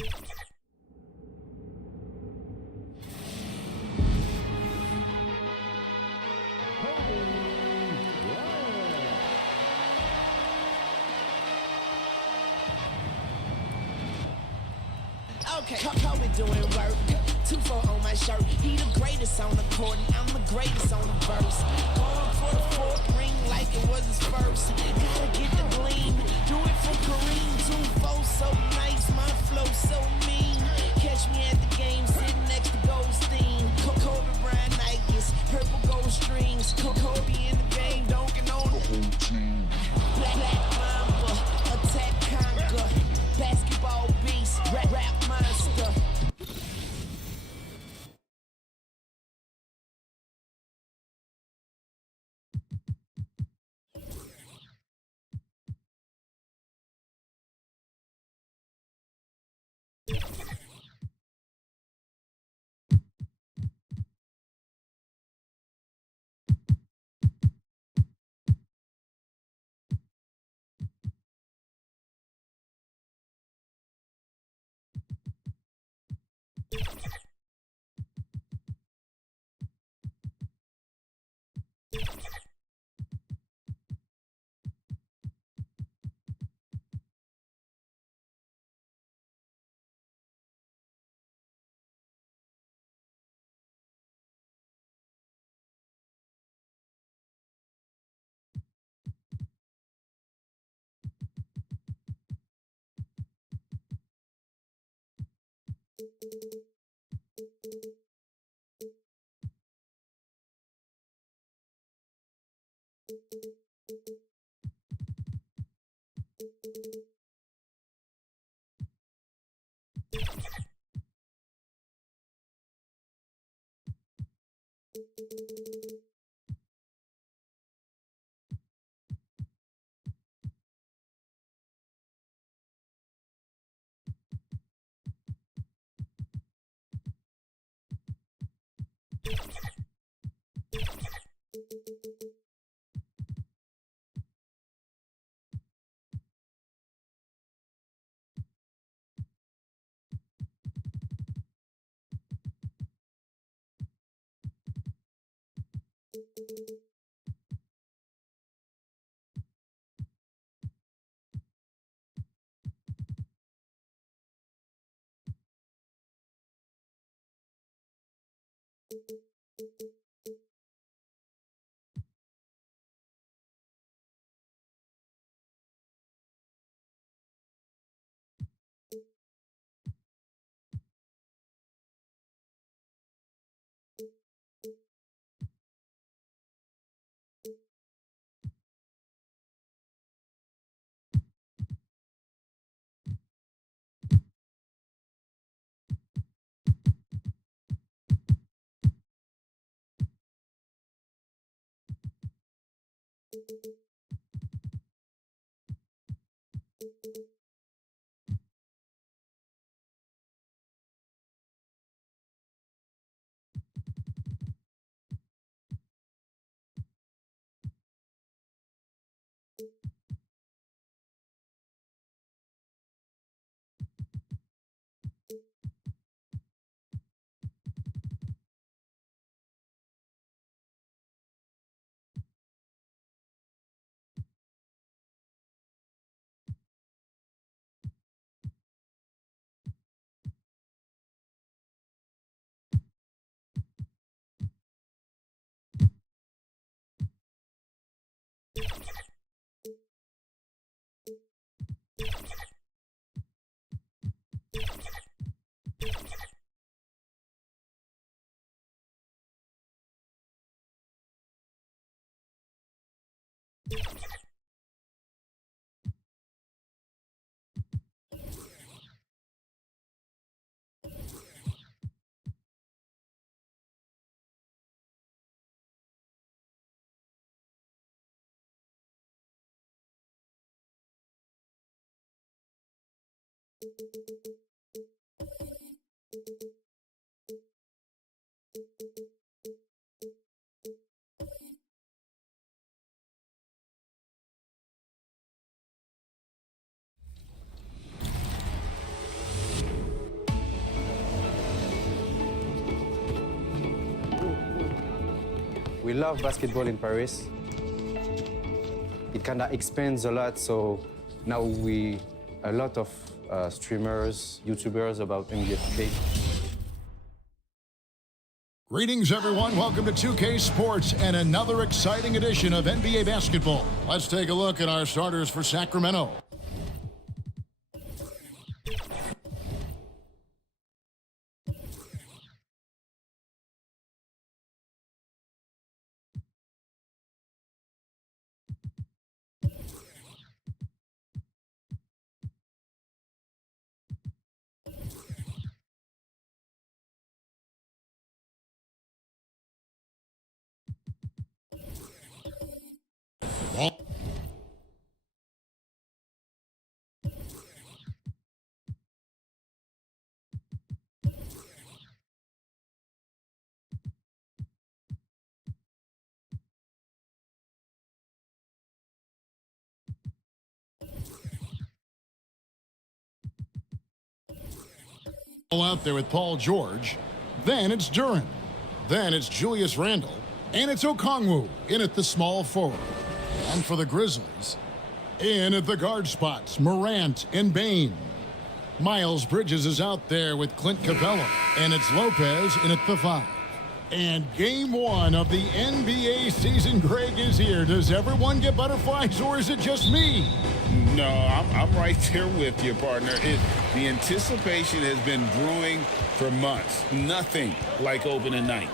Okay, Kobe doing work. 2-4 on my shirt. He the greatest on the court, and I'm the greatest on the verse. Going for the fourth ring like it was his first. Gotta get the gleam. Do it for Kareem. 2-4 so nice, my flow so mean. Catch me at the game, sitting next to Goldstein. Kobe Bryant Nikes, purple gold strings. Kobe in the game, dunking on the whole team. Black Mamba, attack conquer. Basketball beast, rap monster. We love basketball in Paris. It kind of expands a lot, so now a lot of streamers, YouTubers about NBA 2K. Greetings, everyone. Welcome to 2K Sports and another exciting edition of NBA basketball. Let's take a look at our starters for Sacramento. Out there with Paul George. Then it's Duren. Then it's Julius Randle. And it's Okongwu in at the small forward. And for the Grizzlies, in at the guard spots, Morant and Bane. Miles Bridges is out there with Clint Capella. And it's Lopez in at the 5. And game 1 of the NBA season, Greg, is here. Does everyone get butterflies, or is it just me? No, I'm right there with you, partner. The anticipation has been brewing for months. Nothing like opening night.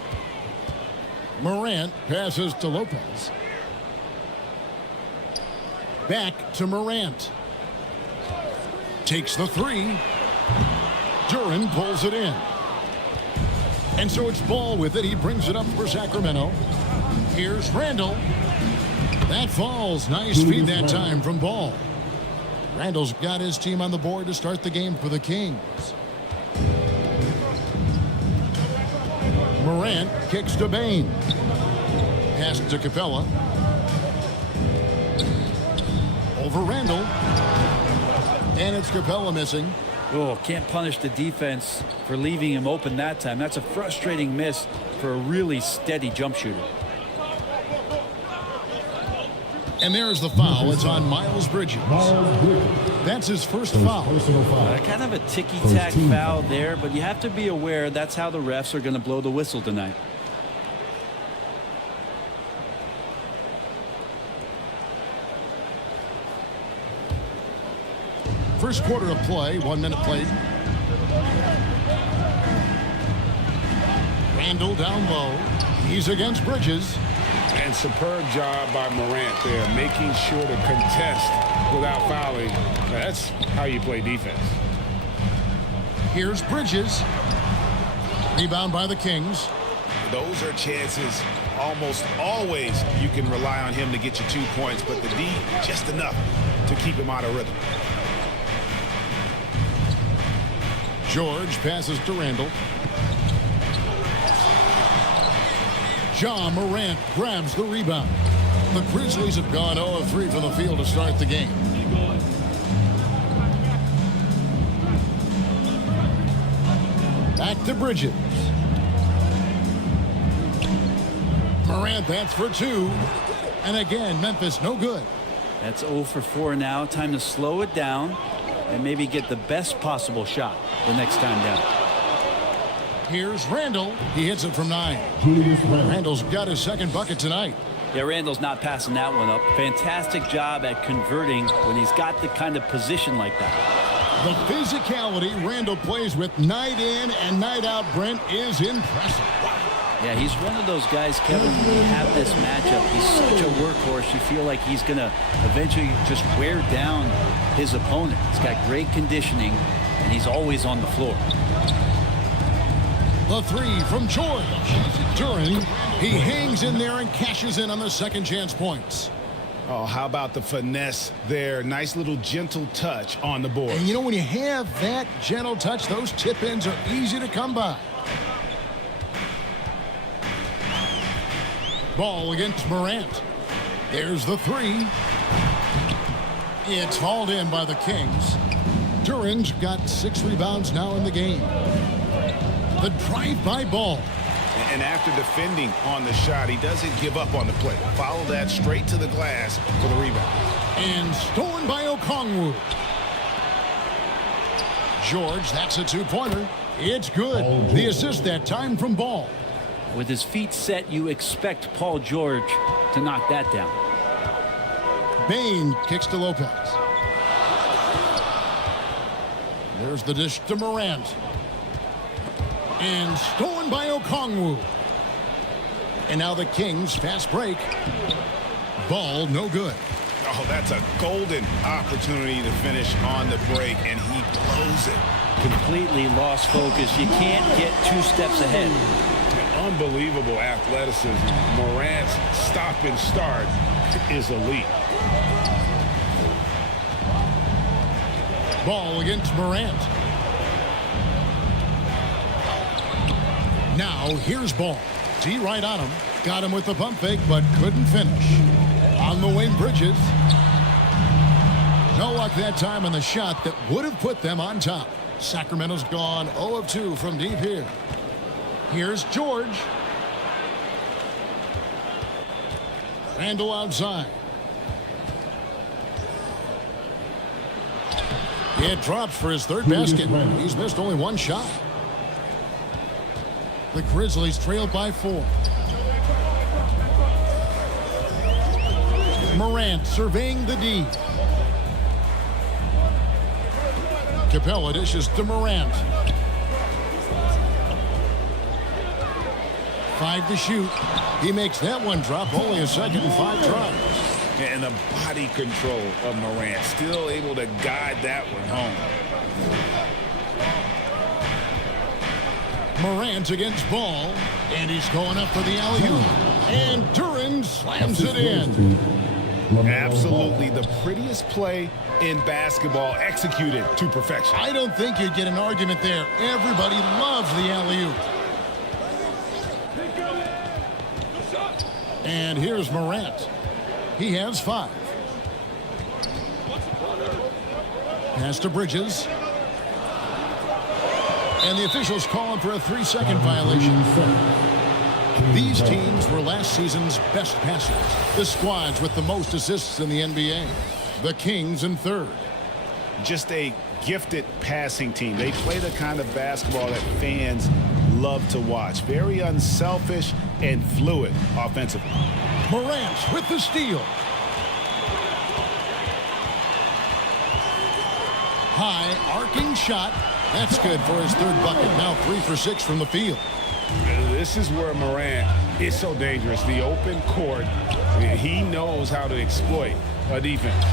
Morant passes to Lopez. Back to Morant. Takes the 3. Duren pulls it in. And so it's Ball with it. He brings it up for Sacramento. Here's Randle. That falls. Nice feed that time from Ball. Randle's got his team on the board to start the game for the Kings. Morant kicks to Bane. Pass to Capella. Over Randle. And it's Capella missing. Oh, can't punish the defense for leaving him open that time. That's a frustrating miss for a really steady jump shooter. And there's the foul. It's on Miles Bridges. That's his first foul. Kind of a ticky-tack foul there, but you have to be aware that's how the refs are going to blow the whistle tonight. First quarter of play, 1 minute played. Randle down low. He's against Bridges. And superb job by Morant there, making sure to contest without fouling. That's how you play defense. Here's Bridges. Rebound by the Kings. Those are chances almost always you can rely on him to get you 2 points, but the D, just enough to keep him out of rhythm. George passes to Randle. Ja Morant grabs the rebound. The Grizzlies have gone 0 of 3 from the field to start the game. Back to Bridges. Morant, that's for 2. And again, Memphis, no good. That's 0 for 4 now. Time to slow it down and maybe get the best possible shot the next time down. Here's Randle. He hits it from 9. Randle's got his second bucket tonight. Yeah, Randle's not passing that one up. Fantastic job at converting when he's got the kind of position like that. The physicality Randle plays with night in and night out, Brent, is impressive. Yeah, he's one of those guys, Kevin, when you have this matchup, he's such a workhorse. You feel like he's going to eventually just wear down his opponent. He's got great conditioning, and he's always on the floor. The 3 from George. Duren, he hangs in there and cashes in on the second chance points. Oh, how about the finesse there? Nice little gentle touch on the board. And you know, when you have that gentle touch, those tip-ins are easy to come by. Ball against Morant. There's the 3. It's hauled in by the Kings. Duren's got 6 rebounds now in the game. The drive by Ball. And after defending on the shot, he doesn't give up on the play. Follow that straight to the glass for the rebound. And stolen by Okongwu. George, that's a two-pointer. It's good. The assist that time from Ball. With his feet set, you expect Paul George to knock that down. Bain kicks to Lopez. There's the dish to Morant. And stolen by Okongwu. And now the Kings fast break. Ball no good. Oh, that's a golden opportunity to finish on the break, and he blows it. Completely lost focus. You can't get 2 steps ahead. Unbelievable athleticism. Morant's stop and start is elite. Ball against Morant. Now here's Ball. T right on him. Got him with the pump fake, but couldn't finish. On the wing, Bridges. No luck that time on the shot that would have put them on top. Sacramento's gone 0 of 2 from deep here. Here's George. Randall outside. It drops for his 3rd basket. He's missed only 1 shot. The Grizzlies trailed by 4. Morant surveying the D. Capella dishes to Morant. 5 to shoot. He makes that one drop. Only a second and 5 tries. And the body control of Morant, still able to guide that one home. Morant against Ball, and he's going up for the alley-oop. And Duran slams it in. Absolutely the prettiest play in basketball, executed to perfection. I don't think you'd get an argument there. Everybody loves the alley-oop. And here's Morant. He has 5. Pass to Bridges. And the officials calling for a 3-second violation. These teams were last season's best passers. The squads with the most assists in the NBA. The Kings in 3rd. Just a gifted passing team. They play the kind of basketball that fans love to watch. Very unselfish and fluid offensively. Morant with the steal. High arcing shot. That's good for his 3rd bucket. Now 3 for 6 from the field. This is where Morant is so dangerous. The open court, he knows how to exploit a defense.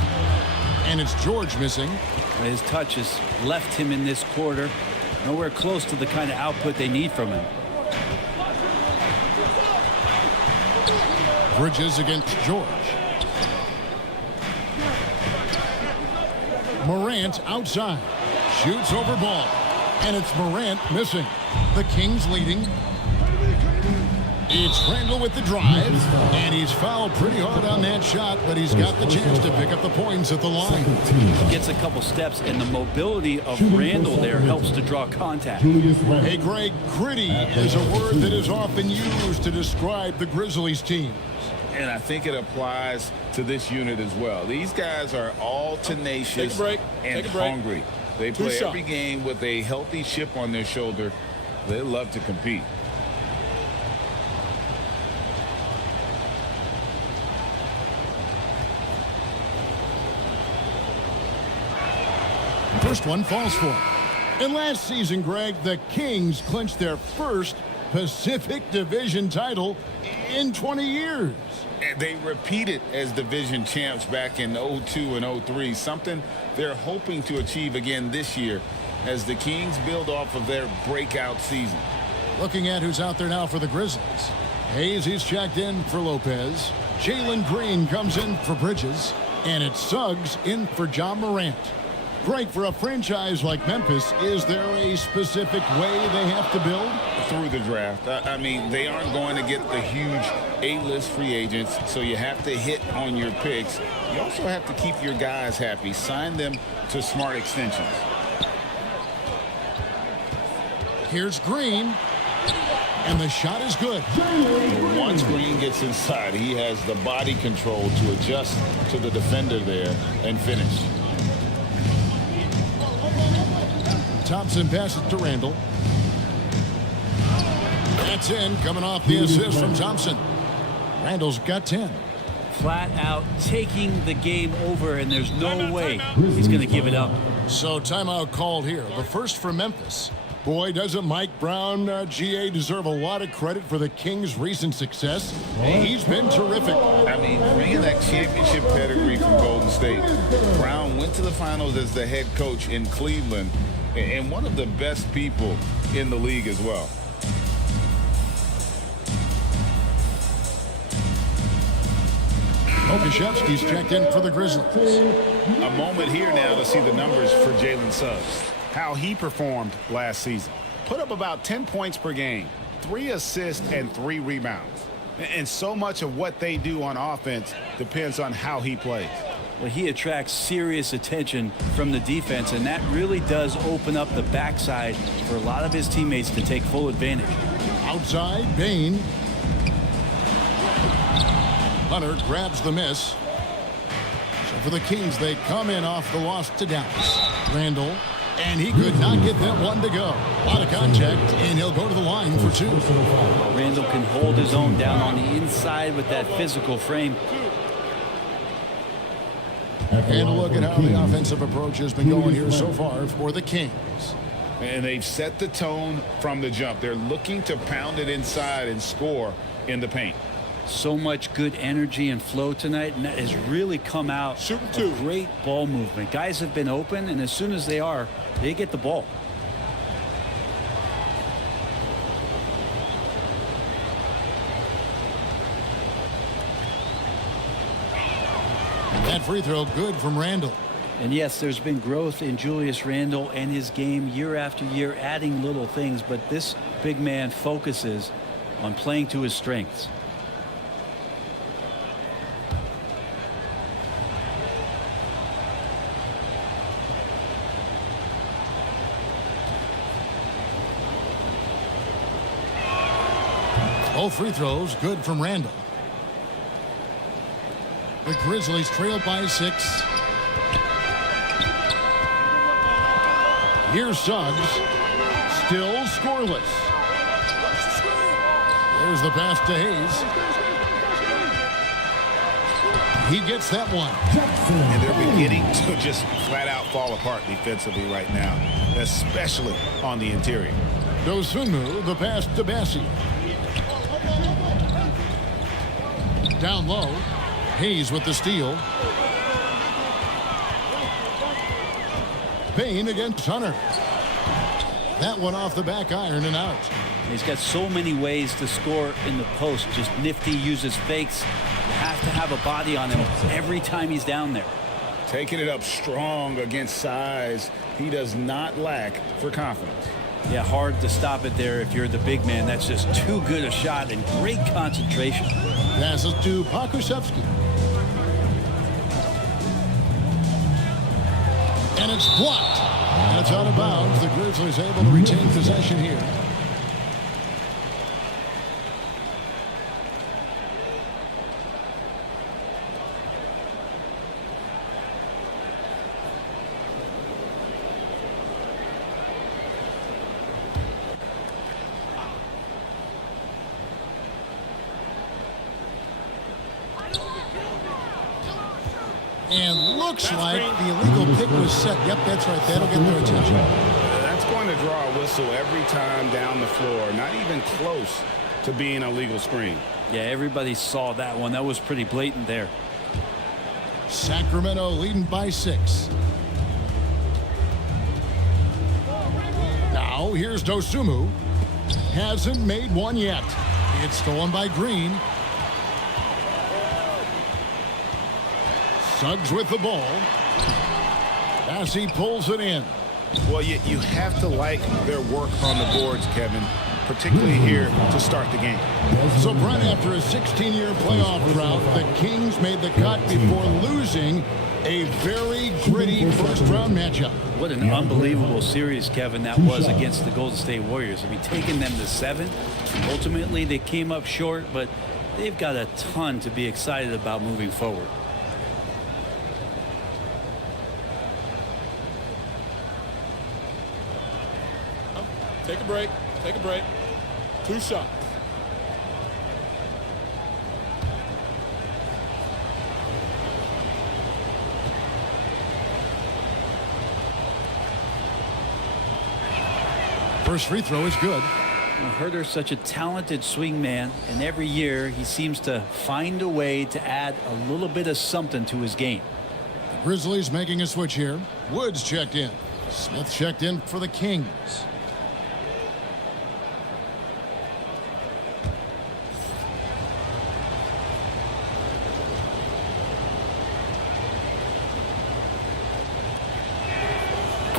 And it's George missing. His touch has left him in this quarter. Nowhere close to the kind of output they need from him. Bridges against George. Morant outside. Shoots over Ball. And it's Morant missing. The Kings leading. It's Randall with the drive. And he's fouled pretty hard on that shot, but he's got the chance to pick up the points at the line. Gets a couple steps, and the mobility of Randall there helps to draw contact. Hey, Greg, gritty is a word that is often used to describe the Grizzlies team. And I think it applies to this unit as well. These guys are all tenacious and hungry. They play every game with a healthy chip on their shoulder. They love to compete. First one falls for him. And last season, Greg, the Kings clinched their first Pacific Division title in 20 years. And they repeated as division champs back in 02 and 03, something they're hoping to achieve again this year as the Kings build off of their breakout season. Looking at who's out there now for the Grizzlies. Hayes, he's checked in for Lopez. Jalen Green comes in for Bridges. And it's Suggs in for John Morant. Greg, for a franchise like Memphis, is there a specific way they have to build? Through the draft. I mean, they aren't going to get the huge A-list free agents, so you have to hit on your picks. You also have to keep your guys happy. Sign them to smart extensions. Here's Green. And the shot is good. Once Green gets inside, he has the body control to adjust to the defender there and finish. Thompson passes to Randall. That's in, coming off the assist from Thompson. Randall's got 10. Flat out taking the game over, and there's no way he's going to give it up. So timeout called here. The first for Memphis. Boy, doesn't Mike Brown, GA, deserve a lot of credit for the Kings' recent success. He's been terrific. I mean, bringing that championship pedigree from Golden State. Brown went to the finals as the head coach in Cleveland, and one of the best people in the league as well. Okashevsky's checked in for the Grizzlies. A moment here now to see the numbers for Jalen Suggs. How he performed last season. Put up about 10 points per game, 3 assists and 3 rebounds. And so much of what they do on offense depends on how he plays. Well, he attracts serious attention from the defense, and that really does open up the backside for a lot of his teammates to take full advantage. Outside, Bain. Hunter grabs the miss. So for the Kings, they come in off the loss to Dallas. Randall, and he could not get that one to go. Out of contact, and he'll go to the line for 2. Randall can hold his own down on the inside with that physical frame. And a look at how the offensive approach has been going here so far for the Kings. And they've set the tone from the jump. They're looking to pound it inside and score in the paint. So much good energy and flow tonight, and that has really come out of great ball movement. Guys have been open, and as soon as they are, they get the ball. That free throw good from Randall. And yes, there's been growth in Julius Randle and his game year after year, adding little things, but this big man focuses on playing to his strengths. Both free throws good from Randall. The Grizzlies trail by 6. Here's Suggs. Still scoreless. There's the pass to Hayes. He gets that one. And they're beginning to just flat out fall apart defensively right now, especially on the interior. Dosunmu, the pass to Bassi. Down low. Hayes with the steal. Bain against Hunter. That one off the back iron and out. He's got so many ways to score in the post. Just nifty, uses fakes. You have to have a body on him every time he's down there. Taking it up strong against size. He does not lack for confidence. Yeah, hard to stop it there if you're the big man. That's just too good a shot and great concentration. Passes to Pokusevski. And it's blocked. And it's out of bounds. The Grizzlies able to retain possession here. And looks like the illegal pick was set. Yep, that's right. That'll get their attention. That's going to draw a whistle every time down the floor. Not even close to being a legal screen. Yeah, everybody saw that one. That was pretty blatant there. Sacramento leading by 6. Now here's Dosunmu. Hasn't made one yet. It's stolen by Green. Suggs with the ball. Bassi pulls it in. Well, you have to like their work on the boards, Kevin. particularly here to start the game. So, Brent, after a 16-year playoff drought, the Kings made the cut before losing a very gritty first-round matchup. What an unbelievable series, Kevin, that was against the Golden State Warriors. I mean, taking them to 7. Ultimately, they came up short, but they've got a ton to be excited about moving forward. Take a break. Take a break. 2 shots. First free throw is good. Herter's such a talented swing man, and every year he seems to find a way to add a little bit of something to his game. The Grizzlies making a switch here. Woods checked in. Smith checked in for the Kings.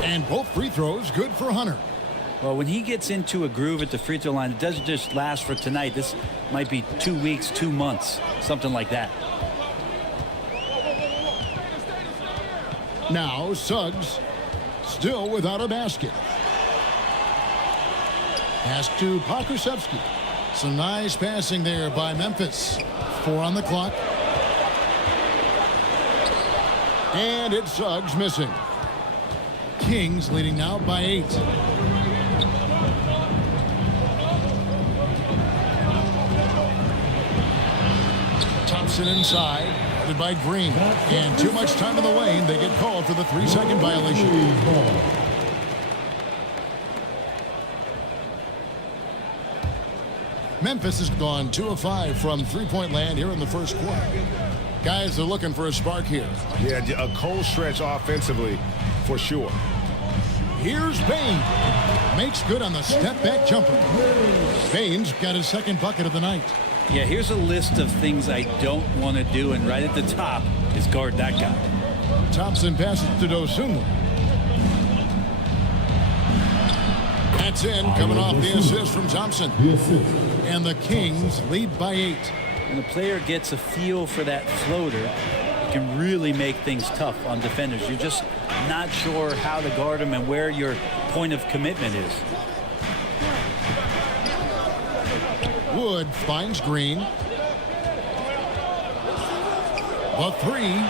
And both free throws good for Hunter. Well, when he gets into a groove at the free throw line, it doesn't just last for tonight. This might be 2 weeks, 2 months, something like that. Now Suggs still without a basket. Pass to Pokusevski. Some nice passing there by Memphis. 4 on the clock. And it's Suggs missing. Kings leading now by 8. Thompson inside, guarded by Green. And too much time in the lane. They get called for the 3-second violation. Memphis has gone 2 of 5 from three-point land here in the first quarter. Guys are looking for a spark here. Yeah, a cold stretch offensively for sure. Here's Bain. Makes good on the step-back jumper. Bain's got his second bucket of the night. Yeah, here's a list of things I don't want to do, and right at the top is guard that guy. Thompson passes to Dosunmu. That's in, coming off the assist from Thompson. And the Kings lead by 8. When the player gets a feel for that floater, it can really make things tough on defenders. You're just not sure how to guard them and where your point of commitment is. Wood finds Green. The 3.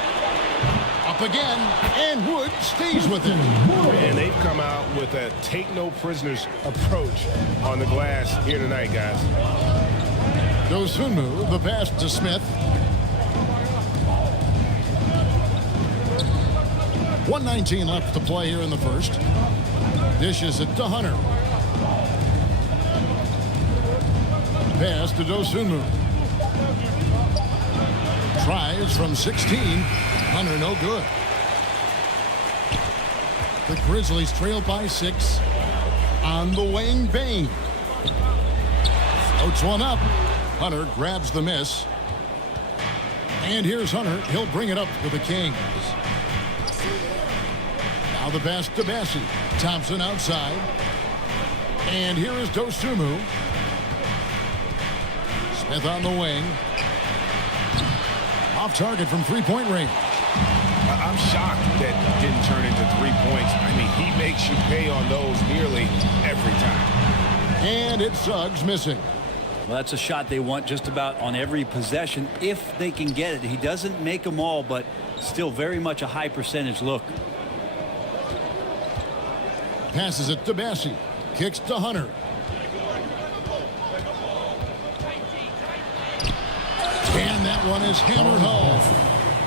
Up again, and Wood stays with it. And they've come out with a take-no-prisoners approach on the glass here tonight, guys. Dosunmu, the pass to Smith. 1:19 left to play here in the first. Dishes it to Hunter. Pass to Dosunmu. Tries from 16. Hunter no good. The Grizzlies trail by 6. On the wing, Bain. Floats one up. Hunter grabs the miss. And here's Hunter. He'll bring it up for the Kings. Now the pass to Bassi. Thompson outside. And here is Dosunmu. Smith on the wing. Off target from three-point range. I'm shocked that didn't turn into 3 points. I mean, he makes you pay on those nearly every time. And it's Suggs missing. Well, that's a shot they want just about on every possession if they can get it. He doesn't make them all, but still very much a high percentage look. Passes it to Bassi. Kicks to Hunter. And that one is hammered home.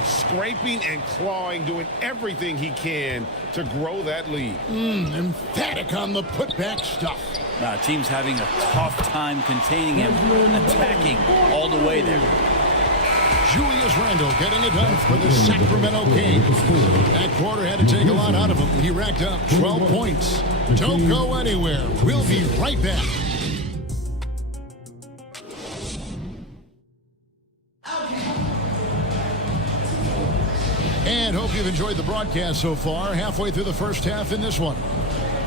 Scraping and clawing, doing everything he can to grow that lead. Emphatic on the putback stuff. Team's having a tough time containing him, attacking all the way there. Julius Randle getting it done for the Sacramento Kings. That quarter had to take a lot out of him. He racked up 12 points. Don't go anywhere. We'll be right back. And hope you've enjoyed the broadcast so far. Halfway through the first half in this one.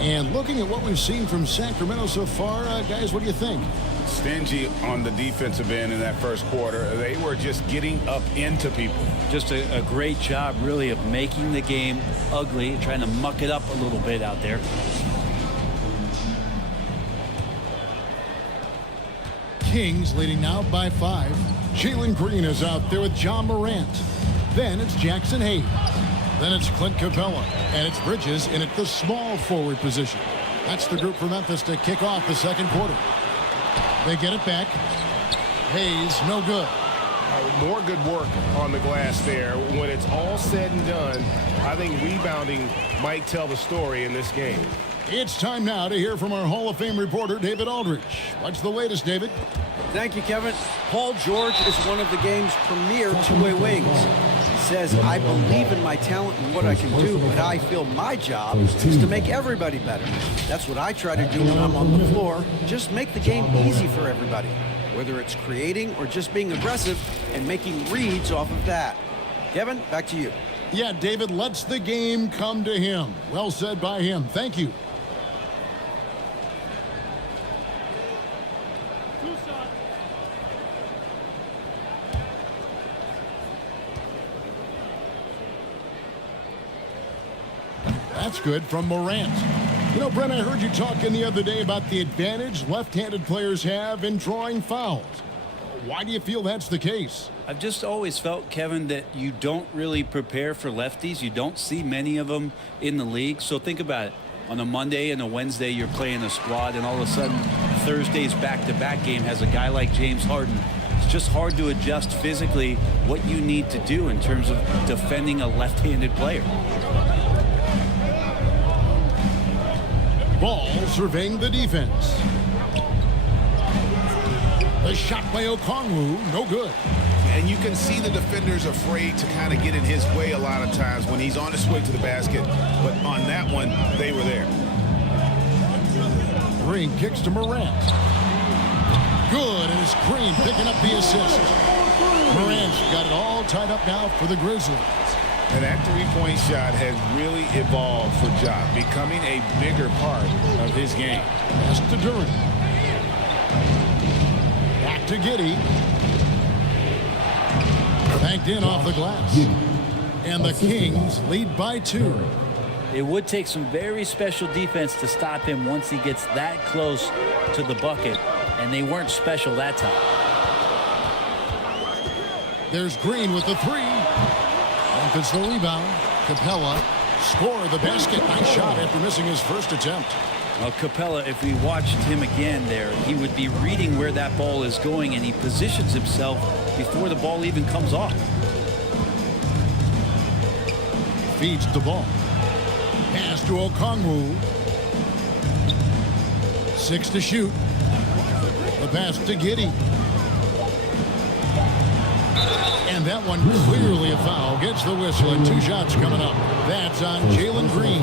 And looking at what we've seen from Sacramento so far, guys, what do you think? Stingy on the defensive end in that first quarter. They were just getting up into people. Just a great job, really, of making the game ugly, trying to muck it up a little bit out there. Kings leading now by 5. Jalen Green is out there with John Morant. Then it's Jackson Hayes. Then it's Clint Capella. And it's Bridges in at the small forward position. That's the group for Memphis to kick off the second quarter. They get it back. Hayes, no good. More good work on the glass there. When it's all said and done, I think rebounding might tell the story in this game. It's time now to hear from our Hall of Fame reporter, David Aldridge. What's the latest, David? Thank you, Kevin. Paul George is one of the game's premier two-way wings. He says, I believe in my talent and what I can do, but I feel my job is to make everybody better. That's what I try to do when I'm on the floor. Just make the game easy for everybody, whether it's creating or just being aggressive and making reads off of that. Kevin, back to you. Yeah, David lets the game come to him. Well said by him. Thank you. That's good from Morant. You know, Brent, I heard you talking the other day about the advantage left-handed players have in drawing fouls. Why do you feel that's the case? I've just always felt, Kevin, that you don't really prepare for lefties. You don't see many of them in the league. So think about it. On a Monday and a Wednesday, you're playing a squad, and all of a sudden, Thursday's back-to-back game has a guy like James Harden. It's just hard to adjust physically what you need to do in terms of defending a left-handed player. Ball surveying the defense. The shot by Okongwu, no good. And you can see the defenders afraid to kind of get in his way a lot of times when he's on his way to the basket. But on that one, they were there. Green kicks to Morant. Good, and it's Green picking up the assist. Morant's got it all tied up now for the Grizzlies. And that three-point shot has really evolved for Ja, becoming a bigger part of his game. Pass to Durant. Back to Giddey. Banked in off the glass. And the Kings lead by 2. It would take some very special defense to stop him once he gets that close to the bucket, and they weren't special that time. There's Green with the 3. Memphis the rebound. Capella score the basket. Nice shot after missing his first attempt. Well, Capella, if we watched him again there, he would be reading where that ball is going, and he positions himself before the ball even comes off. Feeds the ball. Pass to Okongwu. 6 to shoot. The pass to Giddey. And that one clearly a foul. Gets the whistle, and 2 shots coming up. That's on Jalen Green.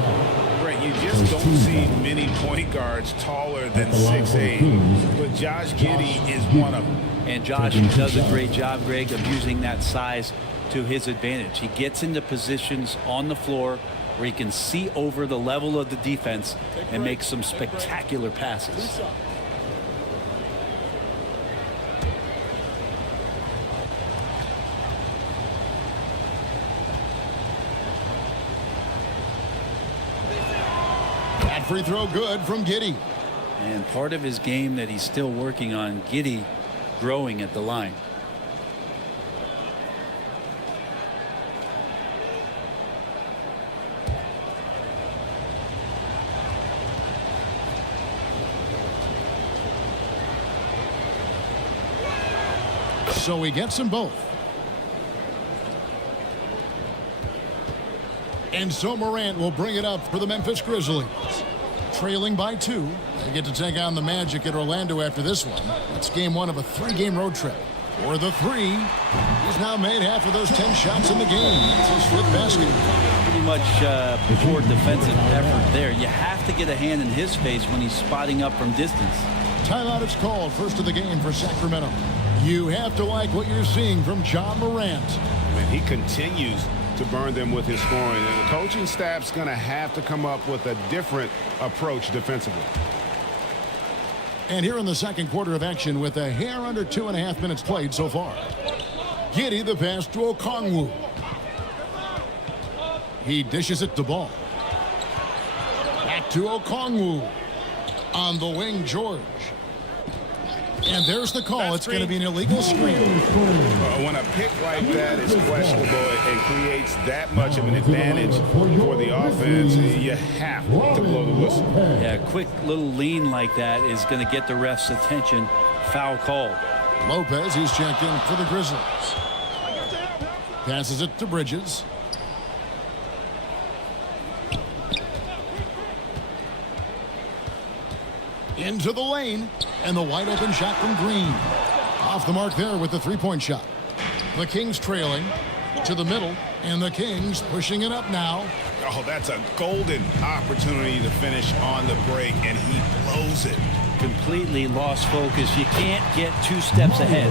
Right, you just don't see many point guards taller than 6'8", but Josh Giddey is one of them. And Josh does a great job, Greg, of using that size to his advantage. He gets into positions on the floor where he can see over the level of the defense and make some spectacular passes. That free throw good from Giddey. And part of his game that he's still working on, Giddey growing at the line. So he gets them both. And so Morant will bring it up for the Memphis Grizzlies. Trailing by 2. They get to take on the Magic at Orlando after this one. It's game 1 of a 3-game road trip. For the 3, he's now made half of those 10 shots in the game. That's his 5th basket. Pretty much poor defensive effort there. You have to get a hand in his face when he's spotting up from distance. Timeout is called. First of the game for Sacramento. You have to like what you're seeing from John Morant. And he continues to burn them with his scoring. And the coaching staff's going to have to come up with a different approach defensively. And here in the second quarter of action with a hair under 2.5 minutes played so far. Giddey the pass to Okongwu. He dishes it to Ball. Back to Okongwu. On the wing, George. And there's the call. It's going to be an illegal screen. When a pick like that is questionable and creates that much of an advantage for the offense, you have to blow the whistle. Yeah, a quick little lean like that is going to get the ref's attention. Foul call. Lopez, he's checked in for the Grizzlies. Passes it to Bridges. Into the lane, and the wide open shot from Green. Off the mark there with the three-point shot. The Kings trailing to the middle, and the Kings pushing it up now. Oh, that's a golden opportunity to finish on the break, and he blows it. Completely lost focus. You can't get 2 steps ahead.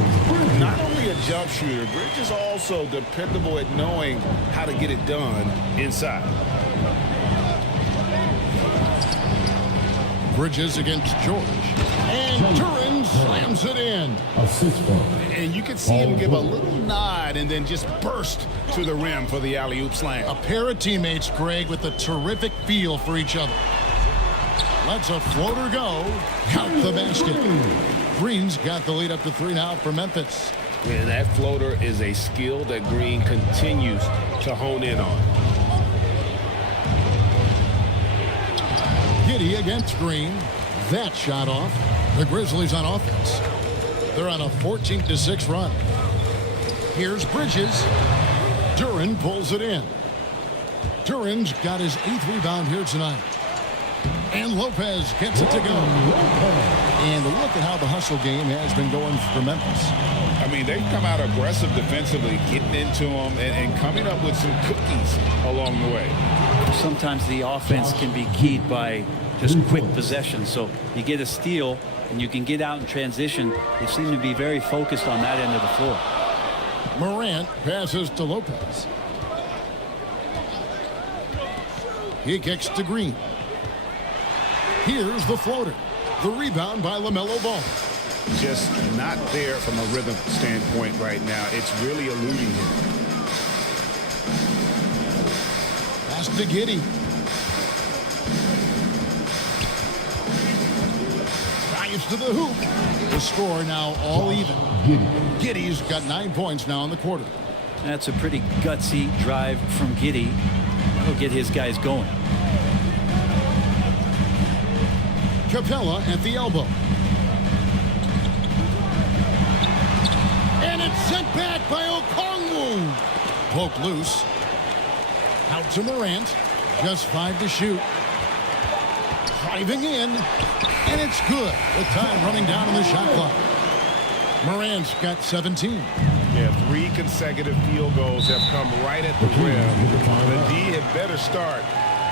Not only a jump shooter, Grizz is also dependable at knowing how to get it done inside. Bridges against George. And Turin slams it in. And you can see him give a little nod and then just burst to the rim for the alley-oop slam. A pair of teammates, Greg, with a terrific feel for each other. Lets a floater go. Count the basket. Green's got the lead up to 3 now for Memphis. And that floater is a skill that Green continues to hone in on. Giddey against Green. That shot off. The Grizzlies on offense. They're on a 14-6 run. Here's Bridges. Duran pulls it in. Duran's got his 8th rebound here tonight. And Lopez gets it to go. And look at how the hustle game has been going for Memphis. I mean, they've come out aggressive defensively, getting into them and coming up with some cookies along the way. Sometimes the offense can be keyed by just quick possession. So you get a steal and you can get out in transition. They seem to be very focused on that end of the floor. Morant passes to Lopez. He kicks to Green. Here's the floater. The rebound by LaMelo Ball. Just not there from a rhythm standpoint right now. It's really eluding him. Pass to Giddey. Drives to the hoop. The score now all even. Giddey's got 9 points now in the quarter. That's a pretty gutsy drive from Giddey. That'll get his guys going. Capella at the elbow. And it's sent back by Okongwu. Poked loose. Out to Morant. Just 5 to shoot. Driving in. And it's good. With time running down on the shot clock. Morant's got 17. Yeah, 3 consecutive field goals have come right at the rim. The D had better start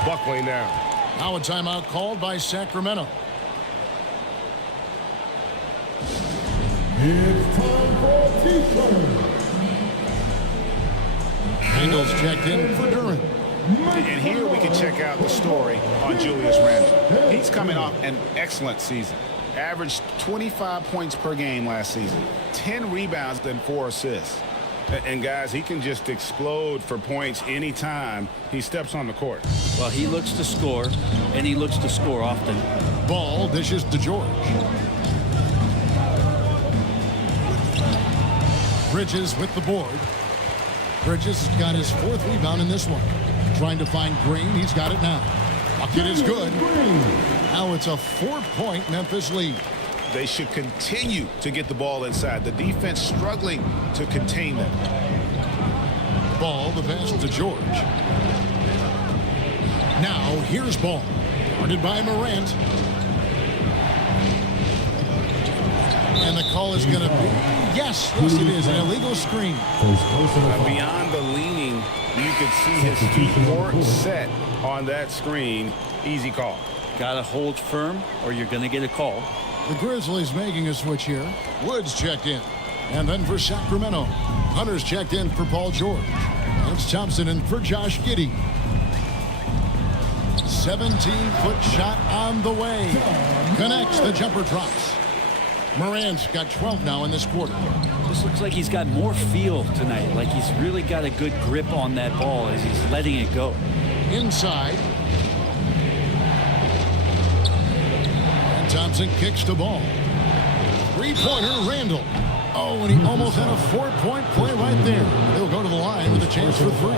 buckling down. Now a timeout called by Sacramento. It's time for T-shirt. Bengals checked in for Duran. And here we can check out the story on Julius Randle. He's coming off an excellent season. Averaged 25 points per game last season. 10 rebounds and 4 assists. And guys, he can just explode for points anytime he steps on the court. Well, he looks to score, and he looks to score often. Ball dishes to George. Bridges with the board. Bridges has got his 4th rebound in this one. Trying to find Green. He's got it now. Bucket is good. Now it's a 4-point Memphis lead. They should continue to get the ball inside. The defense struggling to contain them. Ball, the pass to George. Now here's Ball. Guarded by Morant. And the call is going to be, yes, it is, an illegal screen. Beyond the leaning, you could see his feet weren't set on that screen. Easy call. Got to hold firm or you're going to get a call. The Grizzlies making a switch here. Woods checked in. And then for Sacramento, Hunter's checked in for Paul George. It's Thompson in for Josh Giddey. 17-foot shot on the way. Connects, the jumper drops. Morant's got 12 now in this quarter. This looks like he's got more feel tonight, like he's really got a good grip on that ball as he's letting it go. Inside. And Thompson kicks the ball. Three-pointer, Randall. Oh, and he almost had a 4-point play right there. He'll go to the line with a chance for 3.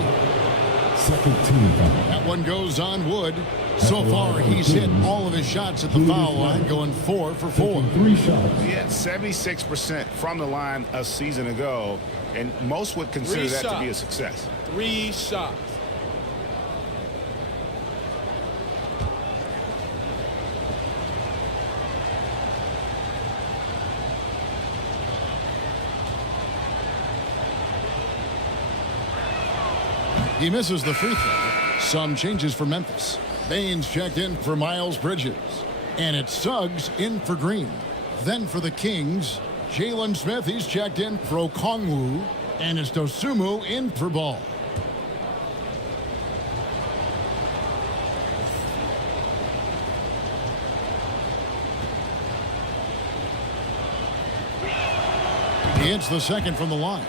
Second team foul. That one goes on Wood. So far, he's hit all of his shots at the foul line, going 4 for 4. 3 shots. He had 76% from the line a season ago, and most would consider that to be a success. 3 shots. He misses the free throw. Some changes for Memphis. Baines checked in for Miles Bridges. And it's Suggs in for Green. Then for the Kings, Jalen Smith, he's checked in for Okongwu. And it's Dosunmu in for Ball. He hits the second from the line.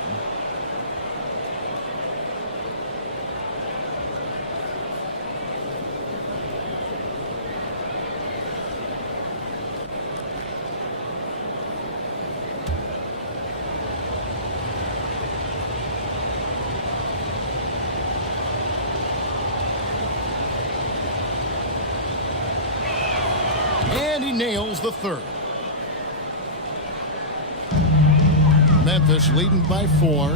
And he nails the third. Memphis leading by 4.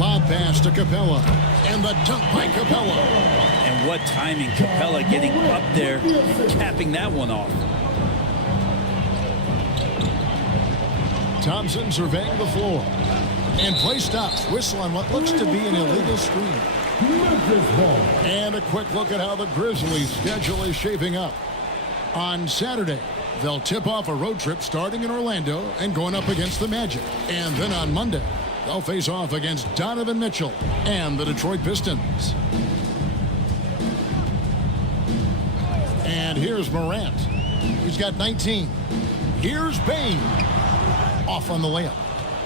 Lob pass to Capella. And the dunk by Capella. And what timing, Capella getting up there and capping that one off. Thompson surveying the floor. And play stops. Whistle on what looks to be an illegal screen. Memphis ball. And a quick look at how the Grizzlies' schedule is shaping up. On Saturday, they'll tip off a road trip starting in Orlando and going up against the Magic. And then on Monday, they'll face off against Donovan Mitchell and the Detroit Pistons. And here's Morant. He's got 19. Here's Bane. Off on the layup.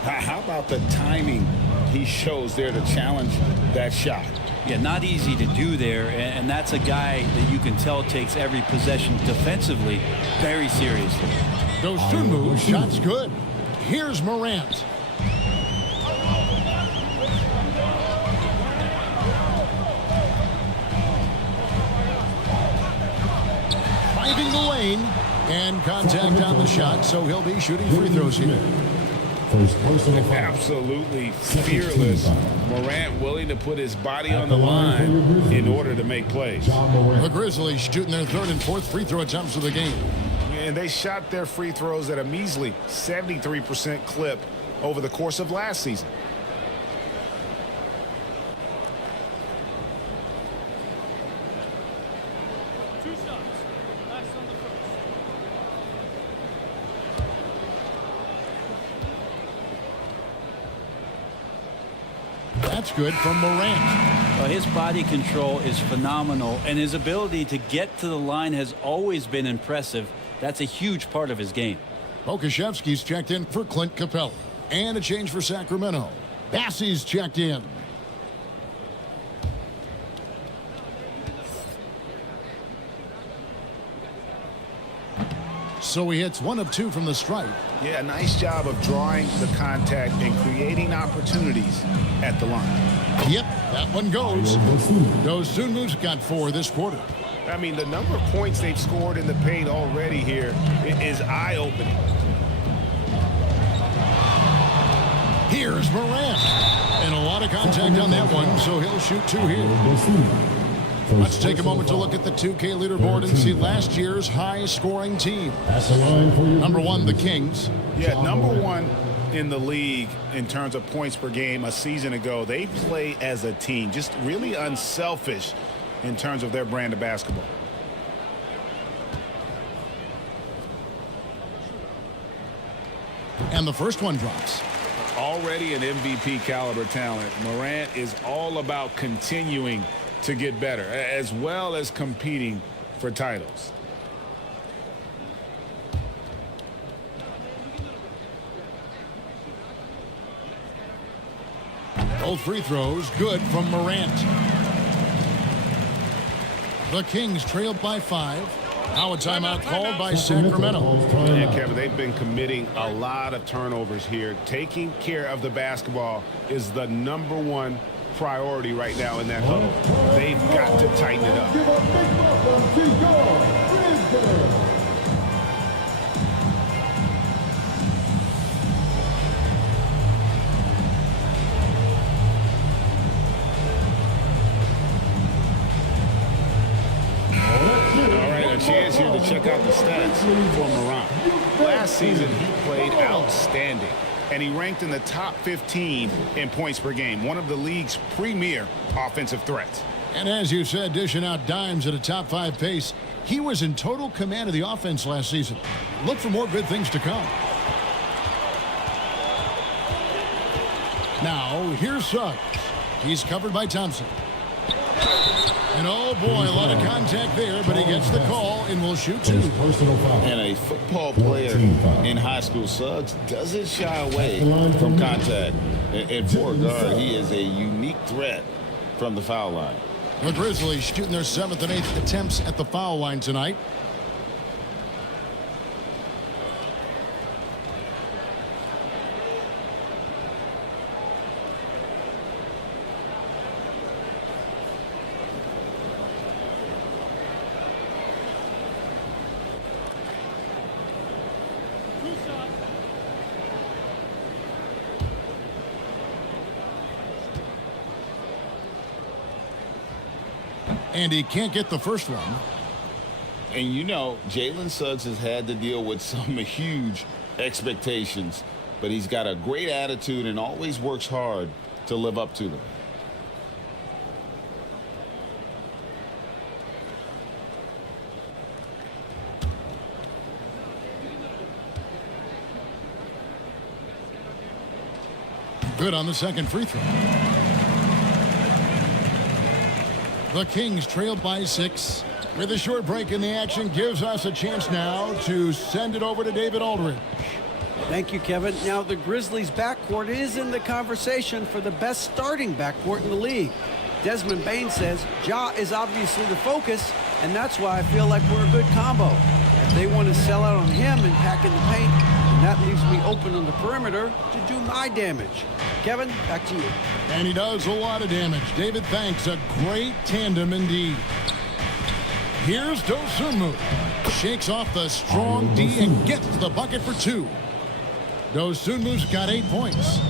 How about the timing he shows there to challenge that shot? Yeah, not easy to do there, and that's a guy that you can tell takes every possession defensively very seriously. Dosunmu, shot's good. Here's Morant. Finding the lane, and contact on the shot, so he'll be shooting free throws here. First personal foul. Absolutely fearless. Morant willing to put his body on the line in order to make plays. The Grizzlies shooting their third and fourth free throw attempts of the game. And they shot their free throws at a measly 73% clip over the course of last season. That's good from Morant. Well, his body control is phenomenal, and his ability to get to the line has always been impressive. That's a huge part of his game. Okashevsky's checked in for Clint Capella. And a change for Sacramento. Bassey's checked in. So he hits 1 of 2 from the stripe. Yeah, nice job of drawing the contact and creating opportunities at the line. Yep, that one goes. Dosunmu's got 4 this quarter. I mean, the number of points they've scored in the paint already here is eye-opening. Here's Morant. And a lot of contact on that one, so he'll shoot 2 here. Let's take a moment to look at the 2K leaderboard and see last year's high-scoring team. Number 1, the Kings. Yeah, number 1 in the league in terms of points per game a season ago. They play as a team, just really unselfish in terms of their brand of basketball. And the first one drops. Already an MVP caliber talent, Morant is all about continuing to get better, as well as competing for titles. Both free throws good from Morant. The Kings trailed by 5. Now a timeout called by Sacramento. And Kevin, they've been committing a lot of turnovers here. Taking care of the basketball is the #1 priority right now in that huddle. They've got to tighten it up. Chance here to check out the stats for Morant. Last season, he played outstanding, and he ranked in the top 15 in points per game, one of the league's premier offensive threats. And as you said, dishing out dimes at a top 5 pace, he was in total command of the offense last season. Look for more good things to come. Now, here's Suggs. He's covered by Thompson. And oh boy, a lot of contact there, but he gets the call and will shoot 2. And a football player in high school, Suggs doesn't shy away from contact. And for a guard, he is a unique threat from the foul line. The Grizzlies shooting their 7th and 8th attempts at the foul line tonight. And he can't get the first one. And you know, Jalen Suggs has had to deal with some huge expectations, but he's got a great attitude and always works hard to live up to them. Good on the second free throw. The Kings trailed by 6. With a short break in the action, gives us a chance now to send it over to David Aldridge. Thank you, Kevin. Now, the Grizzlies' backcourt is in the conversation for the best starting backcourt in the league. Desmond Bain says Ja is obviously the focus, and that's why I feel like we're a good combo. If they want to sell out on him and pack in the paint, then that leaves me open on the perimeter to do my damage. Kevin, back to you. And he does a lot of damage. David, thanks. A great tandem indeed. Here's Dosunmu. Shakes off the strong D and gets the bucket for 2. Dosunmu's got 8 points.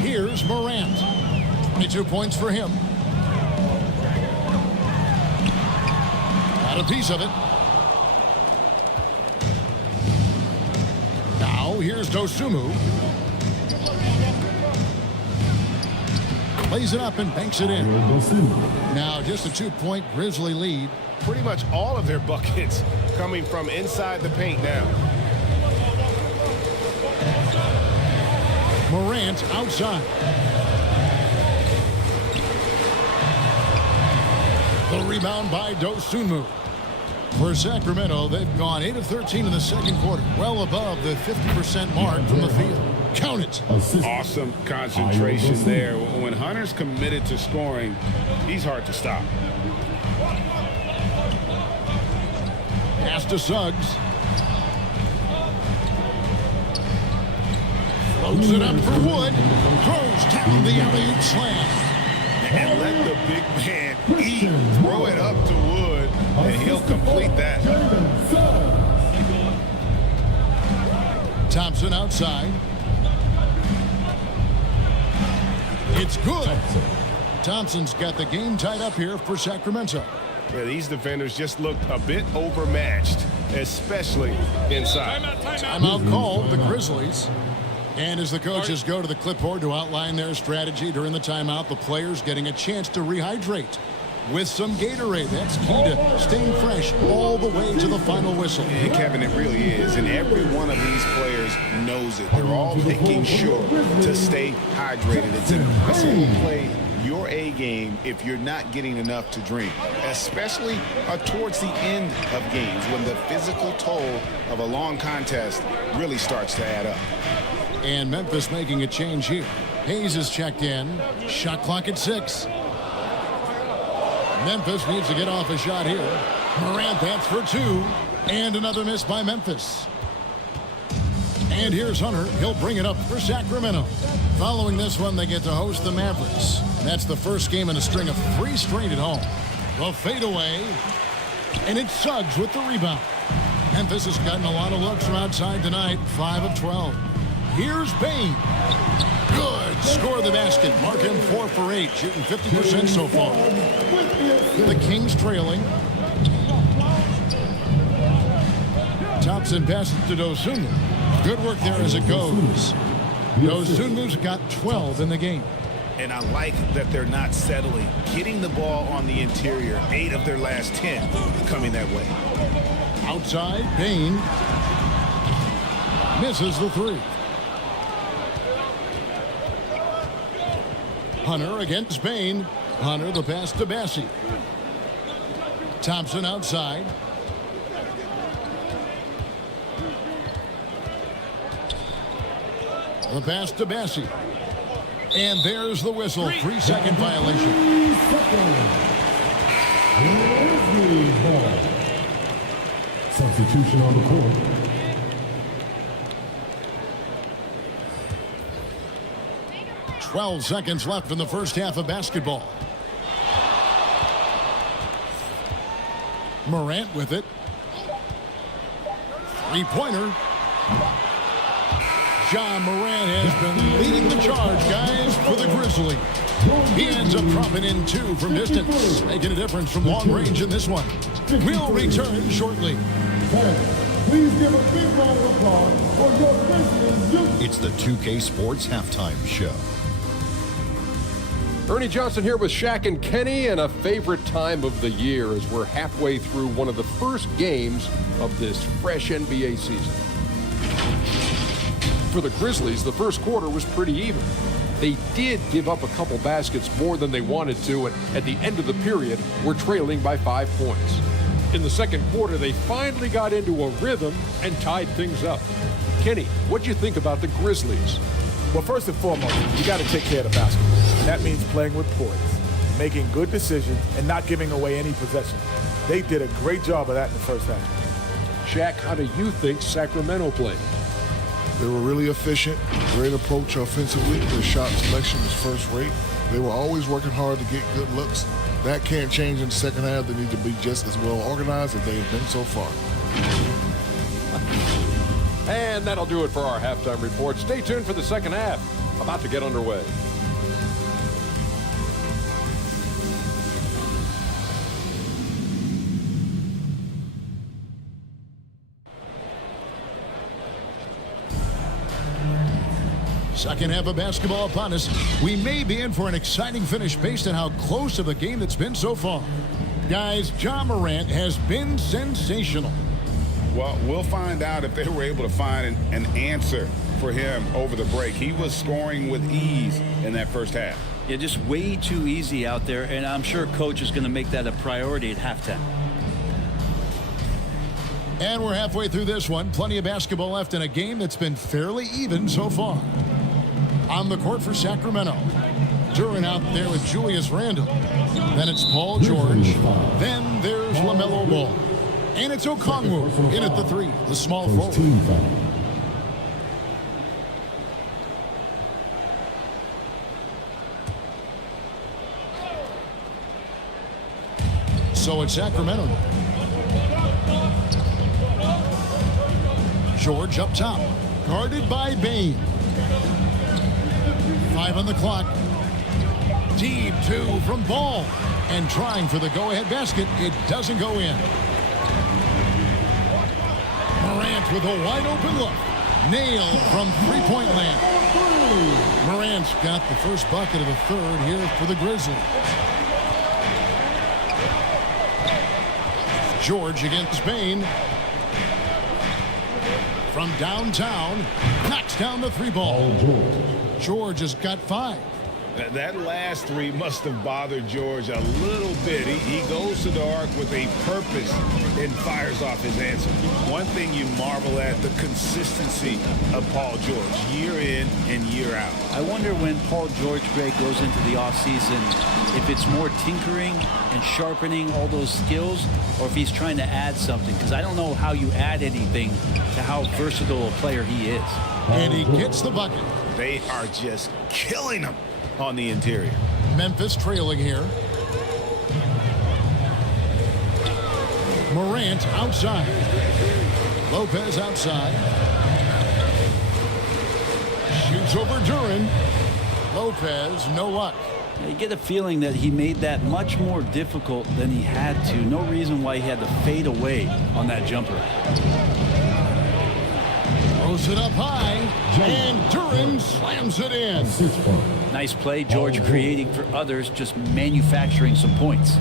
Here's Morant. 22 points for him. Got a piece of it. Now here's Dosunmu. Lays it up and banks it in. Now just a 2-point Grizzly lead. Pretty much all of their buckets coming from inside the paint now. Morant outside. The rebound by Dosunmu. For Sacramento, they've gone 8 of 13 in the second quarter, well above the 50% mark from the field. Count it. Awesome concentration there. When Hunter's committed to scoring, he's hard to stop. Pass to Suggs. Floats it up for Wood. Throws down the alley-oop slam. And let the big man eat. Throw it up to Wood, and he'll complete that. Thompson outside. It's good. Thompson's got the game tied up here for Sacramento. Yeah, these defenders just looked a bit overmatched, especially inside. Timeout called, the Grizzlies. And as the coaches go to the clipboard to outline their strategy during the timeout, the players getting a chance to rehydrate. with some Gatorade. That's key to staying fresh all the way to the final whistle. And Kevin, it really is. And every one of these players knows it. They're all making sure to stay hydrated. It's impossible to play your A game if you're not getting enough to drink, especially towards the end of games when the physical toll of a long contest really starts to add up. And Memphis making a change here. Hayes is checked in. Shot clock at 6. Memphis needs to get off a shot here. Morant, that's for 2. And another miss by Memphis. And here's Hunter. He'll bring it up for Sacramento. Following this one, they get to host the Mavericks. And that's the first game in a string of 3 straight at home. The fadeaway. And it's Suggs with the rebound. Memphis has gotten a lot of looks from outside tonight. 5 of 12. Here's Bain. Good. Score the basket. Mark him 4 for 8. Shooting 50% so far. The Kings trailing. Thompson passes to Dosunmu. Good work there as it goes. Dosunmu's got 12 in the game. And I like that they're not settling. Getting the ball on the interior. 8 of their last 10 coming that way. Outside, Bain misses the 3. Hunter against Bain. Hunter the pass to Bassie. Thompson outside. The pass to Bassie. And there's the whistle. 3-second violation. 3 seconds. Grizzlies ball. Substitution on the court. "12 seconds left in the first half of basketball. Morant with it. 3-pointer. Ja Morant has been leading the charge, guys, for the Grizzlies. He ends up dropping in 2 from distance, making a difference from long range in this one. We'll return shortly. Please give a big round of applause for your Grizzlies. It's the 2K Sports Halftime Show. Ernie Johnson here with Shaq and Kenny, and a favorite time of the year as we're halfway through one of the first games of this fresh NBA season. For the Grizzlies, the first quarter was pretty even. They did give up a couple baskets more than they wanted to, and at the end of the period, were trailing by 5 points. In the second quarter, they finally got into a rhythm and tied things up. Kenny, what'd you think about the Grizzlies? Well, first and foremost, you got to take care of the basketball. That means playing with poise, making good decisions, and not giving away any possession. They did a great job of that in the first half. Shaq, how do you think Sacramento played? They were really efficient, great approach offensively. Their shot selection was first rate. They were always working hard to get good looks. That can't change in the second half. They need to be just as well organized as they've been so far. And that'll do it for our halftime report. Stay tuned for the second half. About to get underway. Second half of basketball upon us. We may be in for an exciting finish based on how close of a game that's been so far. Guys, Ja Morant has been sensational. Well, we'll find out if they were able to find an answer for him over the break. He was scoring with ease in that first half. Yeah, just way too easy out there, and I'm sure coach is going to make that a priority at halftime. And we're halfway through this one. Plenty of basketball left in a game that's been fairly even so far. On the court for Sacramento. Duran out there with Julius Randle. Then it's Paul George. Then there's LaMelo Ball. And it's Okongwu in at the 3, the small forward. So it's Sacramento. George up top, guarded by Bain. 5 on the clock. Deep 2 from Ball. And trying for the go-ahead basket. It doesn't go in. Morant with a wide-open look. Nailed from three-point land. Morant's got the first bucket of the third here for the Grizzlies. George against Bain. From downtown, knocks down the three ball. George has got 5. That last 3 must have bothered George a little bit. He goes to the arc with a purpose and fires off his answer. One thing you marvel at, the consistency of Paul George, year in and year out. I wonder when Paul George, Greg, goes into the offseason, if it's more tinkering and sharpening all those skills, or if he's trying to add something, because I don't know how you add anything to how versatile a player he is. And he gets the bucket. They are just killing him on the interior. Memphis trailing here. Morant outside. Lopez outside. Shoots over Duran. Lopez, no luck. You get a feeling that he made that much more difficult than he had to. No reason why he had to fade away on that jumper. Throws it up high, and Duran slams it in. Nice play, George, creating for others, just manufacturing some points.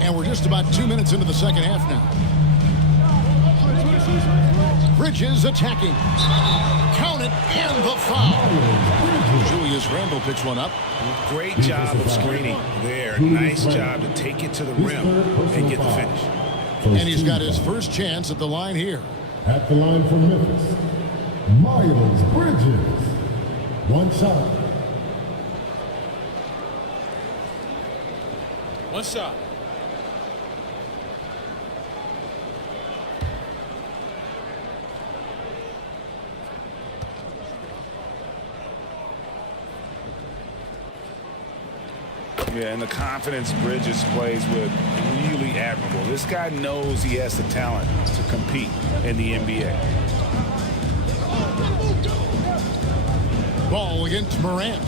And we're just about 2 minutes into the second half now. Bridges attacking. Count it, and the foul. Julius Randle picks one up. Great job of screening there. Nice job to take it to the rim and get the finish. And he's got his first chance at the line here. At the line for Memphis, Miles Bridges. 1 shot. 1 shot. Yeah, and the confidence Bridges plays with, really admirable. This guy knows he has the talent to compete in the NBA. Ball against Morant.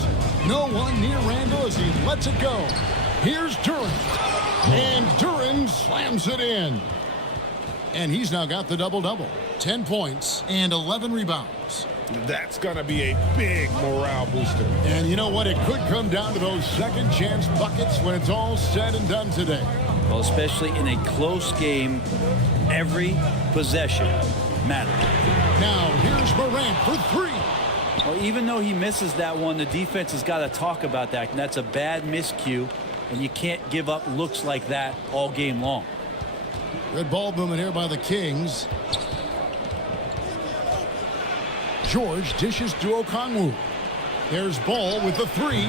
No one near Randle as he lets it go. Here's Duran. And Duran slams it in. And he's now got the double-double. 10 points and 11 rebounds. That's going to be a big morale booster. And you know what? It could come down to those second chance buckets when it's all said and done today. Well, especially in a close game, every possession matters. Now, here's Morant for 3. Well, even though he misses that one, the defense has got to talk about that. And that's a bad miscue, and you can't give up looks like that all game long. Good ball movement here by the Kings. George dishes to Okongwu. There's Ball with the 3.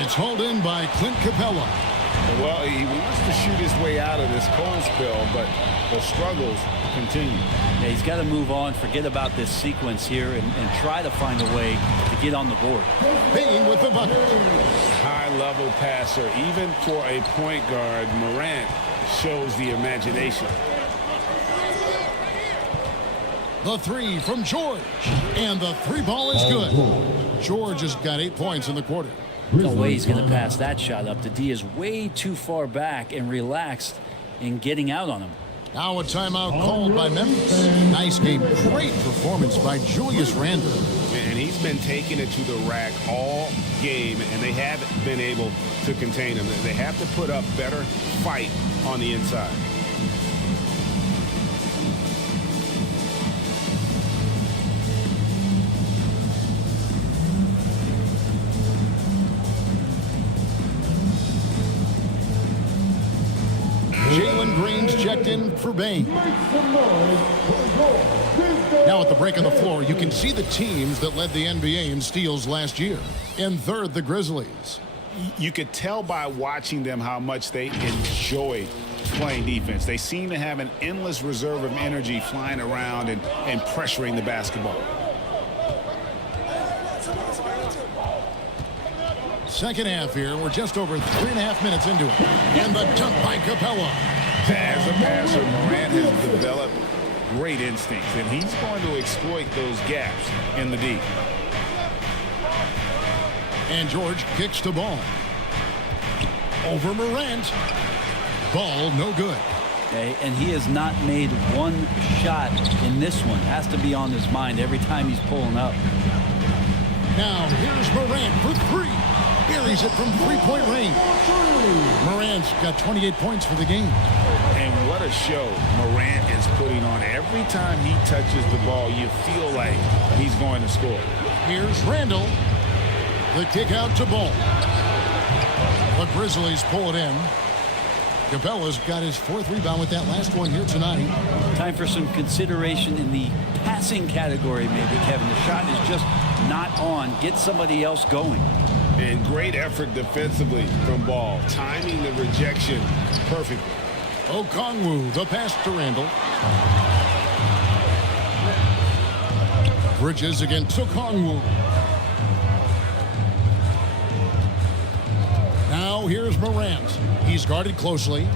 It's hauled in by Clint Capella. Well, he wants to shoot his way out of this cold spell, but the struggles continue. Yeah, he's got to move on, forget about this sequence here, and try to find a way to get on the board. Bain with the bucket. High-level passer. Even for a point guard, Morant shows the imagination. The 3 from George. And the 3 ball is good. George has got 8 points in the quarter. No way he's going to pass that shot up. The D is way too far back and relaxed in getting out on him. Now a timeout called by Memphis. Nice game. Great performance by Julius Randle. And he's been taking it to the rack all game, and they haven't been able to contain him. They have to put up better fight on the inside. Jalen Green's checked in for Bain. Now at the break on the floor, you can see the teams that led the NBA in steals last year. In third, the Grizzlies. You could tell by watching them how much they enjoy playing defense. They seem to have an endless reserve of energy flying around and pressuring the basketball. Second half here. We're just over 3.5 minutes into it. And the dunk by Capella. As a passer, Morant has developed great instincts, and he's going to exploit those gaps in the D. And George kicks the ball. Over Morant. Ball no good. Okay, and he has not made one shot in this one. Has to be on his mind every time he's pulling up. Now here's Morant for 3. buries it from three-point range. Morant's got 28 points for the game. And what a show Morant is putting on. Every time he touches the ball, you feel like he's going to score. Here's Randall. The kick out to Ball. The Grizzlies pull it in. Cabela's got his fourth rebound with that last one here tonight. Time for some consideration in the passing category, maybe, Kevin. The shot is just not on. Get somebody else going. And great effort defensively from Ball, timing the rejection perfectly. Okongwu, the pass to Randall. Bridges against Okongwu. Now here's Morant. He's guarded closely.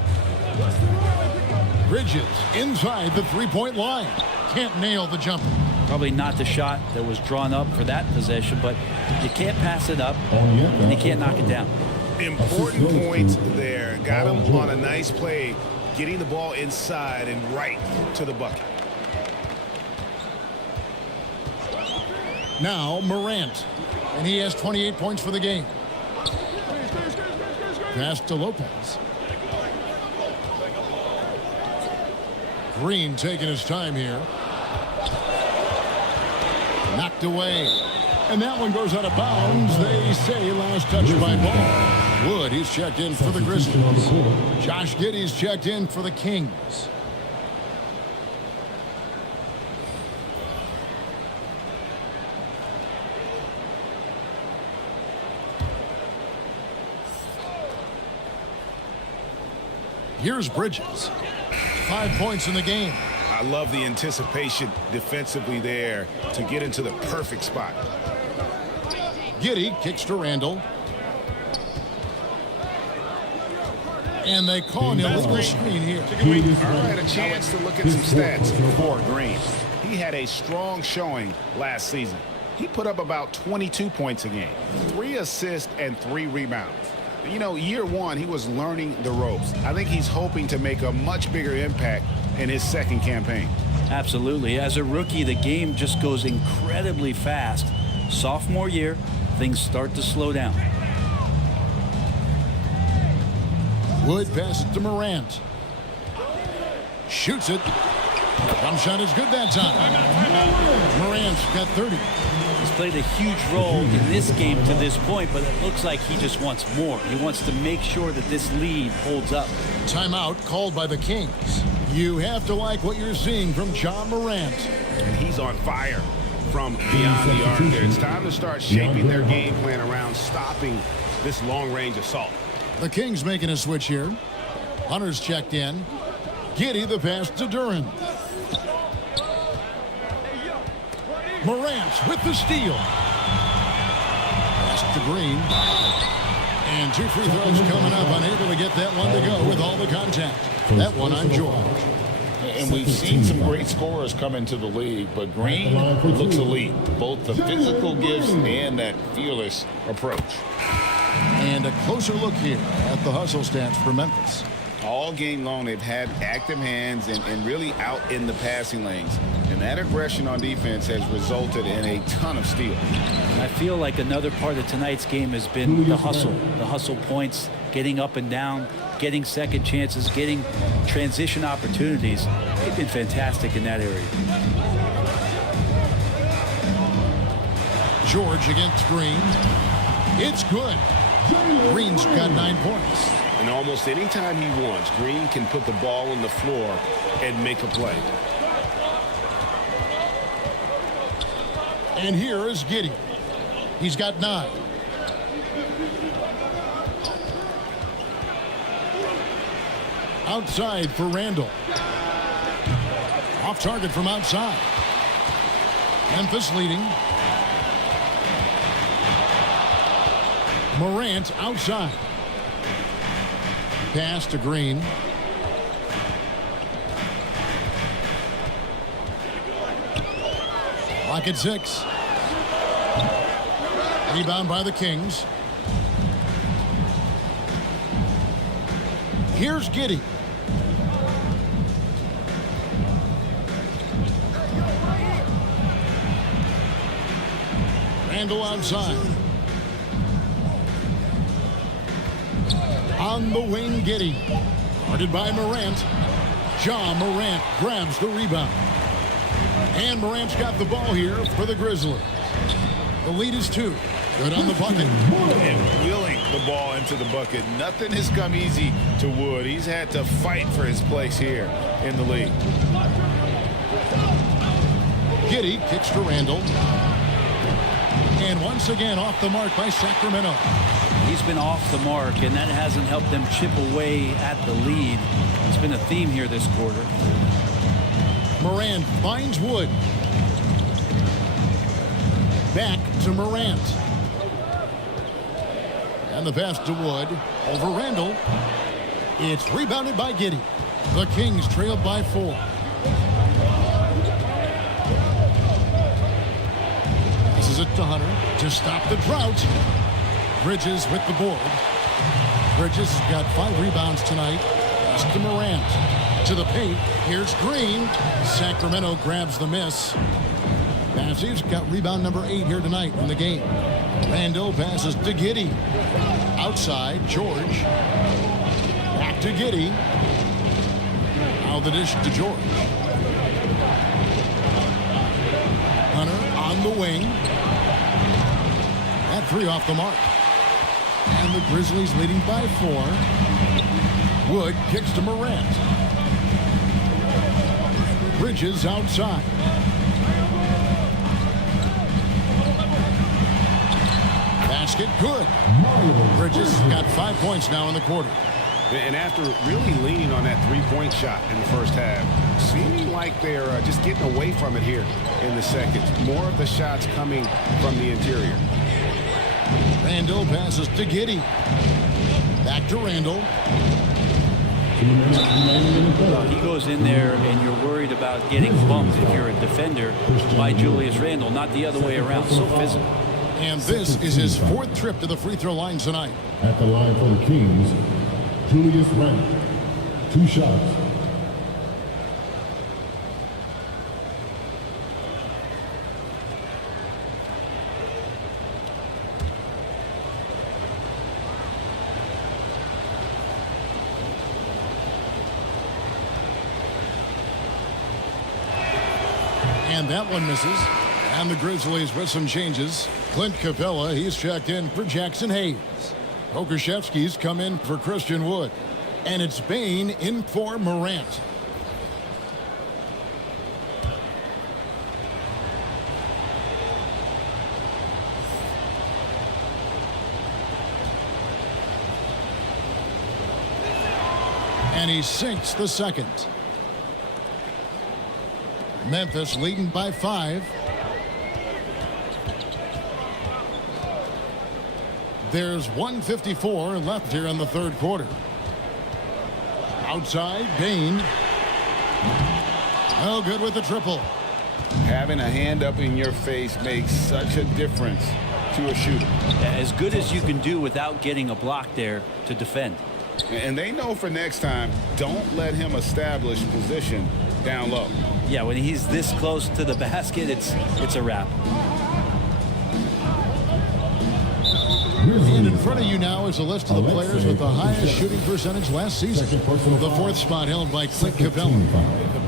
Bridges inside the three-point line. Can't nail the jumper. Probably not the shot that was drawn up for that possession, but you can't pass it up, and you can't knock it down. Important points there. Got him on a nice play, getting the ball inside and right to the bucket. Now Morant, and he has 28 points for the game. Pass to Lopez. Green taking his time here. Knocked away. And that one goes out of bounds. They say last touch by Ball. Wood, he's checked in for the Grizzlies. Josh Giddey's checked in for the Kings. Here's Bridges. 5 points in the game. I love the anticipation defensively there to get into the perfect spot. Giddey kicks to Randall. And they call an illegal screen here. All right, a chance to look at some stats for Green. He had a strong showing last season. He put up about 22 points a game, 3 assists and 3 rebounds. You know, year one, he was learning the ropes. I think he's hoping to make a much bigger impact in his second campaign. Absolutely. As a rookie, the game just goes incredibly fast. Sophomore year, things start to slow down. Wood passes to Morant. Shoots it. Jump shot is good that time. Morant's got 30. He's played a huge role in this game to this point, but it looks like he just wants more. He wants to make sure that this lead holds up. Timeout called by the Kings. You have to like what you're seeing from John Morant. And he's on fire from beyond the arc there. It's time to start shaping their game plan around stopping this long-range assault. The Kings making a switch here. Hunter's checked in. Giddey the pass to Duran. Morant with the steal. Pass to Green. And 2 free throws coming up. Unable to get that one to go with all the contact. That one on George. And we've seen some great scorers come into the league, but Green looks elite. Both the physical gifts and that fearless approach. And a closer look here at the hustle stats for Memphis. All game long, they've had active hands and really out in the passing lanes. And that aggression on defense has resulted in a ton of steals. And I feel like another part of tonight's game has been the hustle points, getting up and down, getting second chances, getting transition opportunities. They've been fantastic in that area. George against Green. It's good. Green's got 9 points. And almost any time he wants, Green can put the ball on the floor and make a play. And here is Giddey. He's got 9. Outside for Randall. Off target from outside. Memphis leading. Morant outside. Pass to Green. Lock at 6. Rebound by the Kings. Here's Giddey. Randall outside. on the wing, Giddey. Guarded by Morant. John Morant grabs the rebound. And Morant's got the ball here for the Grizzlies. The lead is 2. Good on the bucket. And wheeling the ball into the bucket. Nothing has come easy to Wood. He's had to fight for his place here in the league. Giddey kicks to Randall. And once again off the mark by Sacramento. He's been off the mark, and that hasn't helped them chip away at the lead. It's been a theme here this quarter. Morant finds Wood. Back to Morant. And the pass to Wood over Randall. It's rebounded by Giddey. The Kings trailed by 4. This is it to Hunter to stop the drought. Bridges with the board. Bridges has got 5 rebounds tonight. Pass to Morant. To the paint. Here's Green. Sacramento grabs the miss. Matthews got rebound number 8 here tonight in the game. Randall passes to Giddey. Outside, George. Back to Giddey. Now the dish to George. Hunter on the wing. At 3 off the mark. And the Grizzlies leading by 4. Wood kicks to Morant. Bridges outside. Basket good. Bridges got 5 points now in the quarter. And after really leaning on that three-point shot in the first half, seeming like they're just getting away from it here in the second. More of the shots coming from the interior. Randall passes to Giddey. Back to Randall. He goes in there and you're worried about getting bumped if you're a defender by Julius Randle, not the other way around. So physical. And this is his 4th trip to the free throw line tonight. At the line for the Kings, Julius Randle. 2 shots. And that one misses. And the Grizzlies with some changes. Clint Capella, he's checked in for Jackson Hayes. Pokuševski's come in for Christian Wood. And it's Bain in for Morant. And he sinks the second. Memphis leading by 5. There's 1:54 left here in the third quarter. Outside, Bain. Oh, good with the triple. Having a hand up in your face makes such a difference to a shooter. As good as you can do without getting a block there to defend. And they know for next time, don't let him establish position down low. Yeah, when he's this close to the basket, it's a wrap. And in front of you now is a list of the players with the highest shooting percentage last season. The 4th spot held by Clint Capella.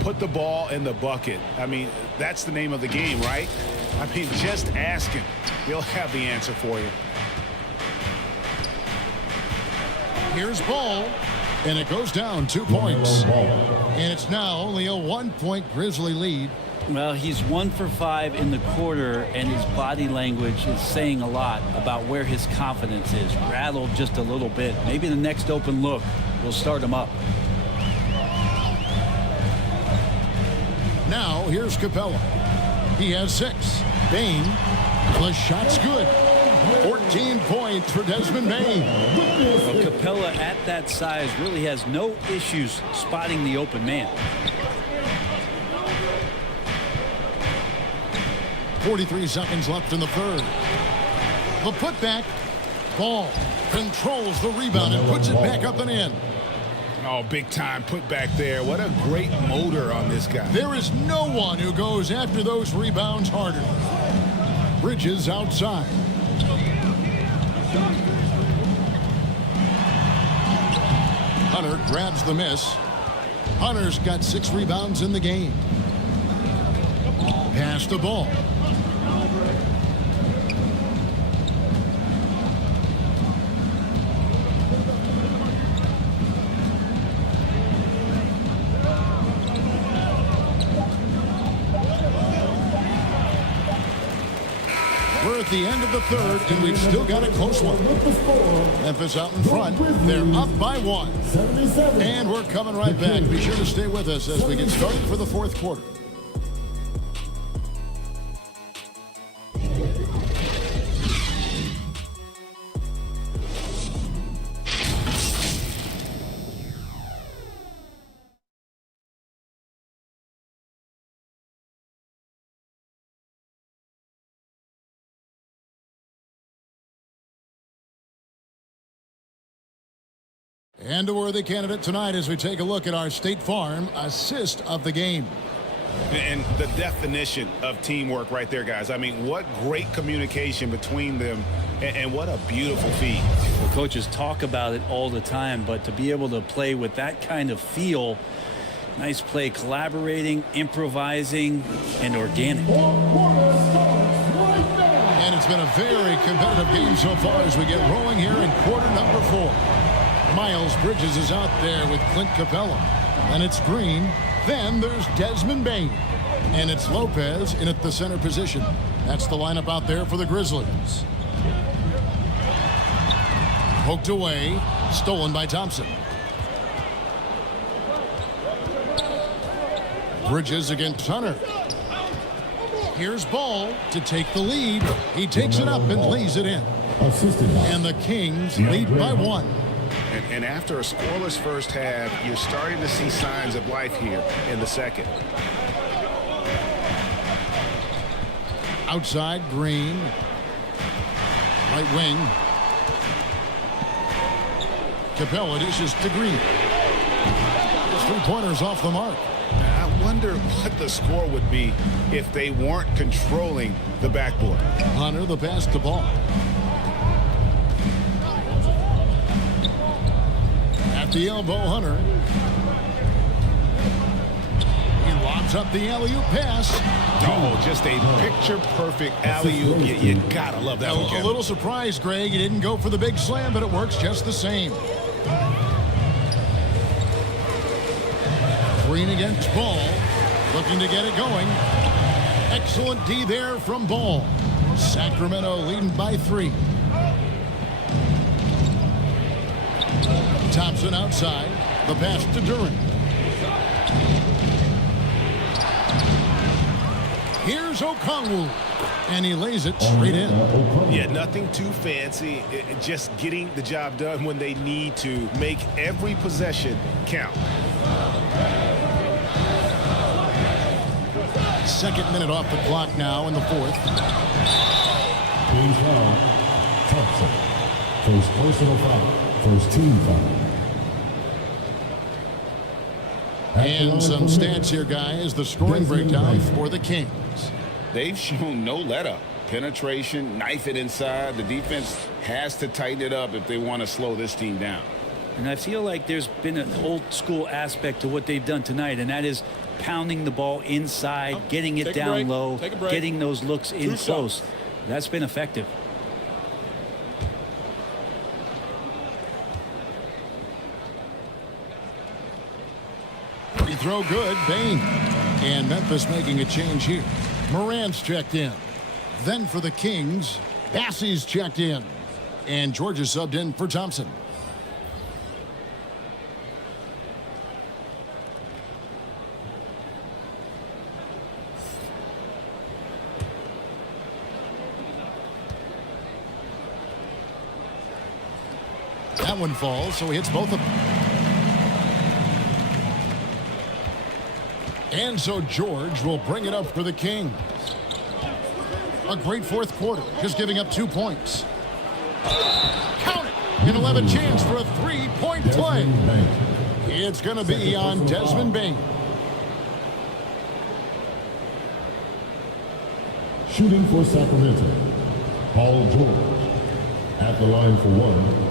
Put the ball in the bucket. I mean, that's the name of the game, right? I mean, just ask him. He'll have the answer for you. Here's Ball. And it goes down 2 points. And it's now only a 1-point Grizzly lead. Well, he's 1 for 5 in the quarter, and his body language is saying a lot about where his confidence is. Rattled just a little bit. Maybe the next open look will start him up. Now, here's Capella. He has 6. Bain, the shot's good. 14 points for Desmond Bain. Well, Capella at that size really has no issues spotting the open man. 43 seconds left in the third. The putback. Ball controls the rebound and puts it back up and in. Oh, big time put back there. What a great motor on this guy. There is no one who goes after those rebounds harder. Bridges outside. Hunter grabs the miss. Hunter's got 6 rebounds in the game. Pass the ball. We're at the end of the third, and we've still got a close one. Memphis out in front. They're up by 1. And we're coming right back. Be sure to stay with us as we get started for the fourth quarter. And a worthy candidate tonight as we take a look at our State Farm assist of the game. And the definition of teamwork right there, guys. I mean, what great communication between them, and what a beautiful feat. Well, coaches talk about it all the time, but to be able to play with that kind of feel, nice play, collaborating, improvising, and organic. And it's been a very competitive game so far as we get rolling here in quarter number 4. Miles Bridges is out there with Clint Capella. And it's Green. Then there's Desmond Bain. And it's Lopez in at the center position. That's the lineup out there for the Grizzlies. Poked away. Stolen by Thompson. Bridges against Hunter. Here's Ball to take the lead. He takes it up and lays it in. And the Kings lead by 1. And after a scoreless first half, you're starting to see signs of life here in the second. Outside, Green. Right wing. Capella dishes to Green. 3-pointers off the mark. I wonder what the score would be if they weren't controlling the backboard. Hunter, the pass to Ball. At the elbow, Hunter. He lobs up the alley-oop pass. Oh, just a picture-perfect alley-oop. You gotta love that one, Kevin. A little surprised, Greg. He didn't go for the big slam, but it works just the same. Green against Ball. Looking to get it going. Excellent D there from Ball. Sacramento leading by 3. Thompson outside. The pass to Duran. Here's Okongwu. And he lays it straight in. Yeah, nothing too fancy. Just getting the job done when they need to. Make every possession count. Second minute off the clock now in the 4th. Team foul. Thompson. First personal foul. First team foul. And some stats here, guys. The scoring breakdown for the Kings. They've shown no let-up. Penetration, knife it inside. The defense has to tighten it up if they want to slow this team down. And I feel like there's been an old-school aspect to what they've done tonight, and that is pounding the ball inside, getting it down low, getting those looks in close. That's been effective. Free throw good, Bain. And Memphis making a change here. Morant's checked in. Then for the Kings, Bassey's checked in. And Georgia subbed in for Thompson. That one falls, so he hits both of them. And so George will bring it up for the Kings. A great fourth quarter, just giving up 2 points. Count it! And he'll have a chance for a 3-point play. It's going to be on Desmond Bain. Shooting for Sacramento, Paul George. At the line for 1.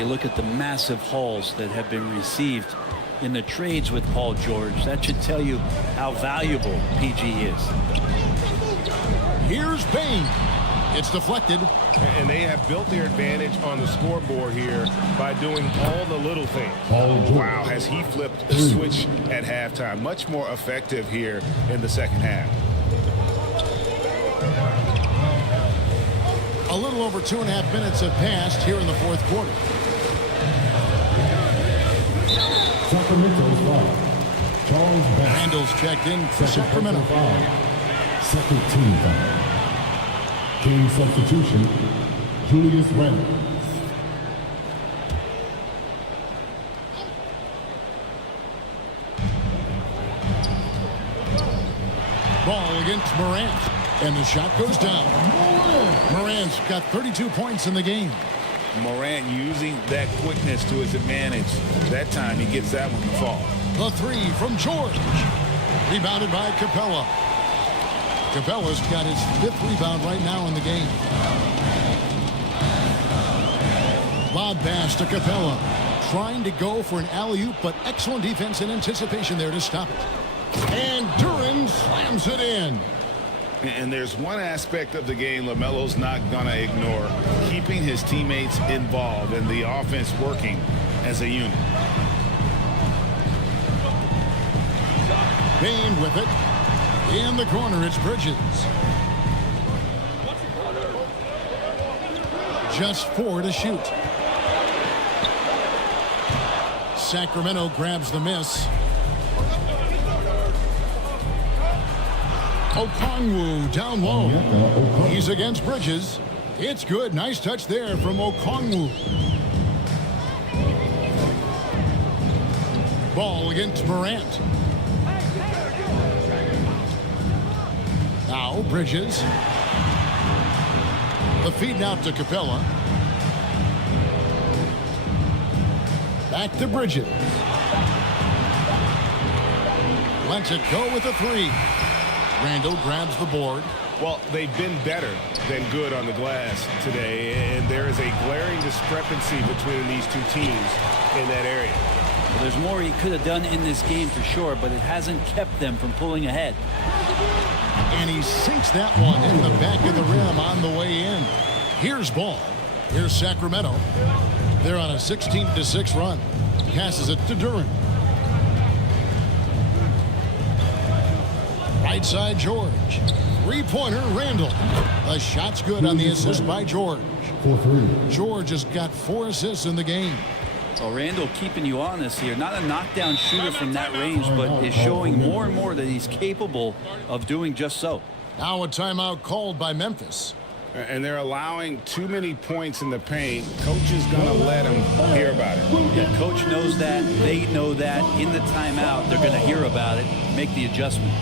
you look at the massive hauls that have been received in the trades with Paul George. That should tell you how valuable PG is. Here's Payne. It's deflected. And they have built their advantage on the scoreboard here by doing all the little things. Wow, has he flipped the switch at halftime. Much more effective here in the second half. A little over 2.5 minutes have passed here in the fourth quarter. Sacramento's foul. Charles Bass. Randall's checked in for Sacramento. Second team foul. Team substitution, Julius Randall. Ball against Morant. And the shot goes down. Morant's got 32 points in the game. Morant using that quickness to his advantage. That time he gets that one to fall. The three from George. Rebounded by Capella. Capella's got his 5th rebound right now in the game. Lob pass to Capella. Trying to go for an alley-oop, but excellent defense and anticipation there to stop it. And Duran slams it in. And there's one aspect of the game LaMelo's not going to ignore, keeping his teammates involved and the offense working as a unit. Payne with it. In the corner, it's Bridges. Just 4 to shoot. Sacramento grabs the miss. Okongwu down low. He's against Bridges. It's good. Nice touch there from Okongwu. Ball against Morant. Now Bridges. The feed out to Capella. Back to Bridges. Lets it go with a 3. Randall grabs the board. Well, they've been better than good on the glass today, and there is a glaring discrepancy between these two teams in that area. Well, there's more he could have done in this game for sure, but it hasn't kept them from pulling ahead. And he sinks that one in the back of the rim on the way in. Here's ball. Here's Sacramento. They're on a 16-6 run. Passes it to Duran. Right side, George. 3-pointer, Randall. The shot's good on the assist by George. George has got 4 assists in the game. Well, Randall keeping you honest here. Not a knockdown shooter from that range, but is showing more and more that he's capable of doing just so. Now a timeout called by Memphis. And they're allowing too many points in the paint. Coach is going to let them hear about it. Yeah, coach knows that. They know that. In the timeout, they're going to hear about it, make the adjustment.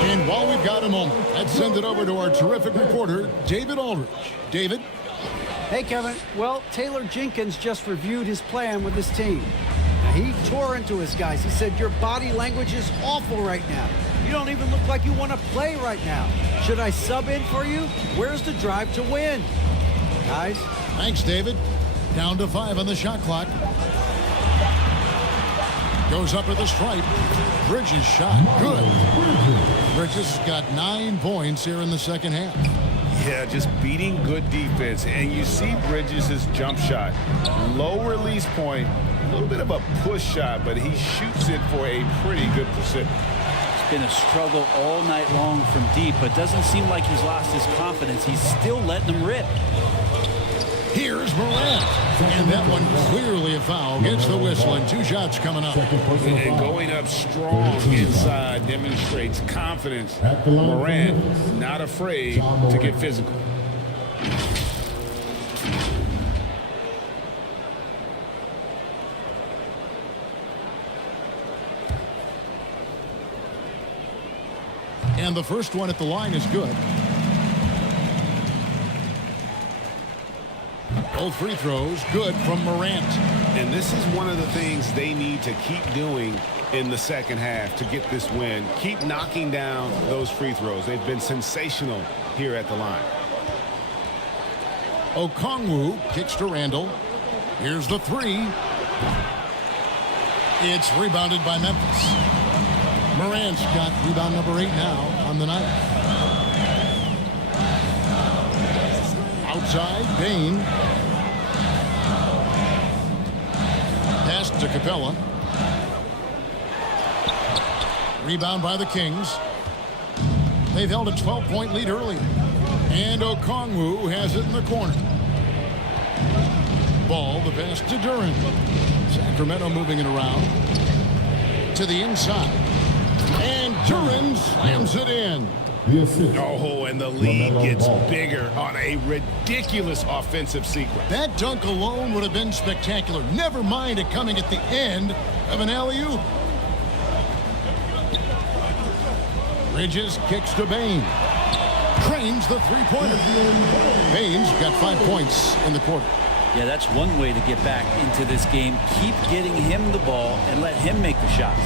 And while we've got a moment, let's send it over to our terrific reporter, David Aldridge. David? Hey, Kevin. Well, Taylor Jenkins just reviewed his plan with his team. Now, he tore into his guys. He said, your body language is awful right now. You don't even look like you want to play right now. Should I sub in for you? Where's the drive to win? Guys? Thanks, David. Down to 5 on the shot clock. Goes up at the stripe. Bridges shot. Good. Bridges has got 9 points here in the second half. Yeah, just beating good defense. And you see Bridges' jump shot. Low release point. A little bit of a push shot, but he shoots it for a pretty good precision. It's been a struggle all night long from deep, but doesn't seem like he's lost his confidence. He's still letting them rip. Here's Morant. And that one clearly a foul. Gets the whistle and 2 shots coming up. And going up strong inside demonstrates confidence. Morant not afraid to get physical. And the first one at the line is good. Both free throws good from Morant. And this is one of the things they need to keep doing in the second half to get this win. Keep knocking down those free throws. They've been sensational here at the line. Okongwu kicks to Randall. Here's the three. It's rebounded by Memphis. Morant's got rebound number 8 now on the night. Outside, Bain. Pass to Capella. Rebound by the Kings. They've held a 12-point lead earlier. And Okongwu has it in the corner. Ball, the pass to Duran. Sacramento moving it around. To the inside. And Duran slams it in. Oh, and the lead gets bigger on a ridiculous offensive sequence. That dunk alone would have been spectacular. Never mind it coming at the end of an alley-oop. Bridges kicks to Bain. Cranes the three-pointer. Bain's got 5 points in the quarter. Yeah, that's one way to get back into this game. Keep getting him the ball and let him make the shots.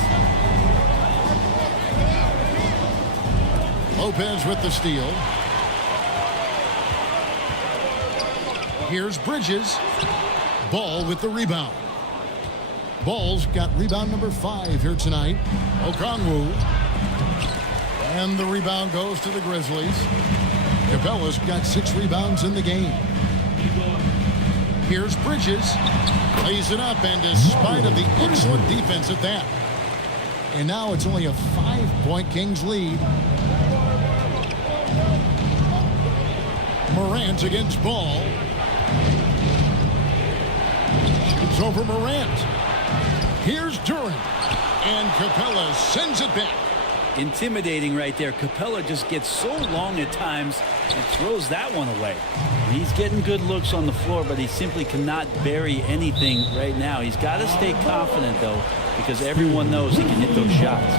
Lopez with the steal. Here's Bridges. Ball with the rebound. Ball's got rebound number 5 here tonight. Okongwu. And the rebound goes to the Grizzlies. Capella's got 6 rebounds in the game. Here's Bridges. Lays it up, and despite of the excellent defense at that. And now it's only a 5-point Kings lead. Morant against Ball. Shoots over Morant. Here's Duran. And Capella sends it back. Intimidating right there. Capella just gets so long at times and throws that one away. He's getting good looks on the floor, but he simply cannot bury anything right now. He's got to stay confident, though, because everyone knows he can hit those shots.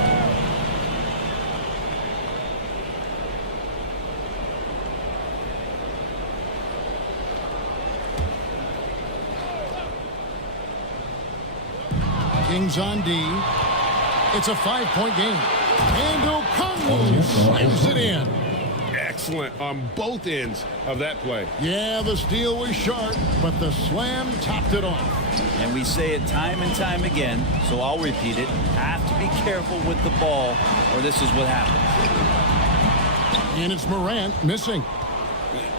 Kings on D. It's a 5-point game. And Okongwu slams it in. Excellent on both ends of that play. Yeah, the steal was sharp, but the slam topped it off. And we say it time and time again, so I'll repeat it. Have to be careful with the ball, or this is what happens. And it's Morant missing.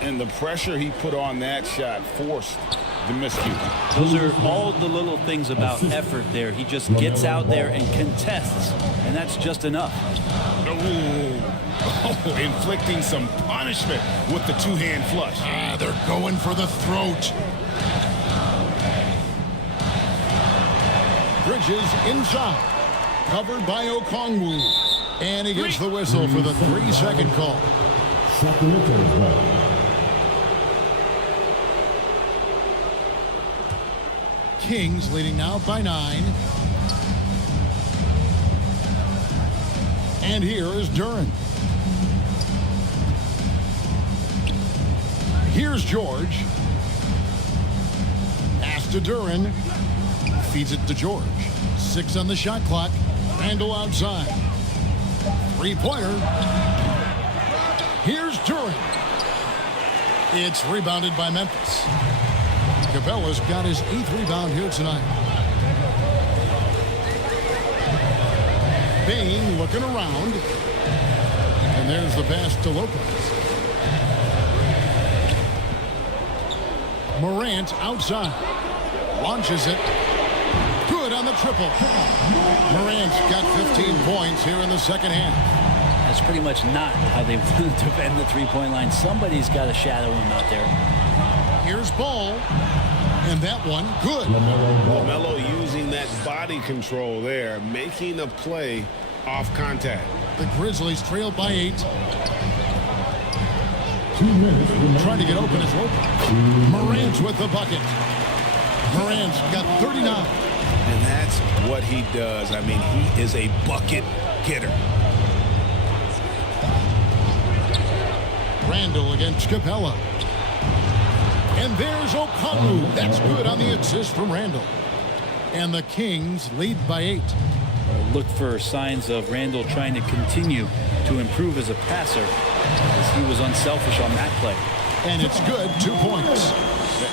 And the pressure he put on that shot forced the miscue. Those are all the little things about effort there. He just gets out there and contests, and that's just enough. Oh, inflicting some punishment with the two-hand flush. They're going for the throat. Bridges inside. Covered by Okongwu. And he gets the whistle for the 3-second call. Kings leading now by 9. And here is Duran. Here's George. Pass to Duran. Feeds it to George. 6 on the shot clock. Randall outside. 3-pointer. Here's Duran. It's rebounded by Memphis. Capella's got his 8th rebound here tonight. Bain looking around. And there's the pass to Lopez. Morant outside. Launches it. Good on the triple. Morant's got 15 points here in the second half. That's pretty much not how they want to defend the three-point line. Somebody's got to shadow him out there. Here's Ball. And that one, good. LaMelo using that body control there, making a play off contact. The Grizzlies trailed by 8. Trying to get open is Lopez. Morant with the bucket. Morant's got 39. And that's what he does. I mean, he is a bucket getter. Randall against Capella. And there's Okongwu. That's good on the assist from Randall. And the Kings lead by 8. Look for signs of Randall trying to continue to improve as a passer, as he was unselfish on that play. And it's good, 2 points.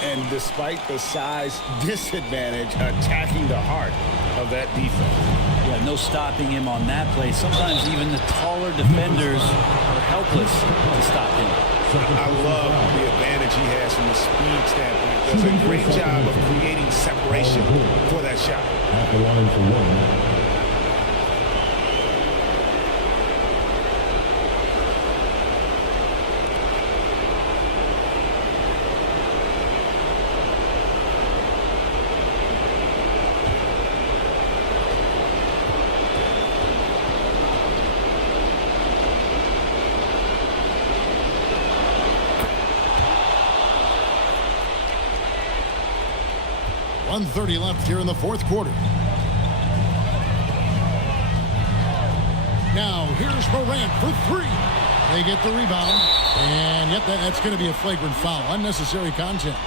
And despite the size disadvantage, attacking the heart of that defense. Yeah, no stopping him on that play. Sometimes even the taller defenders are helpless to stop him. I love the advantage he has from a speed standpoint. Does a great job of creating separation for that shot. At the line for one. .130 left here in the fourth quarter. Now here's Morant for three. They get the rebound, and yep, that's going to be a flagrant foul. Unnecessary contact.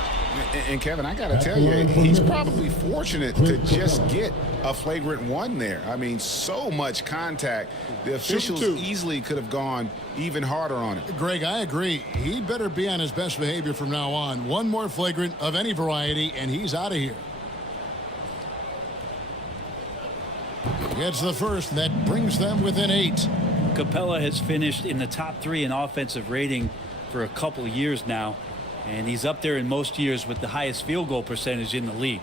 And Kevin, I got to tell you, he's probably fortunate to just get a flagrant one there. I mean, so much contact. The officials easily could have gone even harder on it. Greg, I agree. He better be on his best behavior from now on. One more flagrant of any variety, and he's out of here. Gets the first, and that brings them within 8. Capella has finished in the top 3 in offensive rating for a couple years now, and he's up there in most years with the highest field goal percentage in the league.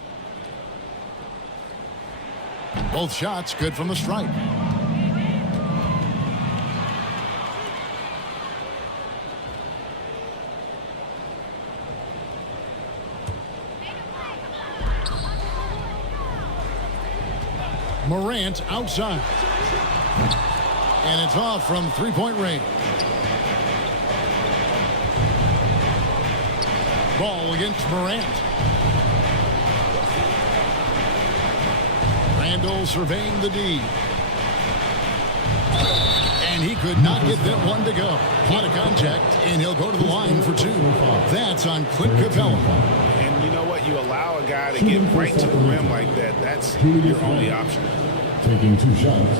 Both shots good from the stripe. Morant outside. And it's off from three-point range. Ball against Morant. Randall surveying the D. And he could not get that one to go. A lot of contact, and he'll go to the line for 2. That's on Clint Capella. And you know what? You allow a guy to get right to the rim like that. That's your only option. Taking 2 shots.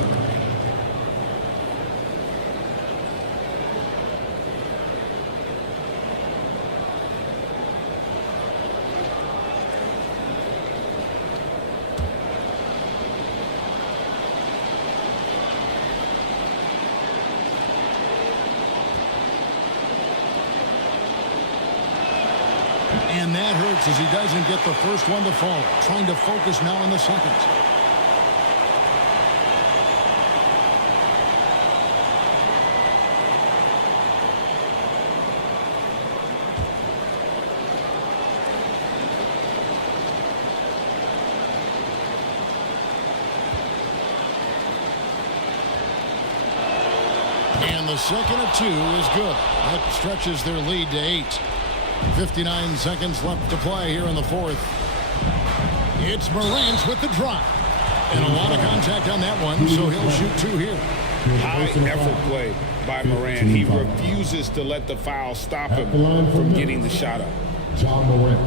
And that hurts as he doesn't get the first one to fall. Trying to focus now on the second. And the second of 2 is good. That stretches their lead to 8. 59 seconds left to play here in the fourth. It's Morant with the drive. And a lot of contact on that one, so he'll shoot 2 here. High effort play by Morant. He refuses to let the foul stop him from getting the shot up. John Morant.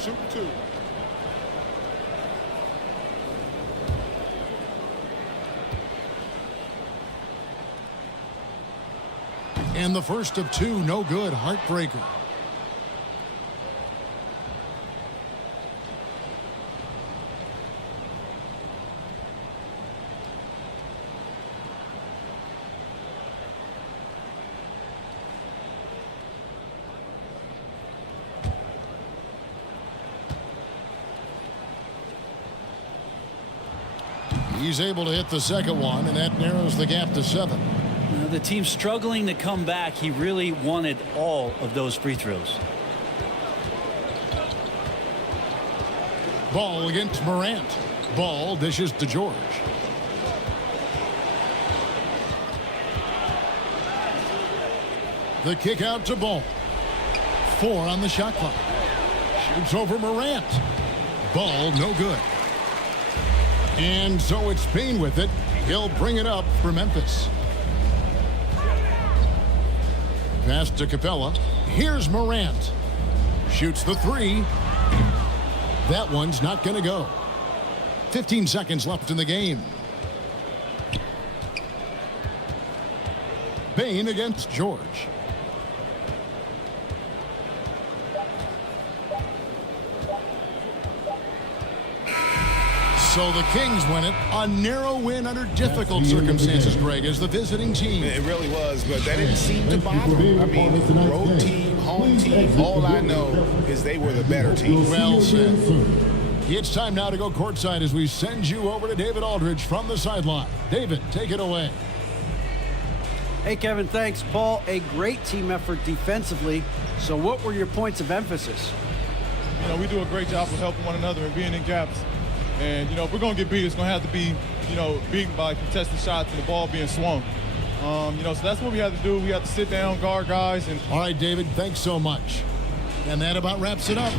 Shoot 2. And the first of 2, no good. Heartbreaker. He's able to hit the second one, and that narrows the gap to 7. The team's struggling to come back. He really wanted all of those free throws. Ball against Morant. Ball dishes to George. The kick out to Ball. 4 on the shot clock. Shoots over Morant. Ball no good. And so it's Payne with it. He'll bring it up for Memphis. Pass to Capella. Here's Morant. Shoots the three. That one's not going to go. 15 seconds left in the game. Bain against George. So the Kings win it. A narrow win under difficult circumstances, Greg, as the visiting team. It really was, but that didn't seem to bother them. I mean, road team, home team, all I know is they were the better team. Well said. It's time now to go courtside as we send you over to David Aldridge from the sideline. David, take it away. Hey, Kevin, thanks. Paul, a great team effort defensively. So what were your points of emphasis? You know, we do a great job of helping one another and being in gaps. And, you know, if we're going to get beat, it's going to have to be, you know, beaten by contested shots and the ball being swung. You know, so that's what we have to do. We have to sit down, guard guys. And all right, David, thanks so much. And that about wraps it up.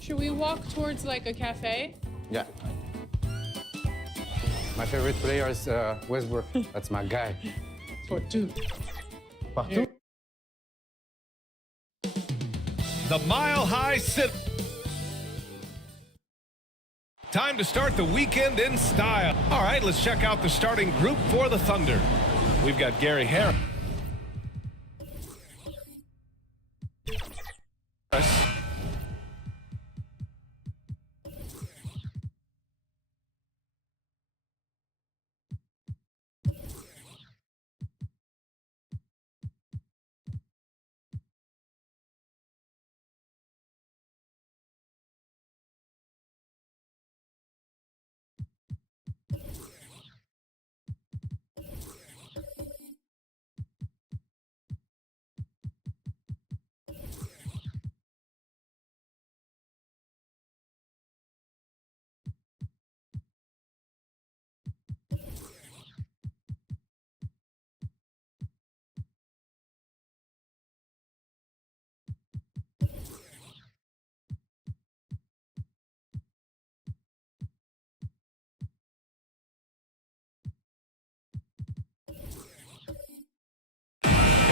Should we walk towards like a cafe? Yeah. My favorite player is Westbrook. That's my guy. Partout. Partout? The Mile High City. Time to start the weekend in style. All right, let's check out the starting group for the Thunder. We've got Gary Harris.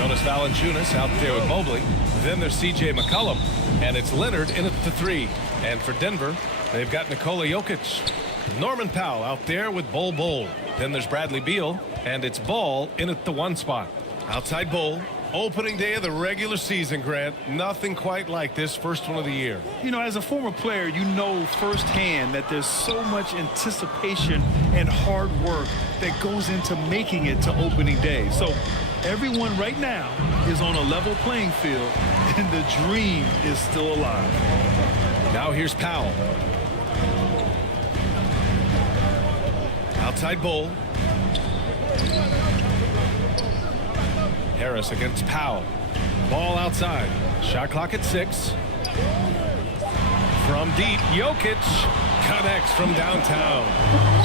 Jonas Valanciunas out there with Mobley. Then there's C.J. McCollum, and it's Leonard in at the 3. And for Denver, they've got Nikola Jokic. Norman Powell out there with Bol. Then there's Bradley Beal, and it's Ball in at the 1 spot. Outside Bol. Opening day of the regular season, Grant. Nothing quite like this first one of the year. You know, as a former player, you know firsthand that there's so much anticipation and hard work that goes into making it to opening day. So everyone right now is on a level playing field, and the dream is still alive. Now here's Powell. Outside Bol. Harris against Powell. Ball outside. Shot clock at 6. From deep, Jokic connects from downtown.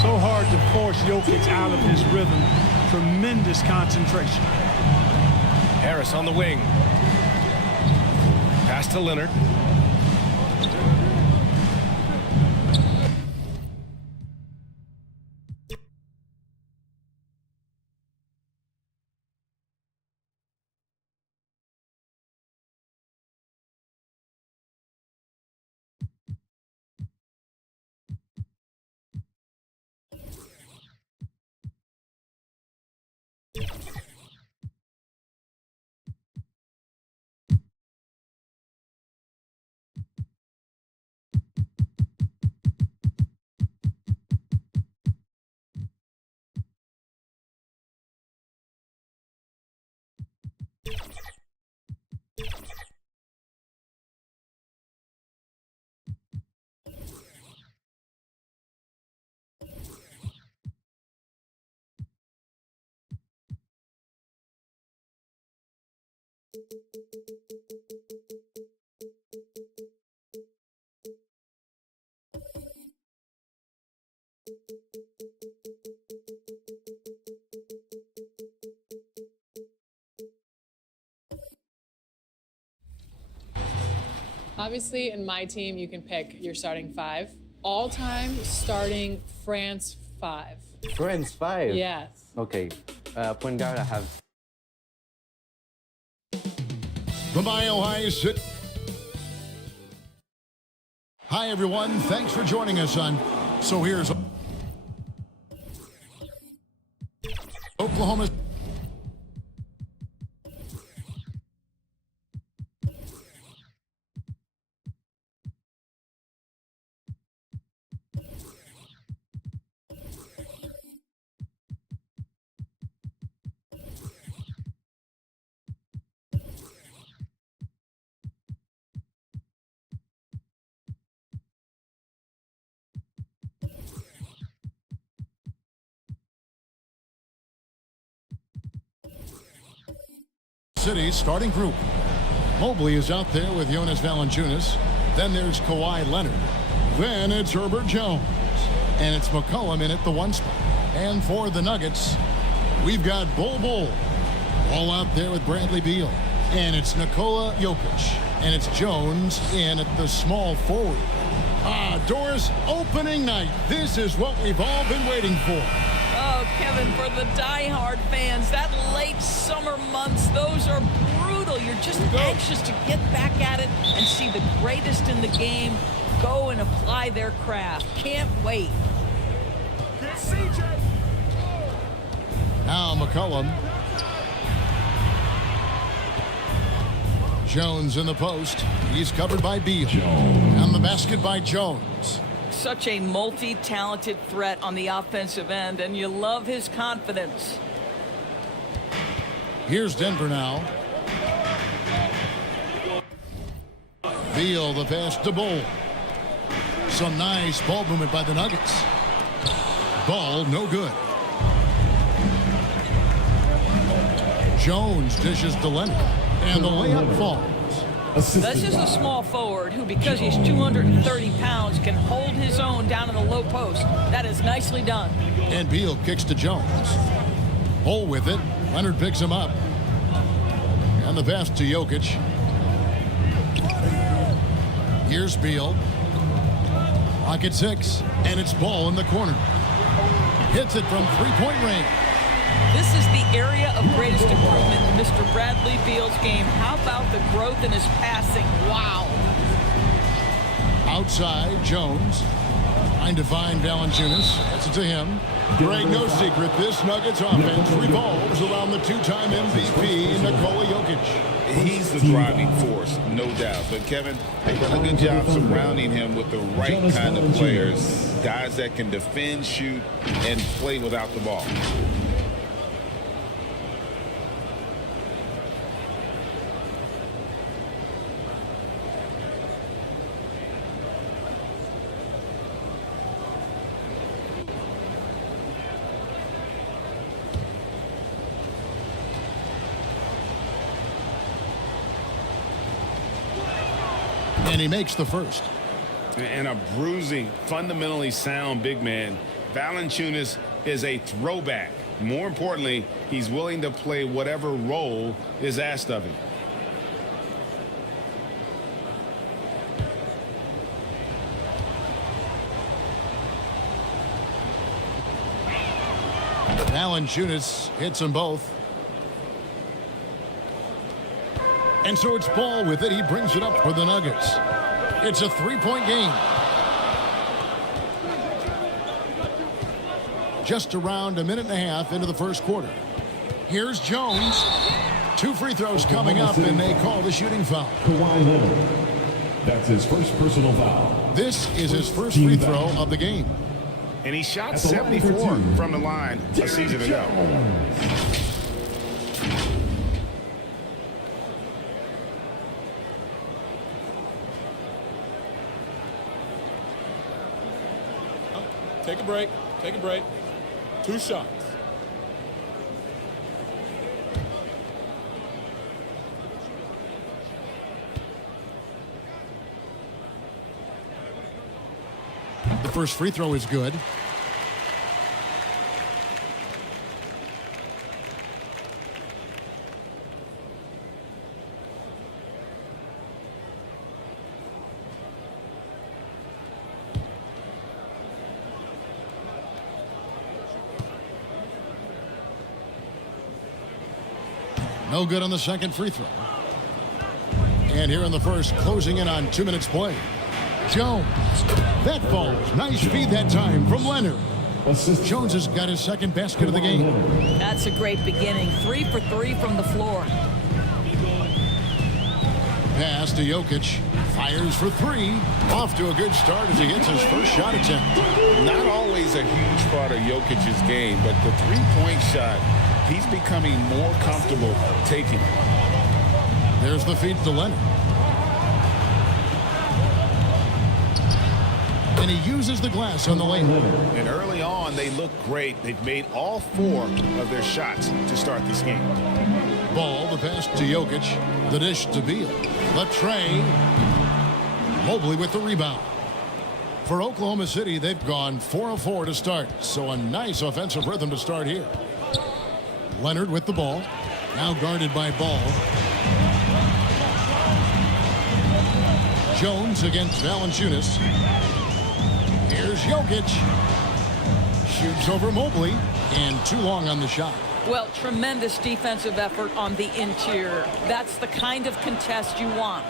So hard to force Jokic out of his rhythm. Tremendous concentration. Harris on the wing. Pass to Leonard. Obviously, in my team, you can pick your starting 5. All-time starting France 5. France 5? Yes. Okay. Point guard, I have. The Mile High Sit. Hi, everyone. Thanks for joining us on. So here's Oklahoma. City's starting group. Mobley is out there with Jonas Valanciunas. Then there's Kawhi Leonard. Then it's Herbert Jones. And it's McCollum in at the 1 spot. And for the Nuggets, we've got Bol. All out there with Bradley Beal. And it's Nikola Jokic. And it's Jones in at the small forward. Doris, opening night. This is what we've all been waiting for. Oh, Kevin, for the diehard fans, that late summer months, those are brutal. You're just anxious to get back at it and see the greatest in the game go and apply their craft. Can't wait. Now McCollum. Jones in the post. He's covered by Beal. And the basket by Jones. Such a multi-talented threat on the offensive end, and you love his confidence. Here's Denver now. Beal, the pass to Bol. Some nice ball movement by the Nuggets. Ball, no good. Jones dishes to Leonard, and the layup falls. This is a small forward who, because he's 230 pounds, can hold his own down in the low post. That is nicely done. And Beal kicks to Jones. Bol with it. Leonard picks him up. And the pass to Jokic. Here's Beal. Clock at 6. And it's Ball in the corner. Hits it from three-point range. This is the area of greatest improvement Mr. Bradley Beal's game. How about the growth in his passing? Wow. Outside, Jones. Trying to find Valanciunas. That's it to him. Greg, no secret, this Nuggets offense revolves around the two-time MVP, Nikola Jokic. He's the driving force, no doubt. But, Kevin, they've done a good job surrounding him with the right kind of players, guys that can defend, shoot, and play without the ball. And he makes the first. And a bruising, fundamentally sound big man. Valanciunas is a throwback. More importantly, he's willing to play whatever role is asked of him. Valanciunas hits them both. And so it's Ball with it. He brings it up for the Nuggets. It's a three-point game. Just around a minute and a half into the first quarter. Here's Jones. 2 free throws coming up, and they call the shooting foul. Kawhi Leonard. That's his first personal foul. This is his first free throw of the game. And he shot 74 from the line a season ago. Take a break. Take a break. 2 shots. The first free throw is good. No good on the second free throw. And here in the first, closing in on 2 minutes play. Jones. That falls. Nice feed that time from Leonard. Jones has got his second basket of the game. That's a great beginning. 3 for 3 from the floor. Pass to Jokic. Fires for 3. Off to a good start as he hits his first shot attempt. Not always a huge part of Jokic's game, but the three-point shot, he's becoming more comfortable taking it. There's the feed to Leonard. And he uses the glass on the lane. And early on, they look great. They've made all 4 of their shots to start this game. Ball, the pass to Jokic. The dish to Beal. The tray. Mobley with the rebound. For Oklahoma City, they've gone 4 of 4 to start. So a nice offensive rhythm to start here. Leonard with the ball. Now guarded by Ball. Jones against Valanciunas. Here's Jokic. Shoots over Mobley. And too long on the shot. Well, tremendous defensive effort on the interior. That's the kind of contest you want.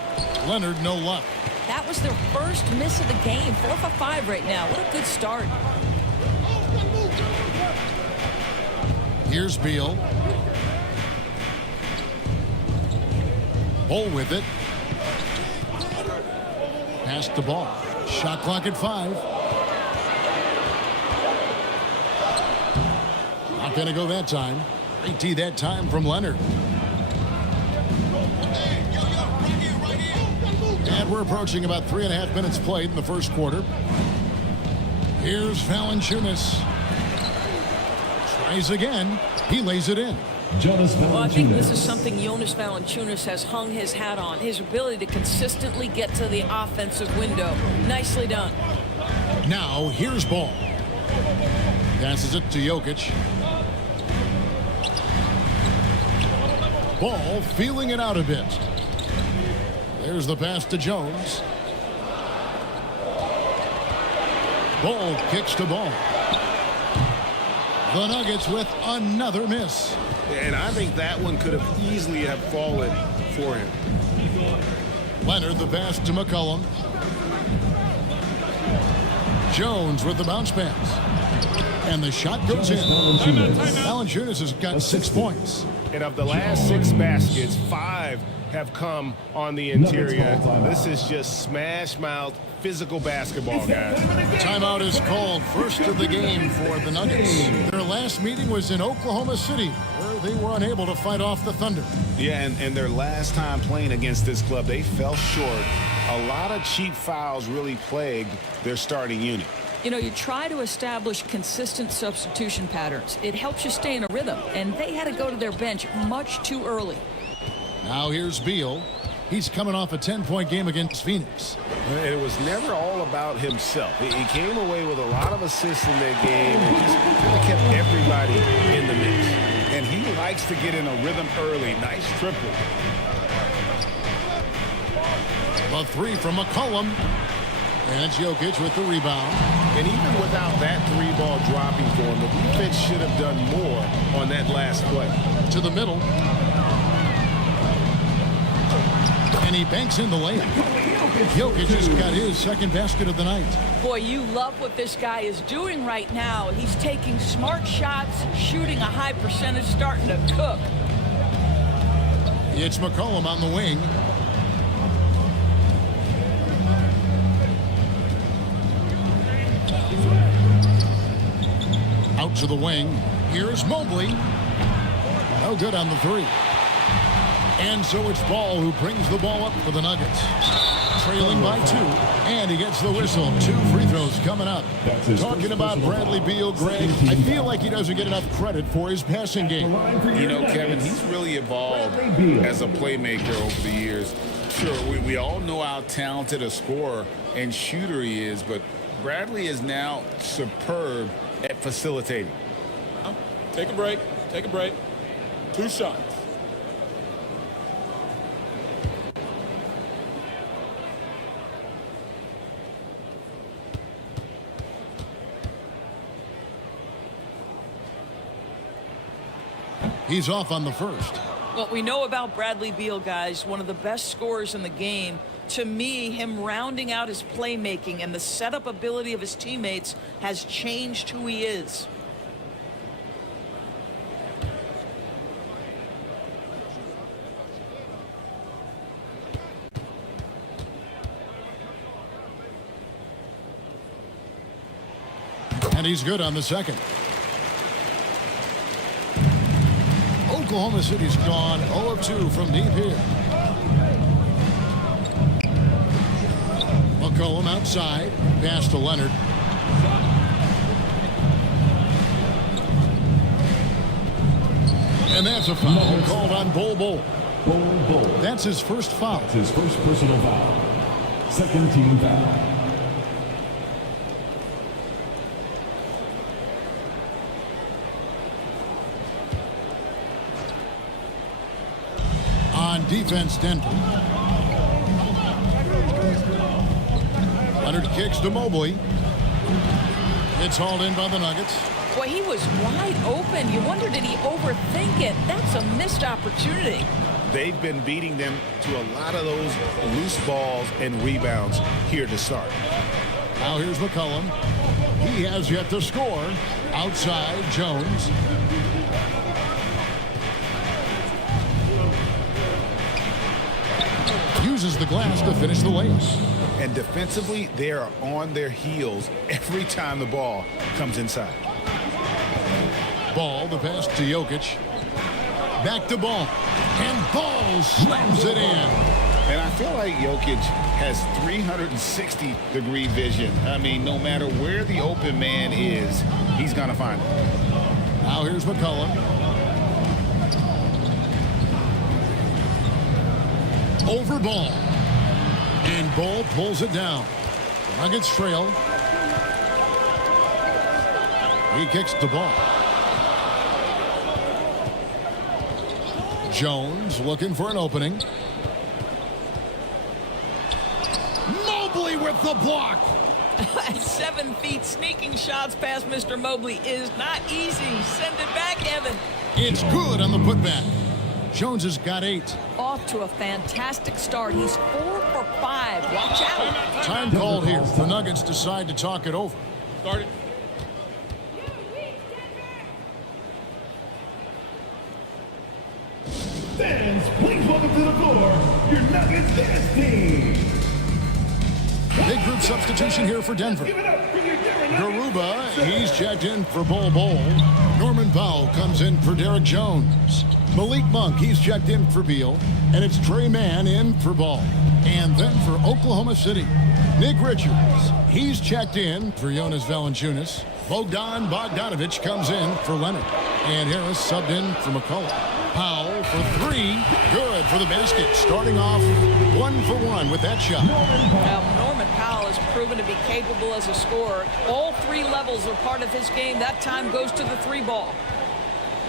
Leonard, no luck. That was their first miss of the game. 4 for 5 right now. What a good start. Here's Beal. Ball with it. Pass the ball. Shot clock at 5. Not going to go that time. AT that time from Leonard. And we're approaching about 3.5 minutes played in the first quarter. Here's Valanciunas. Tries again. He lays it in. Well, I think this is something Jonas Valanciunas has hung his hat on. His ability to consistently get to the offensive window. Nicely done. Now, here's Ball. Passes it to Jokic. Ball feeling it out a bit. There's the pass to Jones. Ball kicks to Ball. The Nuggets with another miss. And I think that one could have easily have fallen for him. Leonard the pass to McCollum. Jones with the bounce pass. And the shot goes in. Valanciunas has got 6 points. And of the last 6 baskets, 5 have come on the interior. This is just smash mouth physical basketball, guys. Timeout is called, first of the game for the Nuggets. Their last meeting was in Oklahoma City, where they were unable to fight off the Thunder. Yeah, and their last time playing against this club, they fell short. A lot of cheap fouls really plagued their starting unit. You know, you try to establish consistent substitution patterns. It helps you stay in a rhythm, and they had to go to their bench much too early. Now here's Beal. He's coming off a 10-point game against Phoenix. And it was never all about himself. He came away with a lot of assists in that game and just kind of kept everybody in the mix. And he likes to get in a rhythm early. Nice triple. A 3 from McCollum. And it's Jokic with the rebound. And even without that 3-ball dropping for him, the defense should have done more on that last play. To the middle. And he banks in the layup. Jokic just got his second basket of the night. Boy, you love what this guy is doing right now. He's taking smart shots, shooting a high percentage, starting to cook. It's McCollum on the wing. Out to the wing. Here's Mobley. No good on the 3. And so it's Ball who brings the ball up for the Nuggets. Trailing by 2. And he gets the whistle. 2 free throws coming up. Talking about Bradley Beal, Greg, I feel like he doesn't get enough credit for his passing game. You know, Kevin, he's really evolved as a playmaker over the years. Sure, we all know how talented a scorer and shooter he is, but Bradley is now superb at facilitating. Take a break. Take a break. 2 shots. He's off on the first. What we know about Bradley Beal, guys, one of the best scorers in the game. To me, him rounding out his playmaking and the setup ability of his teammates has changed who he is. And he's good on the second. Oklahoma City's gone 0 of 2 from deep here. McCollum outside. Pass to Leonard. And that's a foul called on Bol. That's his first foul. That's his first personal foul. Second team foul. On defense, Denver. Leonard kicks to Mobley. It's hauled in by the Nuggets. Boy, he was wide open. You wonder, did he overthink it? That's a missed opportunity. They've been beating them to a lot of those loose balls and rebounds here to start. Now here's McCollum. He has yet to score. Outside, Jones. Uses the glass to finish the layup. And defensively, they are on their heels every time the ball comes inside. Ball, the pass to Jokic. Back to Ball. And Ball slams it in. And I feel like Jokic has 360-degree vision. I mean, no matter where the open man is, he's going to find it. Now here's McCollum. Over Ball. And Ball pulls it down. Nuggets trail. He kicks the ball. Jones looking for an opening. Mobley with the block. At 7 feet, sneaking shots past Mr. Mobley is not easy. Send it back, Evan. It's good on the putback. Jones has got 8. Off to a fantastic start. He's 4 for 5. Watch out. Time called here. The Nuggets decide to talk it over. Start it. Fans, please welcome to the floor your Nuggets dance team. Big group substitution here for Denver. Garuba, he's checked in for Bol Bol. Norman Powell comes in for Derek Jones. Malik Monk, he's checked in for Beal. And it's Trey Mann in for Ball. And then for Oklahoma City, Nick Richards, he's checked in for Jonas Valanciunas. Bogdan Bogdanovic comes in for Leonard. And Harris subbed in for McCullough. Powell for 3, good for the basket. Starting off 1 for 1 with that shot. Norman Powell has proven to be capable as a scorer. All 3 levels are part of his game. That time goes to the 3 ball.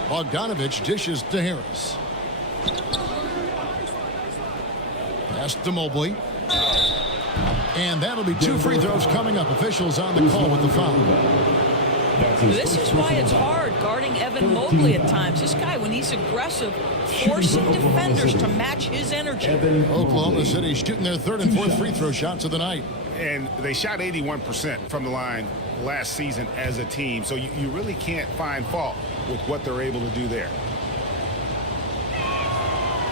Bogdanovic dishes to Harris. Pass to Mobley. And that'll be 2 free throws coming up. Officials on the call with the foul. This is why it's hard guarding Evan Mobley at times. This guy, when he's aggressive, forcing defenders to match his energy. Oklahoma City shooting their 3rd and 4th free throw shots of the night. And they shot 81% from the line last season as a team. So you really can't find fault with what they're able to do there.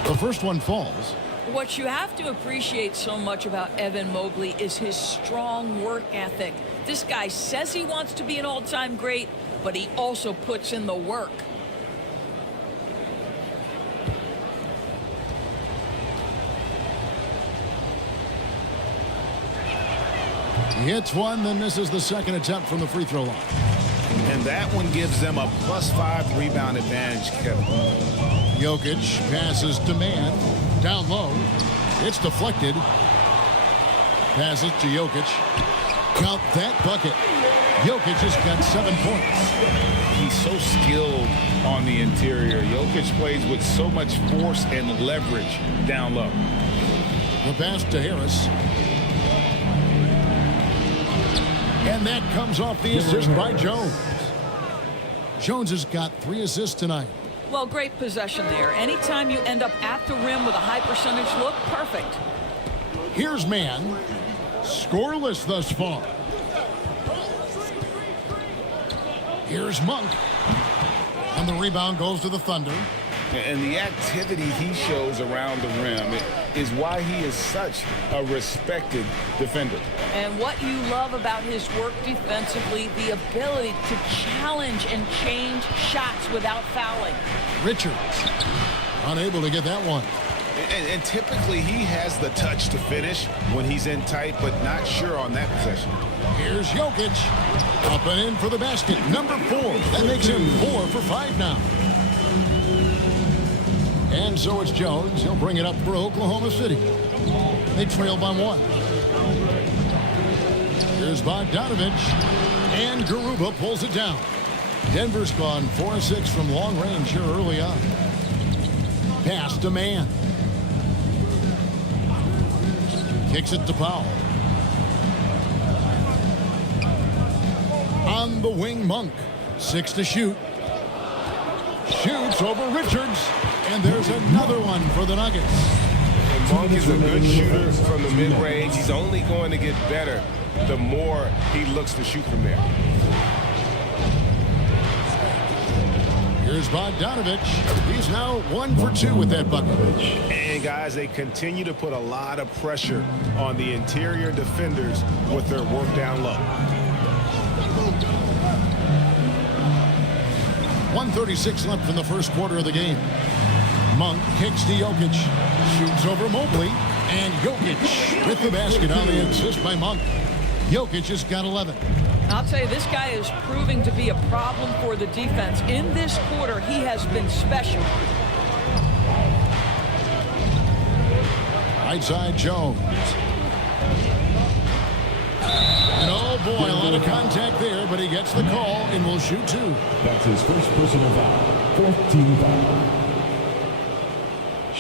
The first one falls. What you have to appreciate so much about Evan Mobley is his strong work ethic. This guy says he wants to be an all-time great, but he also puts in the work. He hits one, then misses the second attempt from the free throw line. And that one gives them a +5 rebound advantage, Kevin. Jokic passes to Mann. Down low. It's deflected. Passes to Jokic. Count that bucket. Jokic has got 7 points. He's so skilled on the interior. Jokic plays with so much force and leverage down low. The pass to Harris. And that comes off the assist by Jones. Jones has got 3 assists tonight. Well, great possession there. Anytime you end up at the rim with a high percentage look, perfect. Here's Mann. Scoreless thus far. Here's Monk. And the rebound goes to the Thunder. And the activity he shows around the rim is why he is such a respected defender. And what you love about his work defensively, the ability to challenge and change shots without fouling. Richards unable to get that one. And typically he has the touch to finish when he's in tight, but not sure on that possession. Here's Jokic. Up and in for the basket. Number 4. That makes him 4 for 5 now. And so it's Jones. He'll bring it up for Oklahoma City. They trail by 1. Here's Bogdanovic. And Garuba pulls it down. Denver's gone 4-6 from long range here early on. Pass to Mann. Kicks it to Powell. On the wing, Monk. 6 to shoot. Shoots over Richards. And there's another one for the Nuggets. And Monk is a good shooter from the mid-range. He's only going to get better the more he looks to shoot from there. Here's Bogdanovic. He's now 1 for 2 with that bucket. And guys, they continue to put a lot of pressure on the interior defenders with their work down low. 1:36 left in the first quarter of the game. Monk kicks to Jokic. Shoots over Mobley. And Jokic with the basket on the assist by Monk. Jokic has got 11. I'll tell you, this guy is proving to be a problem for the defense. In this quarter, he has been special. Right side, Jones. And oh boy, a lot of contact there, but he gets the call and will shoot 2. That's his first personal foul. 4th team foul.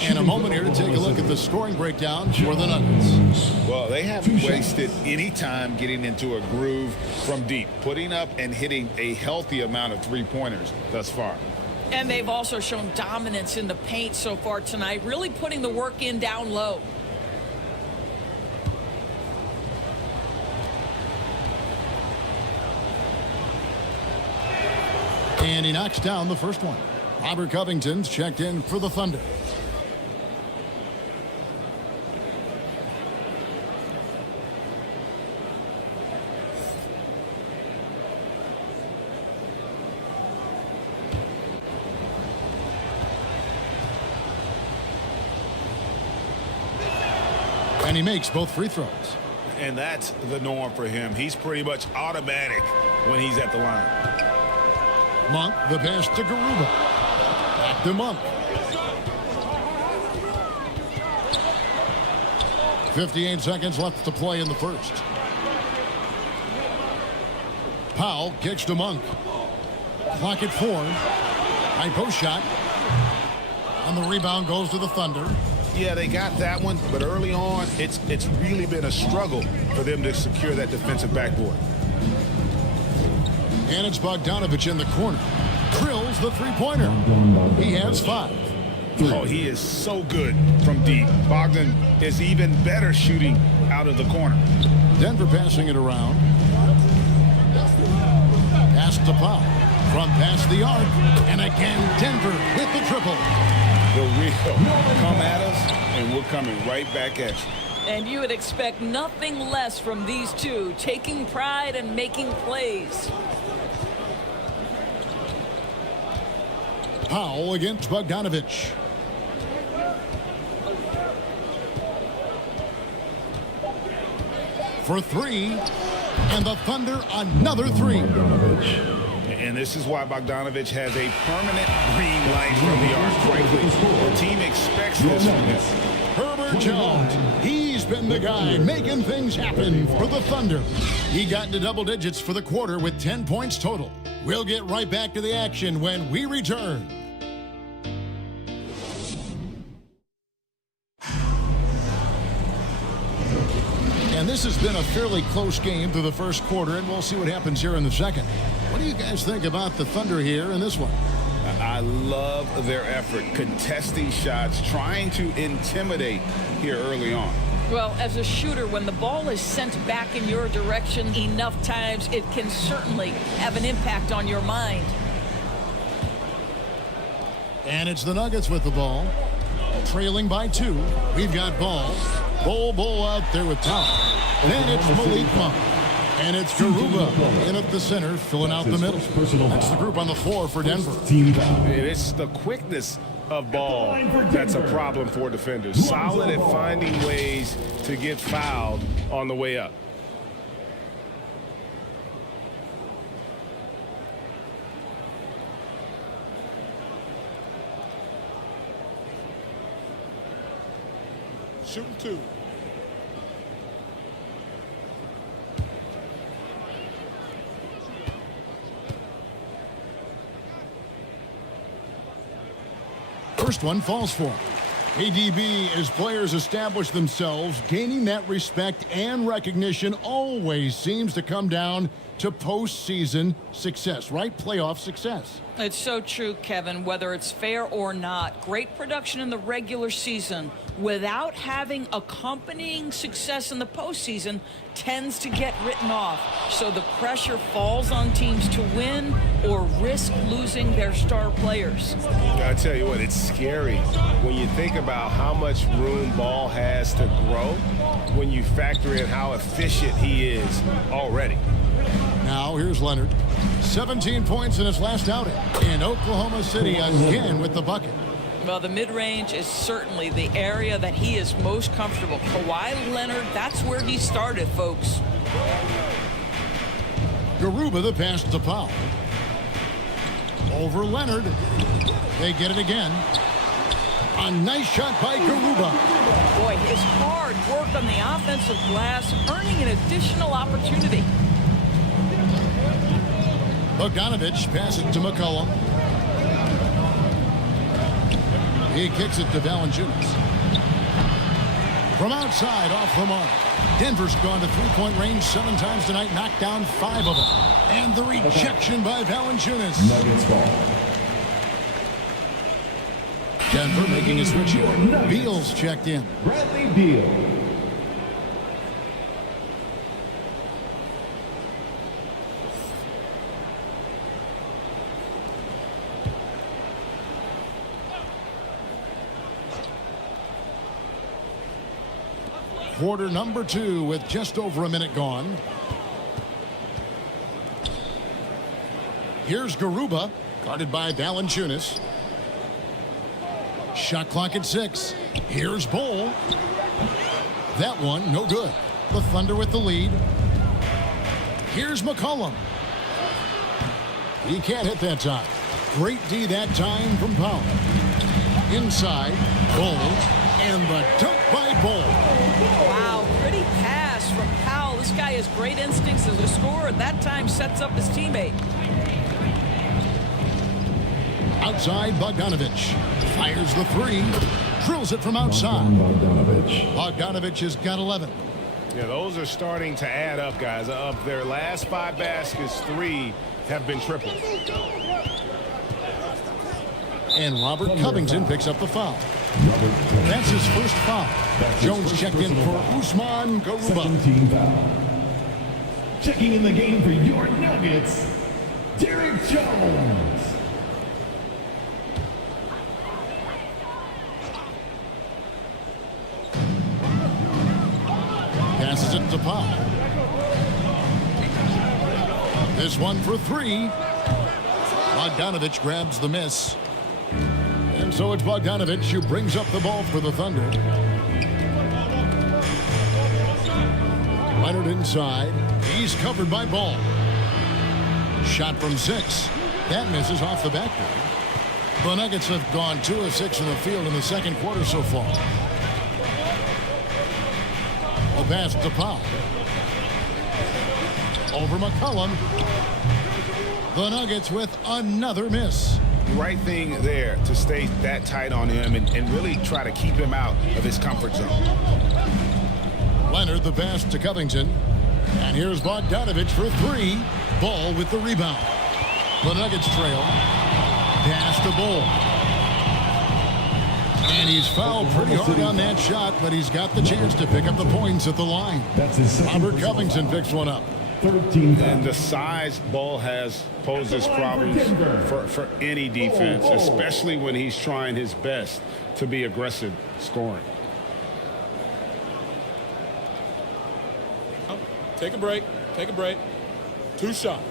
And a moment here to take a look at the scoring breakdown for the Nuggets. Well, they haven't wasted any time getting into a groove from deep, putting up and hitting a healthy amount of 3-pointers thus far. And they've also shown dominance in the paint so far tonight, really putting the work in down low. And he knocks down the first one. Robert Covington's checked in for the Thunder. And he makes both free throws. And that's the norm for him. He's pretty much automatic when he's at the line. Monk, the pass to Garuba. Back to Monk. 58 seconds left to play in the first. Powell kicks to Monk. Clock at 4. High post shot. And the rebound goes to the Thunder. Yeah, they got that one, but early on, it's really been a struggle for them to secure that defensive backboard. And it's Bogdanovich in the corner. Drills the three-pointer. He has 5. Oh, he is so good from deep. Bogdan is even better shooting out of the corner. Denver passing it around. Pass to Powell. From past the arc. And again, Denver with the triple. The real come at us, and we're coming right back at you. And you would expect nothing less from these two, taking pride and making plays. Powell against Bogdanovich. For 3. And the Thunder another 3. And this is why Bogdanovich has a permanent green light from the arc. Frankly, the team expects this from him. Herbert Jones, he's been the guy making things happen for the Thunder. He got into double digits for the quarter with 10 points total. We'll get right back to the action when we return. And this has been a fairly close game through the first quarter, and we'll see what happens here in the second. What do you guys think about the Thunder here in this one? I love their effort, contesting shots, trying to intimidate here early on. Well, as a shooter, when the ball is sent back in your direction enough times, it can certainly have an impact on your mind. And it's the Nuggets with the ball. Trailing by 2. We've got Ball. Bol out there with Powell. Then it's Malik Monk. And it's Garuba in at the center, filling out the middle. That's the group on the floor for Denver. It's the quickness of Ball that's a problem for defenders. Solid at finding ways to get fouled on the way up. Shooting 2. First one falls for him. ADB, as players establish themselves, gaining that respect and recognition always seems to come down to postseason success, right? Playoff success. It's so true, Kevin, whether it's fair or not. Great production in the regular season without having accompanying success in the postseason tends to get written off. So the pressure falls on teams to win or risk losing their star players. I tell you what, it's scary when you think about how much room Ball has to grow when you factor in how efficient he is already. Now here's Leonard. 17 points in his last outing. In Oklahoma City again with the bucket. Well, the mid-range is certainly the area that he is most comfortable. Kawhi Leonard, that's where he started, folks. Garuba the pass to Powell. Over Leonard. They get it again. A nice shot by Garuba. Boy, his hard work on the offensive glass, earning an additional opportunity. Bogdanovich passes it to McCollum. He kicks it to Valanciunas. From outside, off the mark. Denver's gone to three-point range 7 times tonight, knocked down 5 of them. And the rejection by Valanciunas. Nuggets ball. Denver making a switch here. Beal's checked in. Bradley Beal. Quarter number 2 with just over a minute gone. Here's Garuba, guarded by Valanciunas. Shot clock at 6. Here's Bol. That one, no good. The Thunder with the lead. Here's McCollum. He can't hit that time. Great D that time from Powell. Inside, Bol, and the dunk by Bol. Wow, pretty pass from Powell. This guy has great instincts as a scorer. That time sets up his teammate. Outside, Bogdanovich fires the 3, drills it from outside. Bogdanovich has got 11. Yeah, those are starting to add up, guys. Of their last 5 baskets, 3 have been triples. And Robert Covington picks up the foul. That's his first foul. Jones checked in for Usman Garuba. Checking in the game for your Nuggets, Derek Jones. Passes it to Powell. This one for 3. Bogdanovich grabs the miss. And so it's Bogdanovich who brings up the ball for the Thunder. Leonard inside. He's covered by Ball. Shot from 6. That misses off the backboard. The Nuggets have gone 2 of 6 in the field in the second quarter so far. The pass to Powell. Over McCollum. The Nuggets with another miss. Right thing there to stay that tight on him and really try to keep him out of his comfort zone. Leonard the pass to Covington. And here's Bogdanovich for 3. Ball with the rebound. The Nuggets trail. Pass to Ball. And he's fouled pretty hard on that shot, but he's got the chance to pick up the points at the line. Robert Covington picks one up. And the size Ball has poses problems for any defense, especially when he's trying his best to be aggressive scoring. Take a break. Take a break. 2 shots.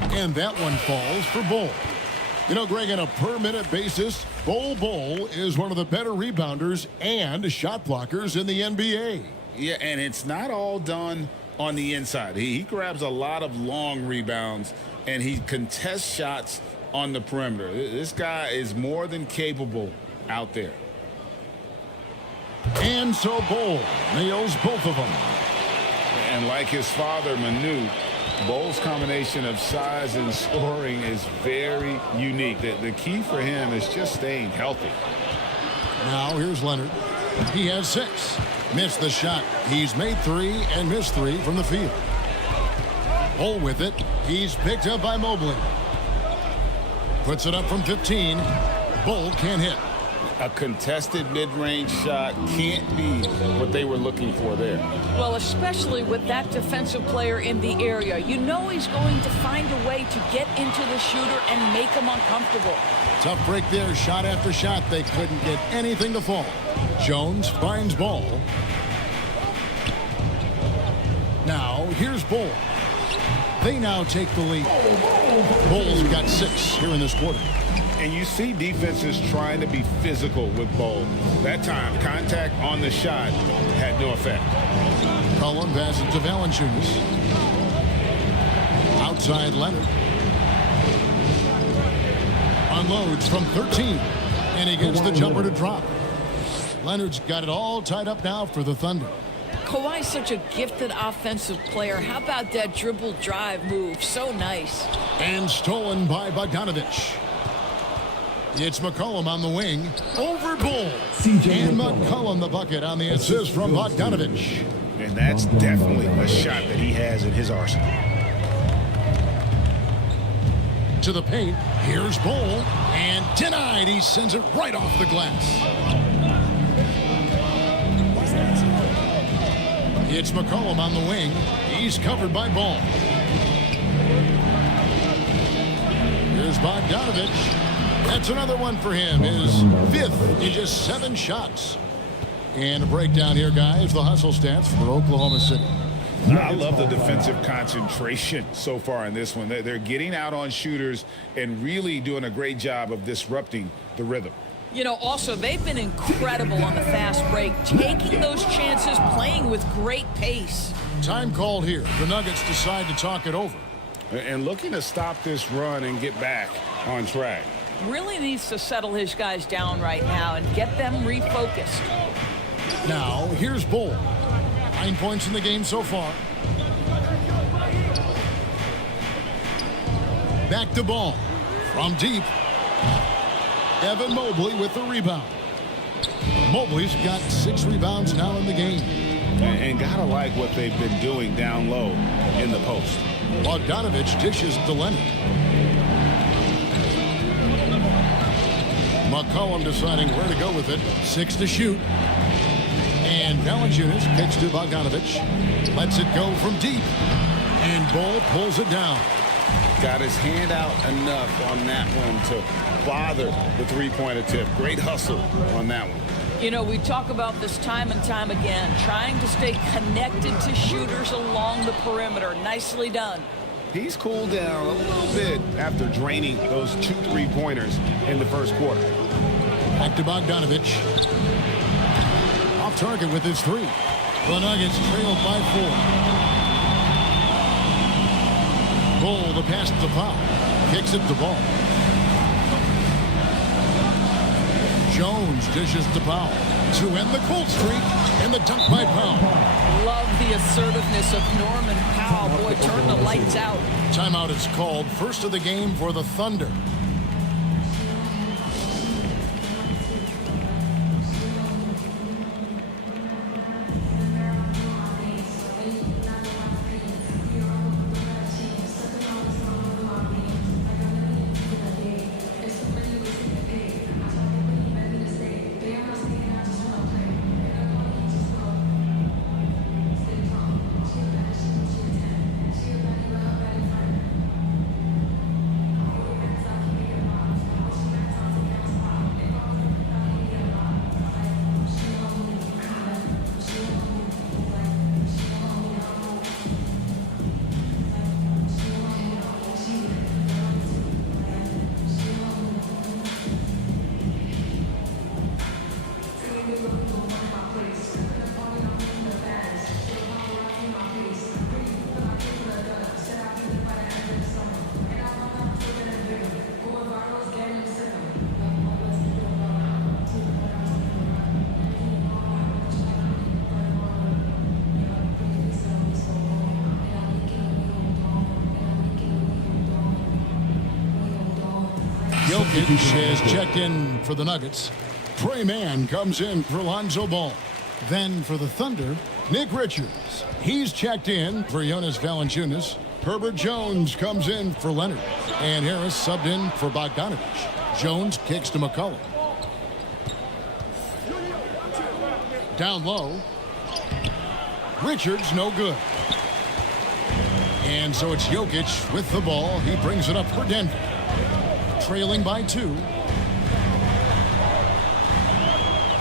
And that one falls for Bol. You know, Greg, on a per-minute basis, Bol is one of the better rebounders and shot blockers in the NBA. Yeah, and it's not all done on the inside. He grabs a lot of long rebounds, and he contests shots on the perimeter. This guy is more than capable out there. And so Bol nails both of them. And like his father, Manu, Bol's combination of size and scoring is very unique. The key for him is just staying healthy. Now here's Leonard. He has 6. Missed the shot. He's made 3 and missed 3 from the field. Bol with it. He's picked up by Mobley. Puts it up from 15. Bol can't hit. A contested mid-range shot can't be what they were looking for there. Well, especially with that defensive player in the area. You know he's going to find a way to get into the shooter and make him uncomfortable. Tough break there. Shot after shot. They couldn't get anything to fall. Jones finds Ball. Now, here's Bol. They now take the lead. Bol's got 6 here in this quarter. And you see defenses trying to be physical with Bol. That time, contact on the shot had no effect. Cullen passes to Valanciunas. Outside Leonard. Unloads from 13. And he gets the jumper to drop. Leonard's got it all tied up now for the Thunder. Kawhi's such a gifted offensive player. How about that dribble drive move? So nice. And stolen by Bogdanovich. It's McCollum on the wing. Over Bol. And McCollum the bucket on the assist from Bogdanovich. And that's definitely a shot that he has in his arsenal. To the paint. Here's Bull. And denied. He sends it right off the glass. It's McCollum on the wing. He's covered by Bull. Here's Bogdanovich. That's another one for him. His 5th in just 7 shots. And a breakdown here, guys. The hustle stats for Oklahoma City. I love the defensive concentration so far in this one. They're getting out on shooters and really doing a great job of disrupting the rhythm. You know, also, they've been incredible on the fast break, taking those chances, playing with great pace. Time called here. The Nuggets decide to talk it over. And looking to stop this run and get back on track. Really needs to settle his guys down right now and get them refocused. Now, here's Bull. 9 points in the game so far. Back to Ball. From deep. Evan Mobley with the rebound. Mobley's got 6 rebounds now in the game. And gotta like what they've been doing down low in the post. Bogdanovich dishes to Leonard. McCollum deciding where to go with it. 6 to shoot. And Valanciunas kicks to Bogdanovich. Lets it go from deep. And Bull pulls it down. Got his hand out enough on that one to bother the three-point attempt. Great hustle on that one. You know, we talk about this time and time again, trying to stay connected to shooters along the perimeter. Nicely done. He's cooled down a little bit after draining those 2 3-pointers in the first quarter. Back to Bogdanovich. Off target with his 3. The Nuggets trailed by 4. Bull, the pass to Powell. Kicks it to Ball. Jones dishes to Powell to end the cold streak, and the dunk by Powell. Love the assertiveness of Norman Powell. Boy, turn the lights out. Timeout is called. First of the game for the Thunder. Jokic has checked in for the Nuggets. Trey Mann comes in for Lonzo Ball. Then for the Thunder, Nick Richards. He's checked in for Jonas Valanciunas. Herbert Jones comes in for Leonard. And Harris subbed in for Bogdanovich. Jones kicks to McCollum. Down low. Richards no good. And so it's Jokic with the ball. He brings it up for Denver. Trailing by 2.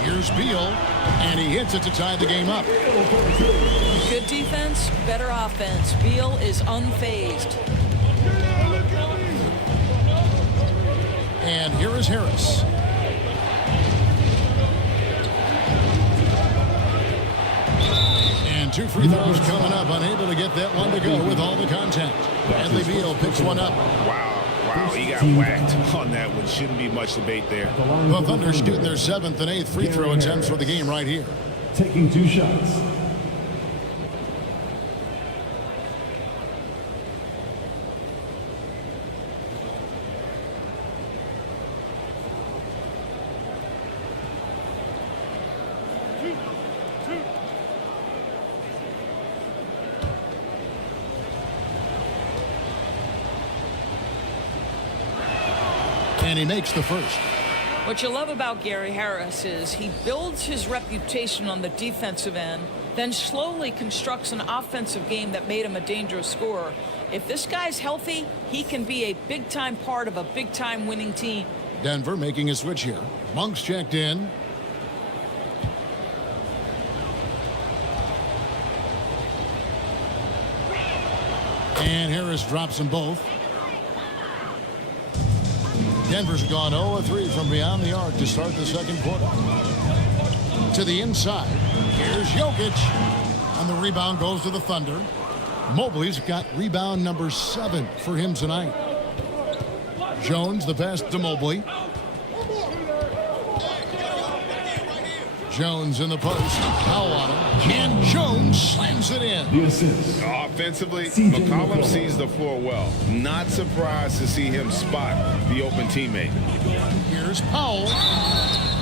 Here's Beal, and he hits it to tie the game up. Good defense, better offense. Beal is unfazed. And here is Harris. And 2 free throws coming up. Unable to get that one to go with all the contact. Bradley Beal picks one up. Wow, he got whacked on that one. Shouldn't be much debate there. The Thunder shooting their 7th and 8th free throw attempts for the game right here. Taking 2 shots. And he makes the first. What you love about Gary Harris is he builds his reputation on the defensive end, then slowly constructs an offensive game that made him a dangerous scorer. If this guy's healthy, he can be a big-time part of a big-time winning team. Denver making a switch here. Monk's checked in. And Harris drops them both. Denver's gone 0-3 from beyond the arc to start the second quarter. To the inside. Here's Jokic. And the rebound goes to the Thunder. Mobley's got rebound number 7 for him tonight. Jones, the pass to Mobley. Jones in the post. Foul on him. And Jones slams it in. Offensively, McCollum sees the floor well. Not surprised to see him spot the open teammate. Here's Powell.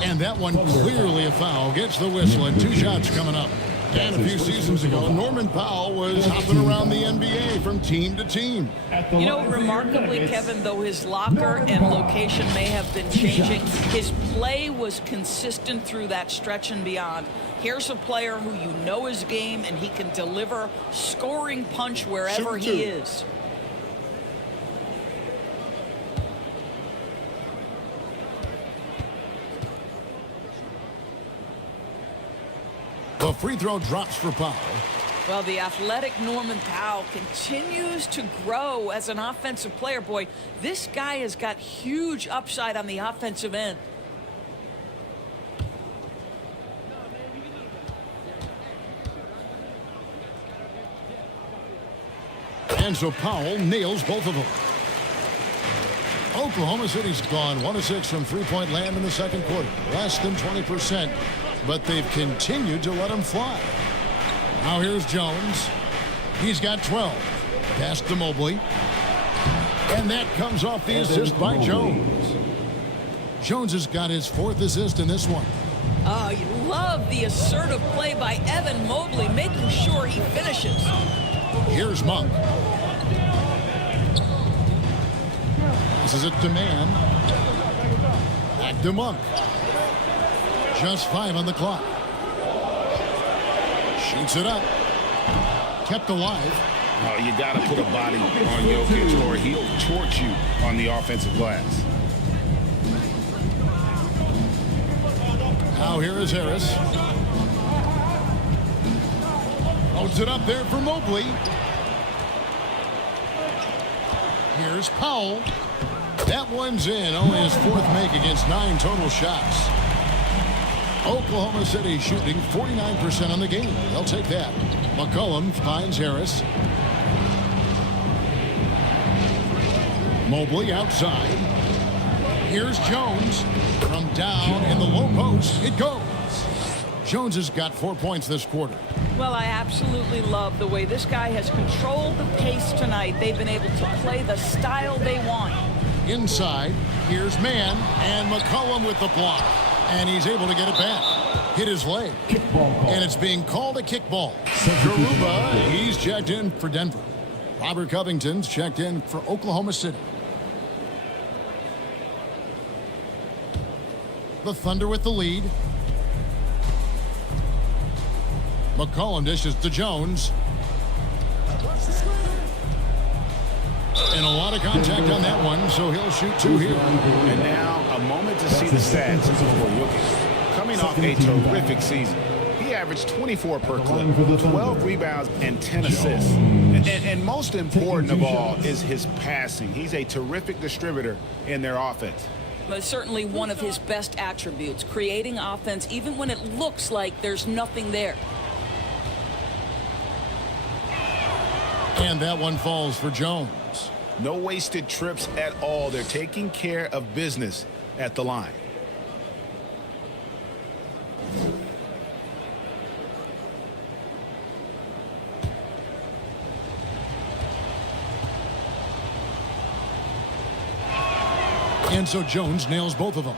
And that one clearly a foul. Gets the whistle and 2 shots coming up. And a few seasons ago, Norman Powell was hopping around the NBA from team to team. You know, remarkably, Kevin, though his locker and location may have been changing, his play was consistent through that stretch and beyond. Here's a player who you know his game, and he can deliver scoring punch wherever he is. The free throw drops for Powell. Well, the athletic Norman Powell continues to grow as an offensive player. Boy, this guy has got huge upside on the offensive end. And so Powell nails both of them. Oklahoma City's gone 1-6 from three-point land in the second quarter. Less than 20%. But they've continued to let him fly. Now here's Jones. He's got 12. Pass to Mobley. And that comes off the assist by Jones. Jones has got his 4th assist in this one. Oh, you love the assertive play by Evan Mobley, making sure he finishes. Here's Monk. This is it to Man. Back to Monk. Just 5 on the clock. Shoots it up. Kept alive. Oh, you got to put a body on Jokic or he'll torch you on the offensive glass. Now here is Harris. Holds it up there for Mobley. Here's Powell. That one's in. Only his 4th make against 9 total shots. Oklahoma City shooting 49% on the game. They'll take that. McCollum finds Harris. Mobley outside. Here's Jones. From down in the low post, it goes. Jones has got 4 points this quarter. Well, I absolutely love the way this guy has controlled the pace tonight. They've been able to play the style they want. Inside, here's Man, and McCollum with the block. And he's able to get it back. Hit his leg. And it's being called a kickball. Garuba, he's checked in for Denver. Robert Covington's checked in for Oklahoma City. The Thunder with the lead. McCollum dishes to Jones. And a lot of contact on that one, so he'll shoot 2 here. And now a moment to see the stats for Jokic. Coming off a terrific season, he averaged 24 per clip, 12 rebounds, and 10 assists. And most important of all is his passing. He's a terrific distributor in their offense. But certainly one of his best attributes, creating offense even when it looks like there's nothing there. And that one falls for Jones. No wasted trips at all. They're taking care of business at the line. And so Jones nails both of them.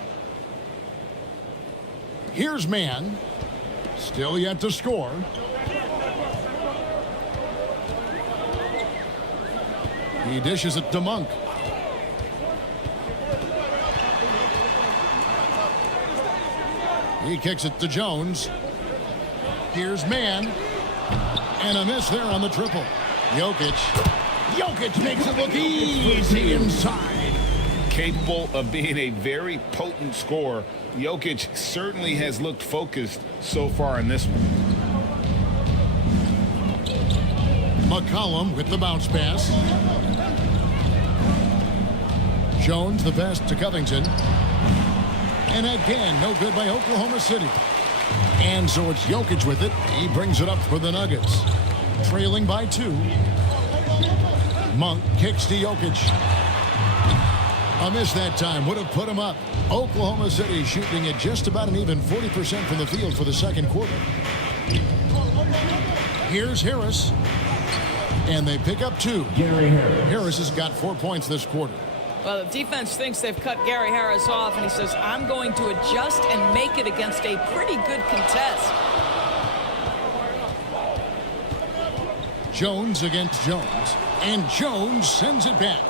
Here's Man. Still yet to score. He dishes it to Monk. He kicks it to Jones. Here's Mann. And a miss there on the triple. Jokic makes it look easy inside. Capable of being a very potent scorer. Jokic certainly has looked focused so far in this one. McCollum with the bounce pass. Jones the pass to Covington. And again, no good by Oklahoma City. And so it's Jokic with it. He brings it up for the Nuggets. Trailing by 2. Monk kicks to Jokic. A miss that time would have put him up. Oklahoma City shooting at just about an even 40% from the field for the second quarter. Here's Harris. And they pick up 2. Harris has got 4 points this quarter. Well, the defense thinks they've cut Gary Harris off, and he says, I'm going to adjust and make it against a pretty good contest. Jones against Jones. And Jones sends it back.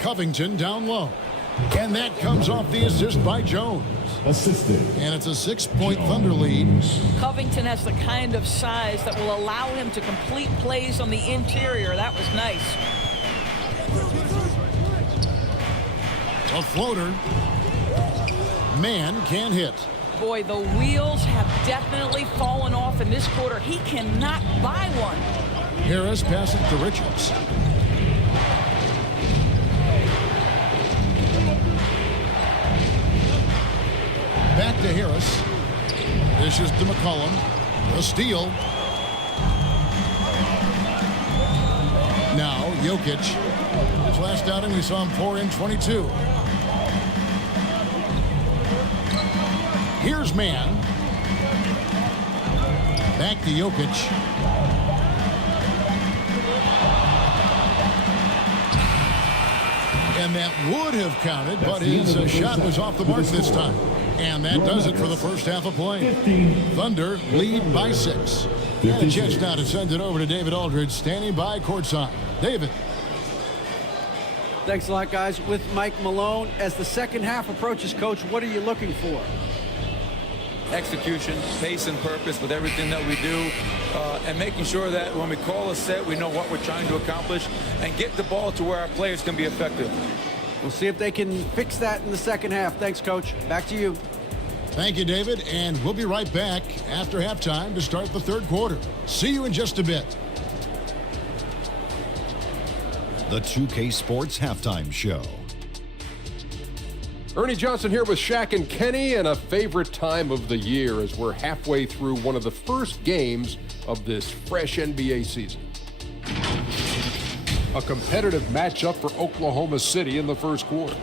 Covington down low. And that comes off the assist by Jones. Assisted. And it's a 6-point Thunder lead. Covington has the kind of size that will allow him to complete plays on the interior. That was nice. A floater. Mann can't hit. Boy, the wheels have definitely fallen off in this quarter. He cannot buy one. Harris passes to Richards. Back to Harris. This is to McCollum. A steal. Now Jokic. His last outing we saw him pour in 22. Here's Mann. Back to Jokic. And that would have counted, but his shot was off the mark this time. And that does it for the first half of play. Thunder lead by 6. And a chance now to send it over to David Aldridge, standing by courtside. David. Thanks a lot, guys. With Mike Malone, as the second half approaches, Coach, what are you looking for? Execution, pace and purpose with everything that we do, and making sure that when we call a set, we know what we're trying to accomplish and get the ball to where our players can be effective. We'll see if they can fix that in the second half. Thanks, Coach. Back to you. Thank you, David, and we'll be right back after halftime to start the third quarter. See you in just a bit. The 2K Sports Halftime Show. Ernie Johnson here with Shaq and Kenny, and a favorite time of the year as we're halfway through one of the first games of this fresh NBA season. A competitive matchup for Oklahoma City in the first quarter.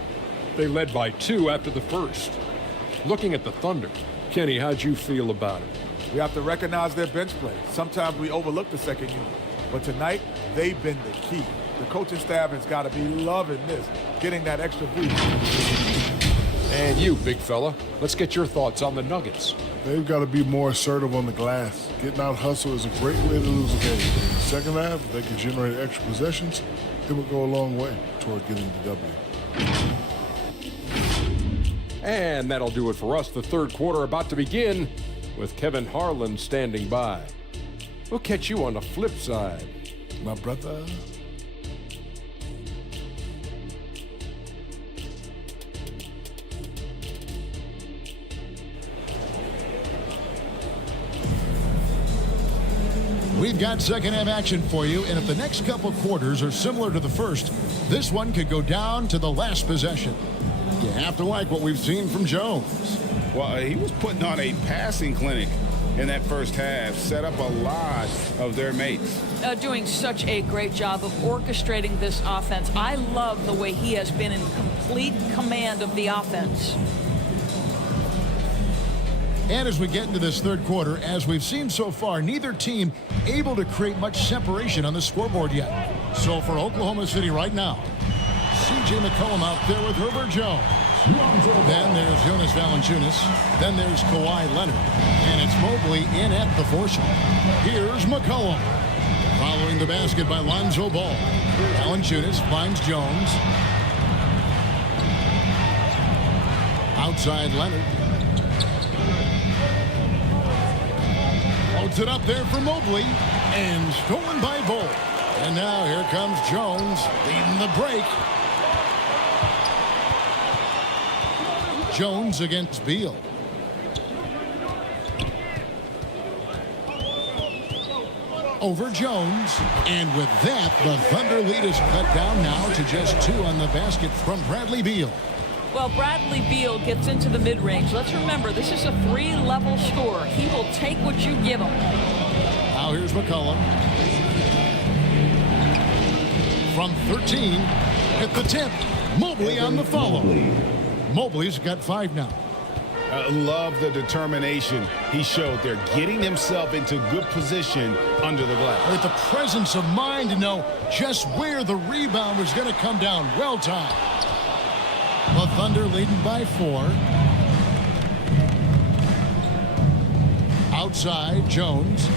They led by 2 after the first. Looking at the Thunder, Kenny, how'd you feel about it? We have to recognize their bench play. Sometimes we overlook the second unit, but tonight they've been the key. The coaching staff has got to be loving this, getting that extra boost. And you, big fella, let's get your thoughts on the Nuggets. They've got to be more assertive on the glass. Getting out hustle is a great way to lose a game. Second half, if they can generate extra possessions, it would go a long way toward getting the W. And that'll do it for us. The third quarter about to begin with Kevin Harlan standing by. We'll catch you on the flip side, my brother. We've got second half action for you, and if the next couple quarters are similar to the first, this one could go down to the last possession. You have to like what we've seen from Jones. Well, he was putting on a passing clinic in that first half, set up a lot of their mates. Doing such a great job of orchestrating this offense. I love the way he has been in complete command of the offense. And as we get into this third quarter, as we've seen so far, neither team able to create much separation on the scoreboard yet. So for Oklahoma City right now, C.J. McCollum out there with Herbert Jones. Then there's Jonas Valanciunas. Then there's Kawhi Leonard. And it's Mobley in at the foursome. Here's McCollum. Following the basket by Lonzo Ball. Valanciunas finds Jones. Outside Leonard. Holds it up there for Mobley. And stolen by Bull. And now here comes Jones leading the break. Jones against Beal. Over Jones. And with that, the Thunder lead is cut down now to just 2 on the basket from Bradley Beal. Well, Bradley Beal gets into the mid-range. Let's remember, this is a 3-level scorer. He will take what you give him. Now here's McCollum. From 13 at the tip. Mobley on the follow. Mobley's got 5 now. I love the determination he showed there, getting himself into good position under the glass. With the presence of mind to know just where the rebound was going to come down. Well timed. The Thunder leading by 4. Outside, Jones.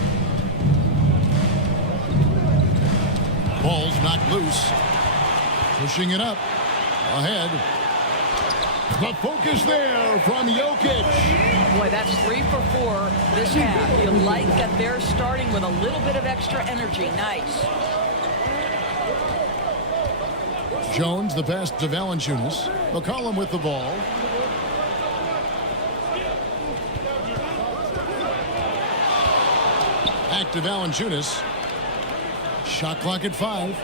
Ball's knocked loose. Pushing it up. Ahead. The focus there from Jokic. Boy, that's 3 for 4 this half. You like that they're starting with a little bit of extra energy. Nice. Jones, the pass to Valanciunas. McCollum with the ball. Back to Valanciunas. Shot clock at 5.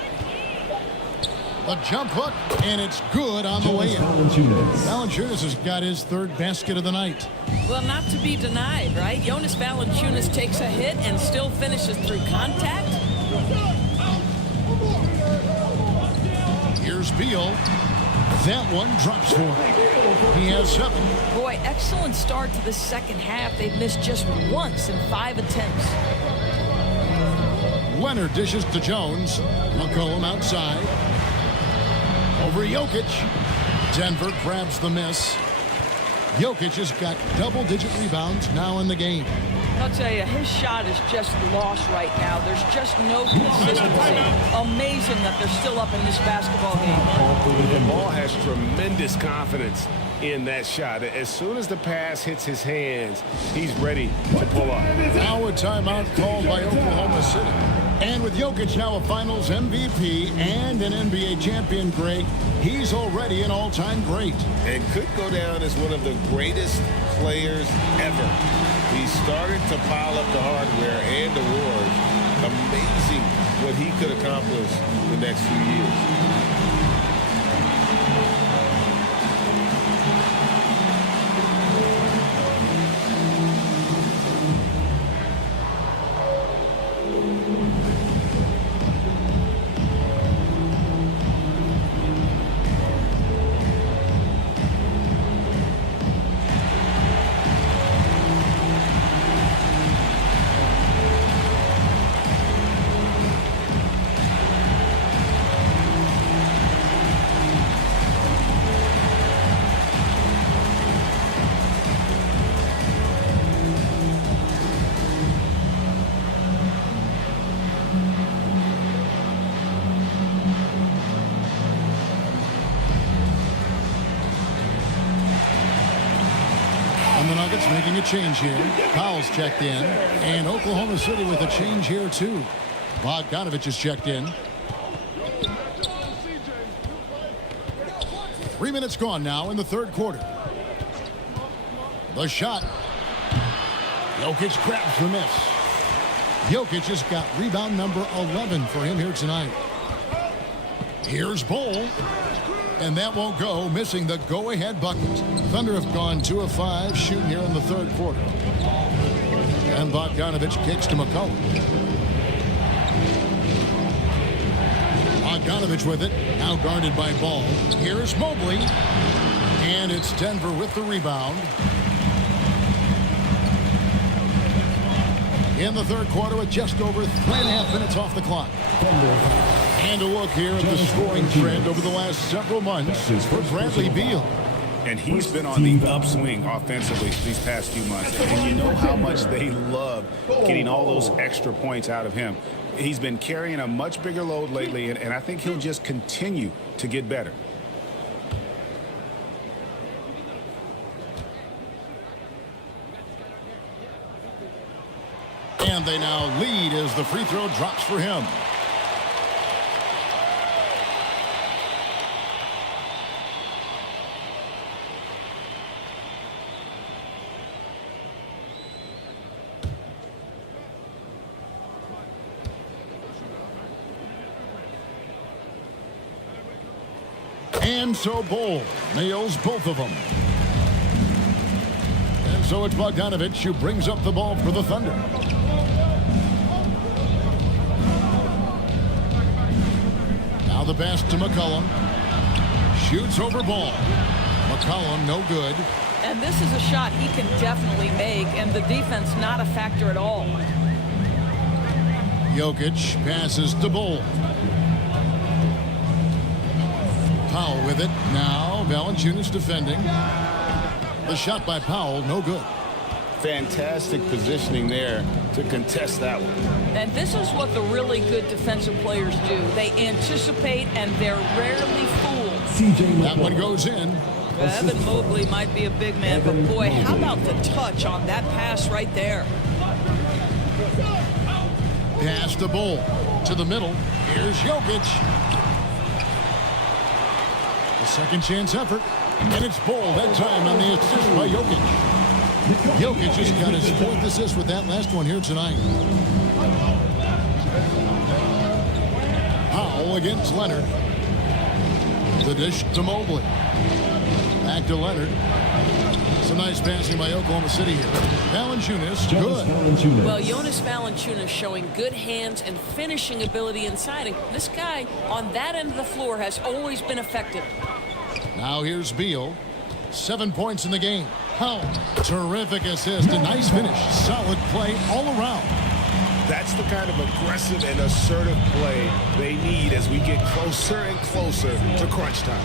A jump hook, and it's good on the way in. Valanciunas has got his 3rd basket of the night. Well, not to be denied, right? Jonas Valanciunas takes a hit and still finishes through contact. Here's Beal. That one drops for him. He has 7. Boy, excellent start to the second half. They've missed just once in 5 attempts. Leonard dishes to Jones. McCollum outside. Over Jokic. Denver grabs the miss. Jokic has got double-digit rebounds now in the game. I'll tell you, his shot is just lost right now. There's just no consistency. Amazing that they're still up in this basketball game. The ball has tremendous confidence in that shot. As soon as the pass hits his hands, he's ready to pull up. Now a timeout called by Oklahoma City. And with Jokic now a Finals MVP and an NBA champion, Greg, he's already an all-time great. And could go down as one of the greatest players ever. He started to pile up the hardware and awards. Amazing what he could accomplish the next few years. The Nuggets making a change here. Powell's checked in. And Oklahoma City with a change here, too. Bogdanovich is checked in. 3 minutes gone now in the 3rd quarter. The shot. Jokic grabs the miss. Jokic has got rebound number 11 for him here tonight. Here's Bull. And that won't go, missing the go-ahead bucket. Thunder have gone 2 of 5 shooting here in the 3rd quarter. And Bogdanovich kicks to McCollum. Bogdanovich with it, now guarded by Ball. Here's Mobley. And it's Denver with the rebound. In the 3rd quarter with just over 3.5 minutes off the clock. And a look here at the scoring trend over the last several months for Bradley Beal. And he's been on the upswing offensively these past few months. And you know how much they love getting all those extra points out of him. He's been carrying a much bigger load lately, and I think he'll just continue to get better. And they now lead as the free throw drops for him. And so Bol nails both of them. And so it's Bogdanovich who brings up the ball for the Thunder. Now the pass to McCollum. Shoots over Ball. McCollum no good. And this is a shot he can definitely make, and the defense not a factor at all. Jokic passes to Bol. Powell with it. Now Valanciunas defending. The shot by Powell, no good. Fantastic positioning there to contest that one. And this is what the really good defensive players do. They anticipate, and they're rarely fooled. That one goes in. Evan Mobley might be a big man, but boy, how about the touch on that pass right there? Pass to Bol. To the middle. Here's Jokic. The second chance effort. And it's Bol that time on the assist by Jokic. Jokic just got his fourth assist with that last one here tonight. Powell against Leonard. The dish to Mobley. Back to Leonard. Some nice passing by Oklahoma City here. Valanciunas, good. Well, Jonas Valanciunas showing good hands and finishing ability inside. And this guy on that end of the floor has always been effective. Now here's Beal. 7 points in the game. Powell, terrific assist. A nice finish. Solid play all around. That's the kind of aggressive and assertive play they need as we get closer and closer to crunch time.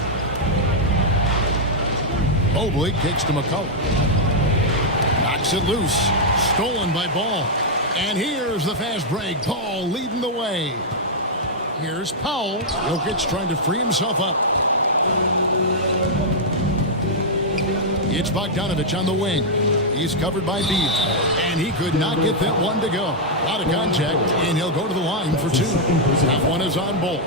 Mobley kicks to McCollum. Knocks it loose. Stolen by Ball. And here's the fast break. Ball leading the way. Here's Powell. Jokic trying to free himself up. It's Bogdanovich on the wing. He's covered by Beal. And he could not get that one to go. Out of contact, and he'll go to the line for two. That one is on Ball.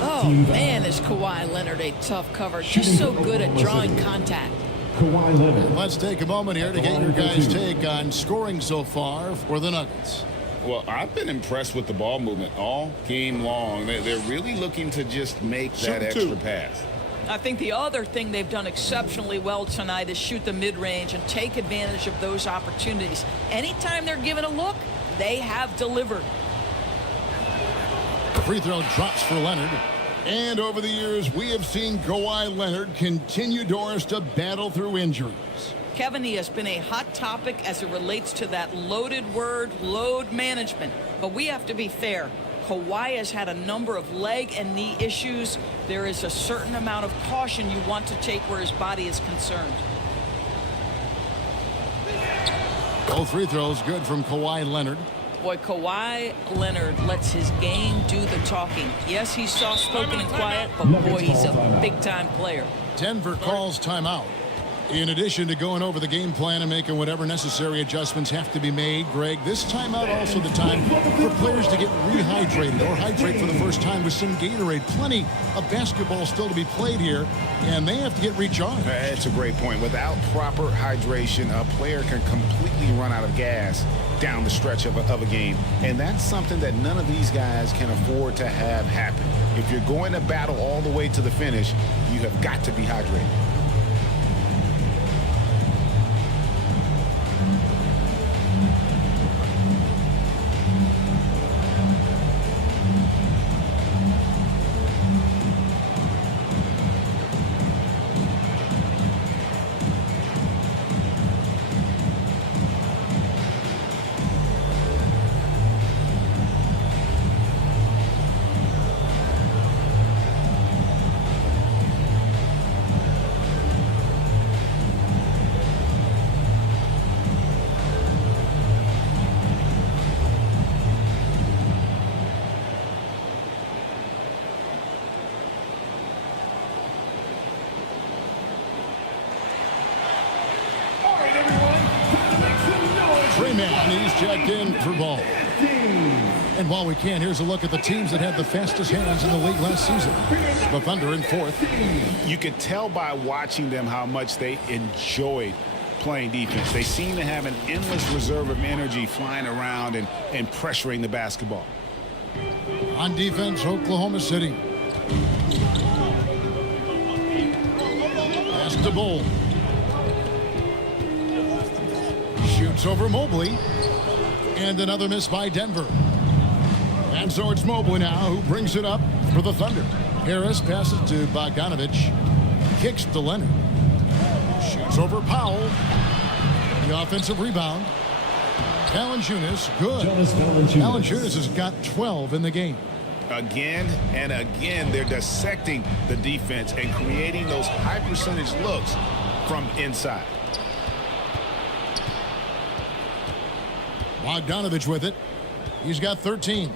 Oh, man, is Kawhi Leonard a tough cover. Just so good at drawing contact. Let's take a moment here to get your guys' take on scoring so far for the Nuggets. Well, I've been impressed with the ball movement all game long. They're really looking to just make that extra pass. I think the other thing they've done exceptionally well tonight is shoot the mid-range and take advantage of those opportunities. Anytime they're given a look, they have delivered. Free throw drops for Leonard. And over the years, we have seen Kawhi Leonard continue doors to battle through injuries. Kevin, he has been a hot topic as it relates to that loaded word, load management. But we have to be fair. Kawhi has had a number of leg and knee issues. There is a certain amount of caution you want to take where his body is concerned. Both free throws good from Kawhi Leonard. Boy, Kawhi Leonard lets his game do the talking. Yes, he's soft-spoken and quiet, but boy, he's a big-time player. Denver calls timeout. In addition to going over the game plan and making whatever necessary adjustments have to be made, Greg, this timeout also the time for players to get rehydrated or hydrate for the first time with some Gatorade. Plenty of basketball still to be played here, and they have to get recharged. That's a great point. Without proper hydration, a player can completely run out of gas down the stretch of a game, and that's something that none of these guys can afford to have happen. If you're going to battle all the way to the finish, you have got to be hydrated. Freeman, he's checked in for Ball. And while we can, here's a look at the teams that had the fastest hands in the league last season. The Thunder in fourth. You could tell by watching them how much they enjoyed playing defense. They seem to have an endless reserve of energy flying around and pressuring the basketball. On defense, Oklahoma City. Pass to Bull. Shoots over Mobley. And another miss by Denver. And so it's Mobley now who brings it up for the Thunder. Harris passes to Bogdanovich. Kicks to Leonard. Shoots over Powell. The offensive rebound. Valanciunas, good. Valanciunas has got 12 in the game. Again and again, they're dissecting the defense and creating those high percentage looks from inside. Bogdanovich with it. He's got 13.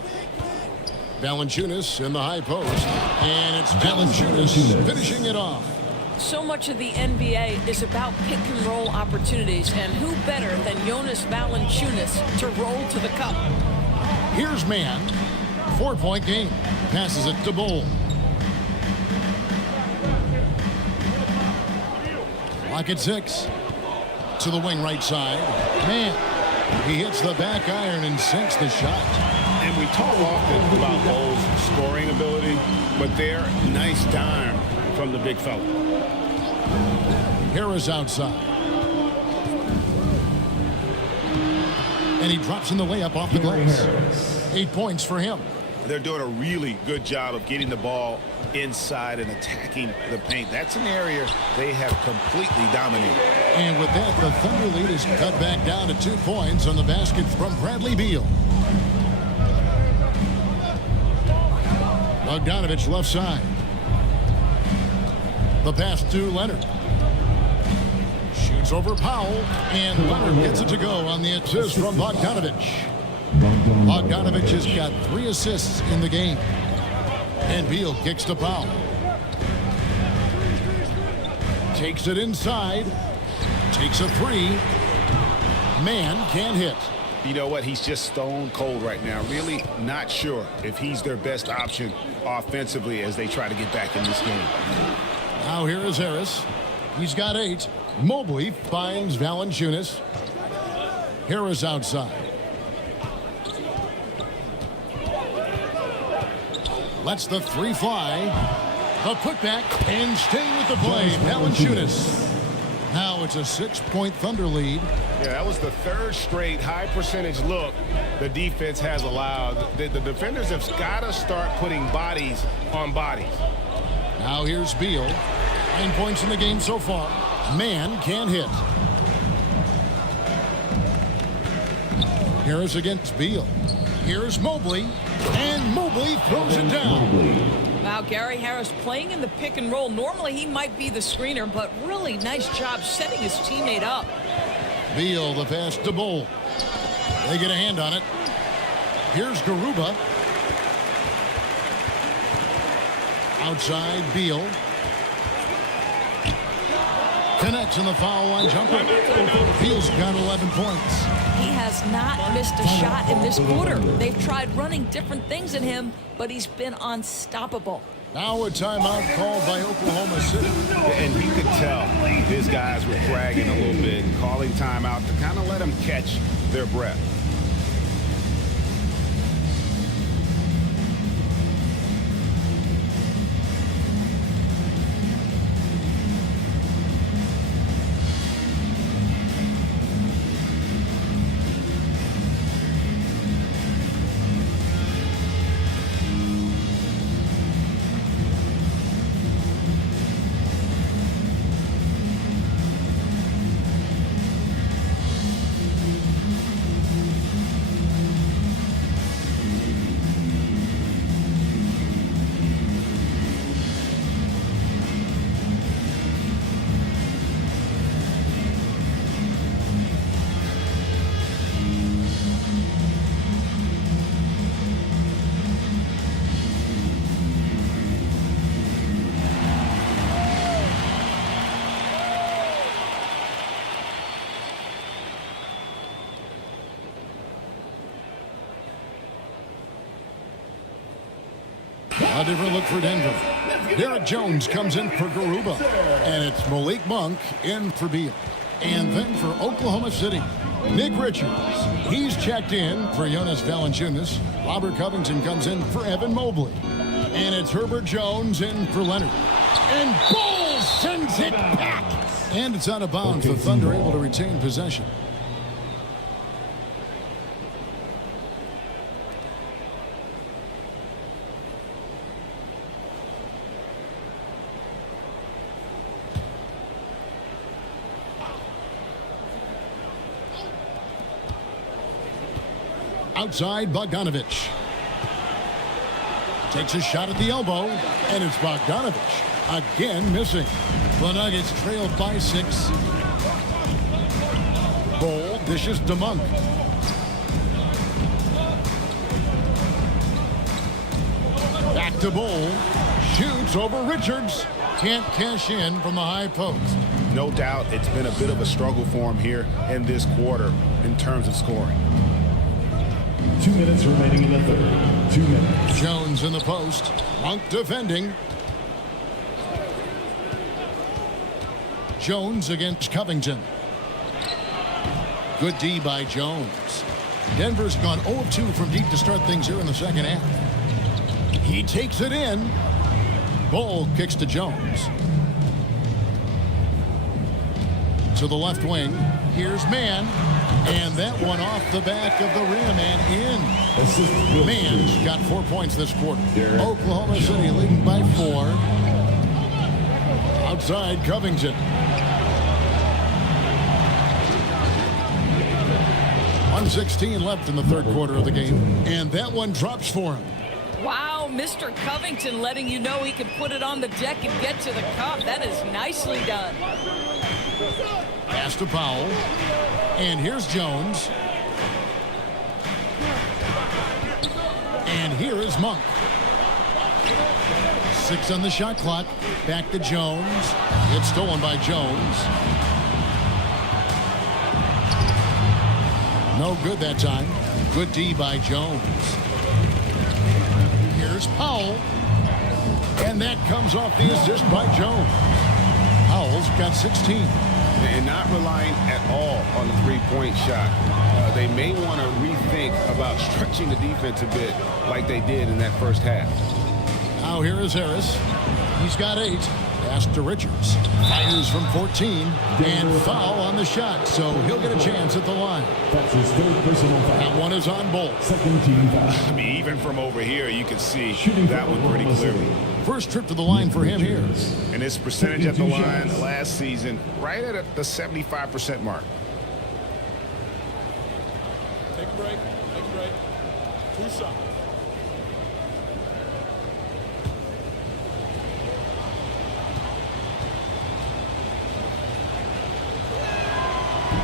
Valanciunas in the high post. And it's Valanciunas finishing it off. So much of the NBA is about pick and roll opportunities, and who better than Jonas Valanciunas to roll to the cup? Here's Man. 4-point game. Passes it to Bull. Clock at 6. To the wing right side. Man. He hits the back iron and sinks the shot. And we talk often about Bull's scoring ability, but they're nice dime from the big fella. Harris outside. And he drops in the layup off the glass. 8 points for him. They're doing a really good job of getting the ball inside and attacking the paint. That's an area they have completely dominated. And with that, the Thunder lead is cut back down to 2 points on the basket from Bradley Beal. Bogdanovich left side. The pass to Leonard. Shoots over Powell, and Leonard gets it to go on the assist from Bogdanovich. Bogdanovich has got 3 assists in the game. And Beal kicks to Powell. Takes it inside. Takes a 3. Man can't hit. You know what? He's just stone cold right now. Really not sure if he's their best option offensively as they try to get back in this game. Now here is Harris. He's got 8. Mobley finds Valanciunas. Harris outside. Lets the 3 fly. A putback and staying with the play. Valanciunas. Now it's a 6-point Thunder lead. Yeah, that was the 3rd straight high percentage look the defense has allowed. The defenders have got to start putting bodies on bodies. Now here's Beal. 9 points in the game so far. Man can't hit. Harris against Beal. Here's Mobley. And Mobley throws it down. Wow, Gary Harris playing in the pick and roll. Normally he might be the screener, but really nice job setting his teammate up. Beal, the pass to Bull. They get a hand on it. Here's Garuba. Outside, Beal. Connects in the foul line jumper. Beal's got 11 points. He has not missed a shot in this quarter. They've tried running different things at him, but he's been unstoppable. Now a timeout called by Oklahoma City. And you could tell these guys were bragging a little bit, calling timeout to kind of let them catch their breath. A different look for Denver. Derek Jones comes in for Garuba. And it's Malik Monk in for Beal. And then for Oklahoma City, Nick Richards. He's checked in for Jonas Valanciunas. Robert Covington comes in for Evan Mobley. And it's Herbert Jones in for Leonard. And Bull sends it back. And it's out of bounds. The Thunder able to retain possession. Outside, Bogdanovich. Takes a shot at the elbow, and it's Bogdanovich. Again missing. The Nuggets trail by 6. Bol dishes to Monk. Back to Bol. Shoots over Richards. Can't cash in from the high post. No doubt it's been a bit of a struggle for him here in this quarter in terms of scoring. 2 minutes remaining in the third. 2 minutes. Jones in the post. Monk defending. Jones against Covington. Good D by Jones. Denver's gone 0 of 2 from deep to start things here in the second half. He takes it in. Bol kicks to Jones. To the left wing. Here's Mann. And that one off the back of the rim and in. Mann's got 4 points this quarter. Oklahoma City leading by 4. Outside Covington. 1:16 left in the third quarter of the game. And that one drops for him. Wow, Mr. Covington letting you know he can put it on the deck and get to the cup. That is nicely done. Pass to Powell. And here's Jones. And here is Monk. 6 on the shot clock. Back to Jones. It's stolen by Jones. No good that time. Good D by Jones. Here's Powell. And that comes off the assist by Jones. Powell's got 16. And not relying at all on the three-point shot. They may want to rethink about stretching the defense a bit like they did in that first half. Now here is Harris. He's got 8. Pass to Richards. Fires from 14. And foul on the shot, so he'll get a chance at the line. That's his third personal foul. That one is on Bol. Second team foul. I mean, even from over here, you can see that one pretty clearly. First trip to the line for him here. And his percentage at the line last season, right at the 75% mark. Take a break. Take a break. 2 shots.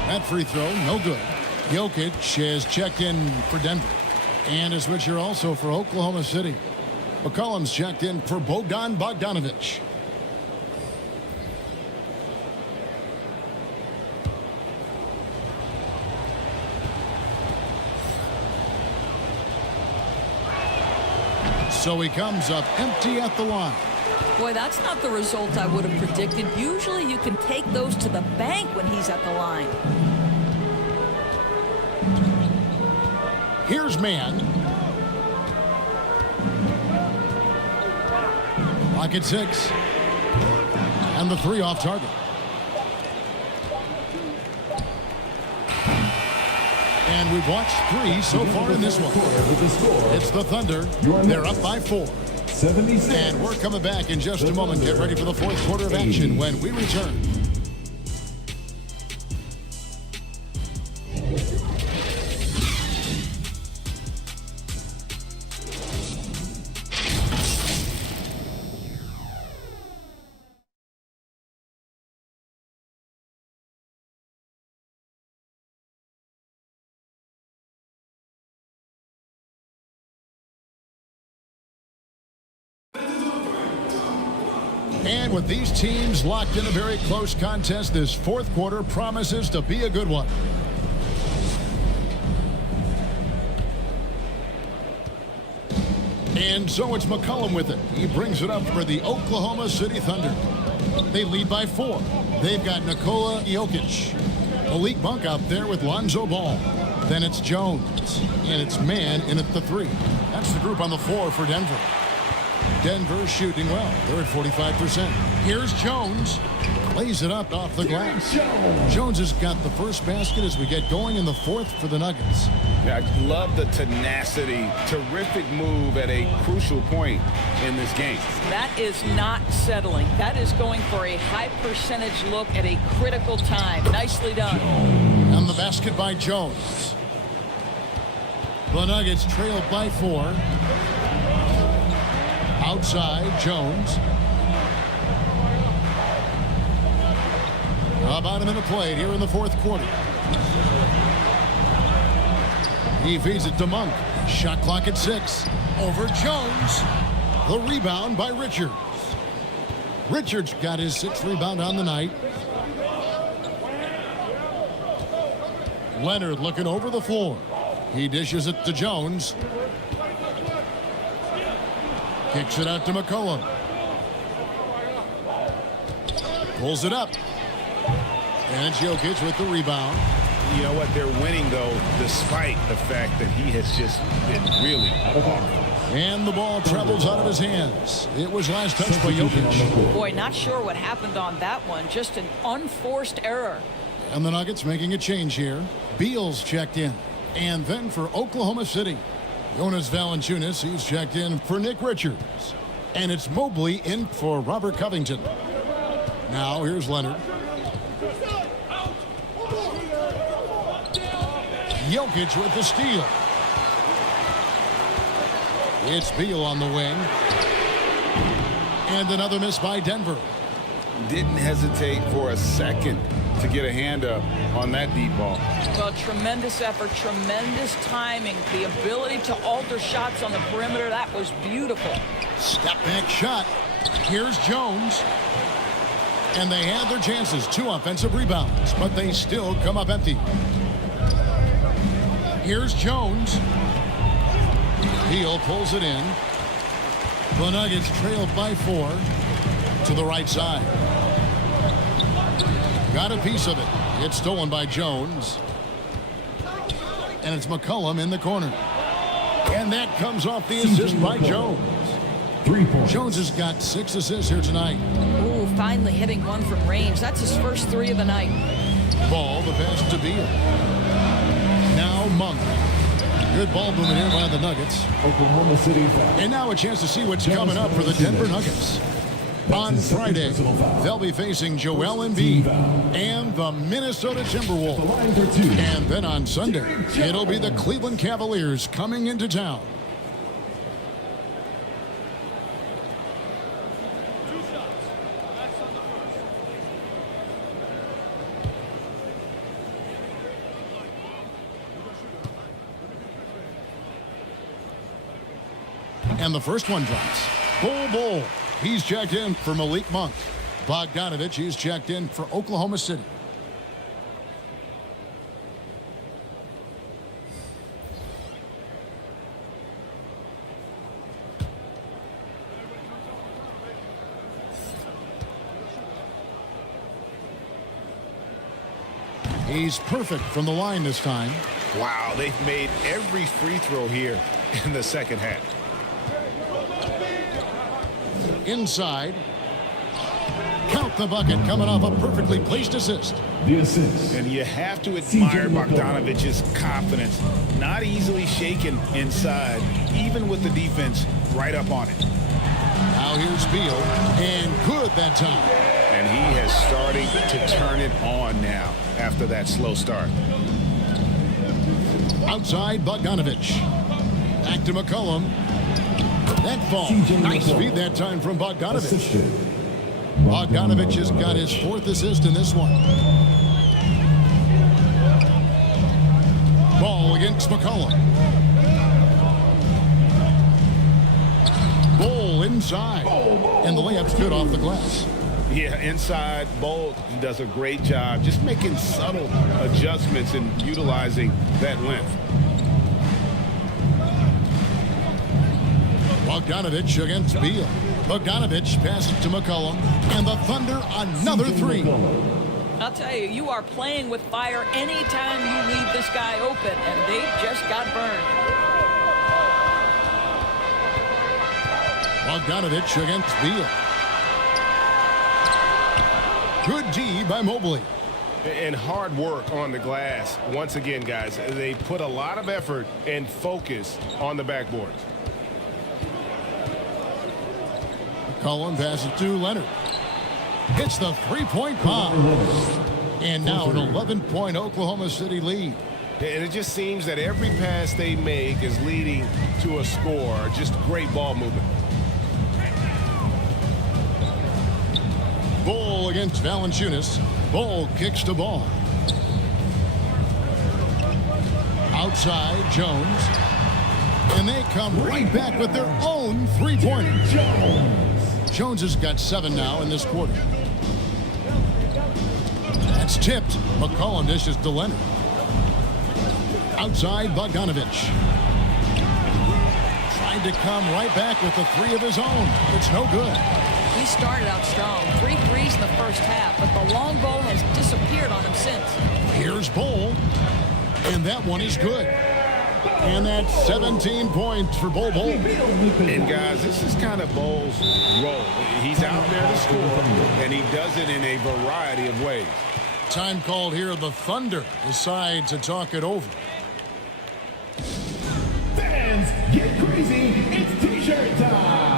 That free throw, no good. Jokic has checked in for Denver. And a switcher also for Oklahoma City. McCollum's checked in for Bogdan Bogdanovich. So he comes up empty at the line. Boy, that's not the result I would have predicted. Usually you can take those to the bank when he's at the line. Here's Mann. Clock at 6. And the 3 off target. And we've watched 3 so far in this one. It's the Thunder. They're up by 4. 76. And we're coming back in just a moment. Get ready for the fourth quarter of action when we return. And with these teams locked in a very close contest, this fourth quarter promises to be a good one. And so it's McCollum with it. He brings it up for the Oklahoma City Thunder. They lead by 4. They've got Nikola Jokic. Malik Monk out there with Lonzo Ball. Then it's Jones. And it's Man in at the 3. That's the group on the floor for Denver. Denver shooting well. They're at 45%. Here's Jones. Lays it up off the glass. Jones has got the first basket as we get going in the 4th for the Nuggets. Yeah, I love the tenacity. Terrific move at a crucial point in this game. That is not settling. That is going for a high percentage look at a critical time. Nicely done. And the basket by Jones. The Nuggets trail by 4. Outside, Jones. About a minute played here in the 4th quarter. He feeds it to Monk. Shot clock at 6. Over Jones. The rebound by Richards. Richards got his 6th rebound on the night. Leonard looking over the floor. He dishes it to Jones. Kicks it out to McCollum. Pulls it up. And it's Jokic with the rebound. You know what? They're winning, though, despite the fact that he has just been really awful. And the ball travels out of his hands. It was last touched by Jokic. Boy, not sure what happened on that one. Just an unforced error. And the Nuggets making a change here. Beal's checked in. And then for Oklahoma City, Jonas Valanciunas, he's checked in for Nick Richards. And it's Mobley in for Robert Covington. Now here's Leonard. Jokic with the steal. It's Beal on the wing. And another miss by Denver. Didn't hesitate for a second to get a hand up on that deep ball. Well, tremendous effort, tremendous timing. The ability to alter shots on the perimeter, that was beautiful. Step back shot. Here's Jones. And they had their chances. 2 offensive rebounds, but they still come up empty. Here's Jones. Beal pulls it in. The Nuggets trailed by 4 to the right side. Got a piece of it. It's stolen by Jones. And it's McCollum in the corner. And that comes off the assist by Jones. Jones has got 6 assists here tonight. Ooh, finally hitting one from range. That's his first 3 of the night. Ball, the pass to Beal. Now Monk. Good ball movement here by the Nuggets. Oklahoma City. And now a chance to see what's coming up for the Denver Nuggets. On Friday, they'll be facing Joel Embiid and the Minnesota Timberwolves. And then on Sunday, it'll be the Cleveland Cavaliers coming into town. And the first one drops. Bull. He's checked in for Malik Monk. Bogdanovich, he's checked in for Oklahoma City. He's perfect from the line this time. Wow, they've made every free throw here in the second half. Inside. Count the bucket coming off a perfectly placed assist. The assist. And you have to admire Bogdanovich's confidence. Not easily shaken inside, even with the defense right up on it. Now here's Beal. And good that time. And he has started to turn it on now after that slow start. Outside Bogdanovich. Back to McCollum. That ball. Nice feed that time from Bogdanovich. Bogdanovich has got his 4th assist in this one. Ball against McCollum. Ball inside. And the layup's good off the glass. Yeah, inside, Bolt does a great job just making subtle adjustments and utilizing that length. Bogdanovich against Beal. Bogdanovich passes to McCollum, and the Thunder another three. I'll tell you, you are playing with fire anytime you leave this guy open, and they just got burned. Bogdanovich against Beal. Good D by Mobley. And hard work on the glass. Once again, guys, they put a lot of effort and focus on the backboards. McCollum passes to Leonard. Hits the three-point bomb. And now an 11-point Oklahoma City lead. And it just seems that every pass they make is leading to a score. Just great ball movement. Bull against Valanciunas. Bull kicks the ball. Outside, Jones. And they come right back with their own three-pointer. Jones has got 7 now in this quarter. That's tipped. McCollum dishes to Leonard. Outside, Bogdanovich. Tried to come right back with the 3 of his own. It's no good. He started out strong. 3 threes in the first half, but the long ball has disappeared on him since. Here's Bull. And that one is good. And that's 17 points for Bull. And guys, this is kind of Bull's role. He's out there to score, and he does it in a variety of ways. Time called here. The Thunder decide to talk it over. Fans, get crazy. It's T-shirt time.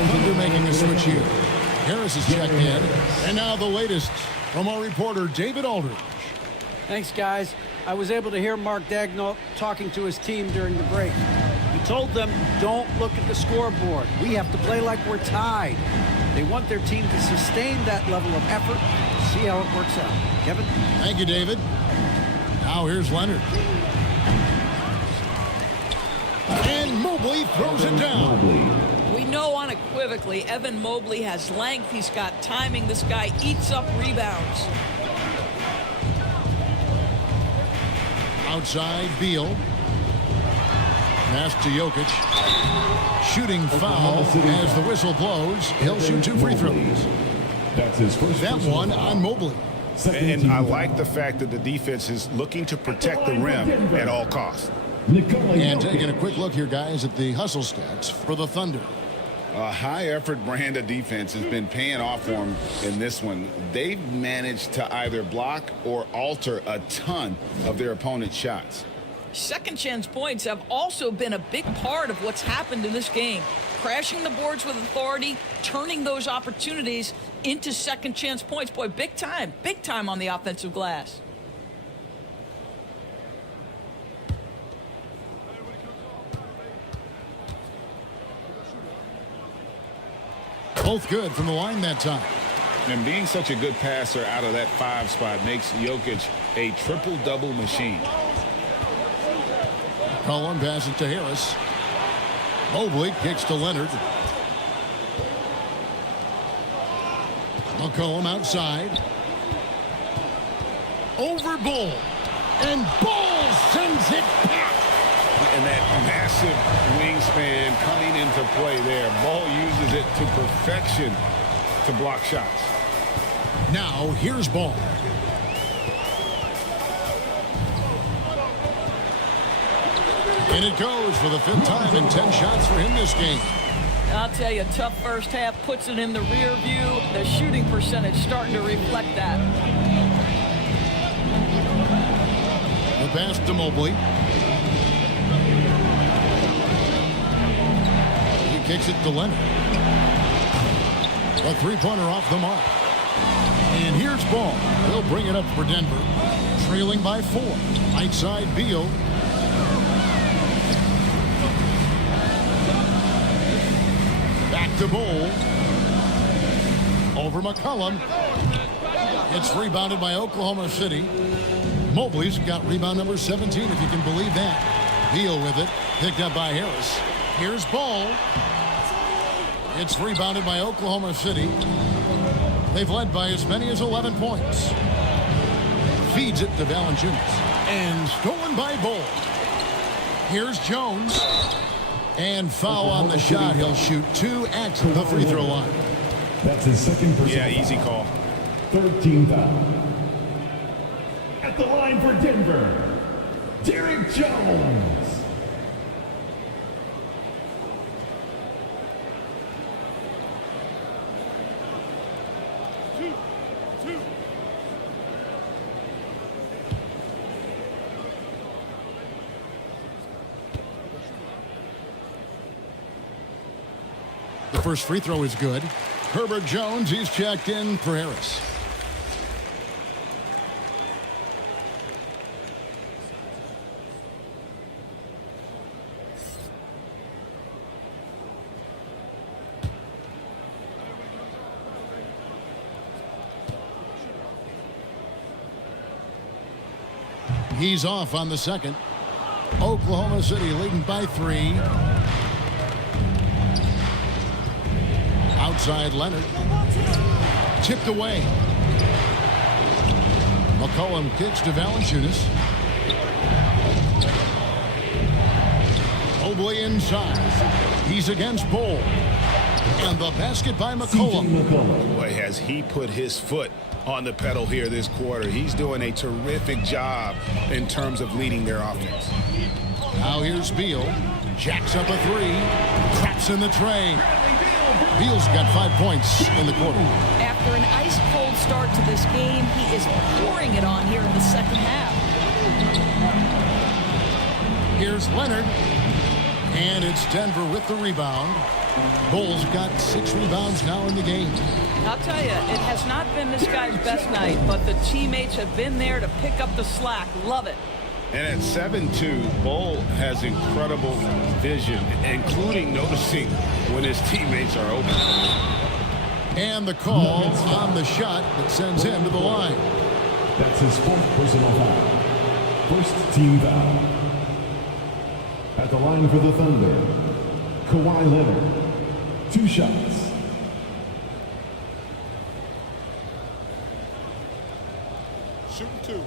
Thunder making a switch here. Harris is checked in. And now the latest from our reporter, David Aldridge. Thanks, guys. I was able to hear Mark Daigneault talking to his team during the break. He told them, don't look at the scoreboard. We have to play like we're tied. They want their team to sustain that level of effort. See how it works out. Kevin? Thank you, David. Now here's Leonard. And Mobley throws it down. We know unequivocally Evan Mobley has length. He's got timing. This guy eats up rebounds. Outside, Beal. Pass to Jokic. Shooting foul as the whistle blows. He'll shoot 2 free throws. That's his first. That one on Mobley. And I like the fact that the defense is looking to protect the rim at all costs. And taking a quick look here, guys, at the hustle stats for the Thunder. A high-effort brand of defense has been paying off for them in this one. They've managed to either block or alter a ton of their opponent's shots. Second chance points have also been a big part of what's happened in this game. Crashing the boards with authority, turning those opportunities into second chance points. Boy, big time on the offensive glass. Both good from the line that time. And being such a good passer out of that 5 spot makes Jokic a triple-double machine. Cullen passes to Harris. Mobley kicks to Leonard. McCollum outside. Over Bull. And Bull sends it back. And that massive wingspan coming into play there. Ball uses it to perfection to block shots. Now, here's ball. And it goes for the 5th time in 10 shots for him this game. I'll tell you, tough first half, puts it in the rear view. The shooting percentage starting to reflect that. The pass to Mobley. He kicks it to Leonard. A three-pointer off the mark. And here's ball. They'll bring it up for Denver. Trailing by 4. Right side, Beal. Back to Bol. Over McCollum. It's rebounded by Oklahoma City. Mobley's got rebound number 17, if you can believe that. Beal with it. Picked up by Harris. Here's Ball. It's rebounded by Oklahoma City. They've led by as many as 11 points. Feeds it to Valanciunas. And stolen by Bol. Here's Jones. And foul on the shot. He'll shoot 2 at the free throw line. That's his second personal Yeah, easy call. 13 foul. At the line for Denver, Derek Jones. The first free throw is good. Herbert Jones, he's checked in for Harris. He's off on the second. Oklahoma City leading by 3. Outside Leonard. Tipped away. McCollum kicks to Valanciunas. Mobley inside. He's against Bol. And the basket by McCollum. Boy, has he put his foot on the pedal here this quarter. He's doing a terrific job in terms of leading their offense. Now here's Beal. Jacks up a 3. Traps in the tray. Beal's got 5 points in the quarter. After an ice-cold start to this game, he is pouring it on here in the second half. Here's Leonard. And it's Denver with the rebound. Bol's got 6 rebounds now in the game. I'll tell you, it has not been this guy's best night, but the teammates have been there to pick up the slack. Love it. And at 7'2", Bol has incredible vision, including noticing when his teammates are open. And the call on the shot that sends him to the line. That's his 4th personal foul. First team foul. At the line for the Thunder, Kawhi Leonard. 2 shots. Shooting 2.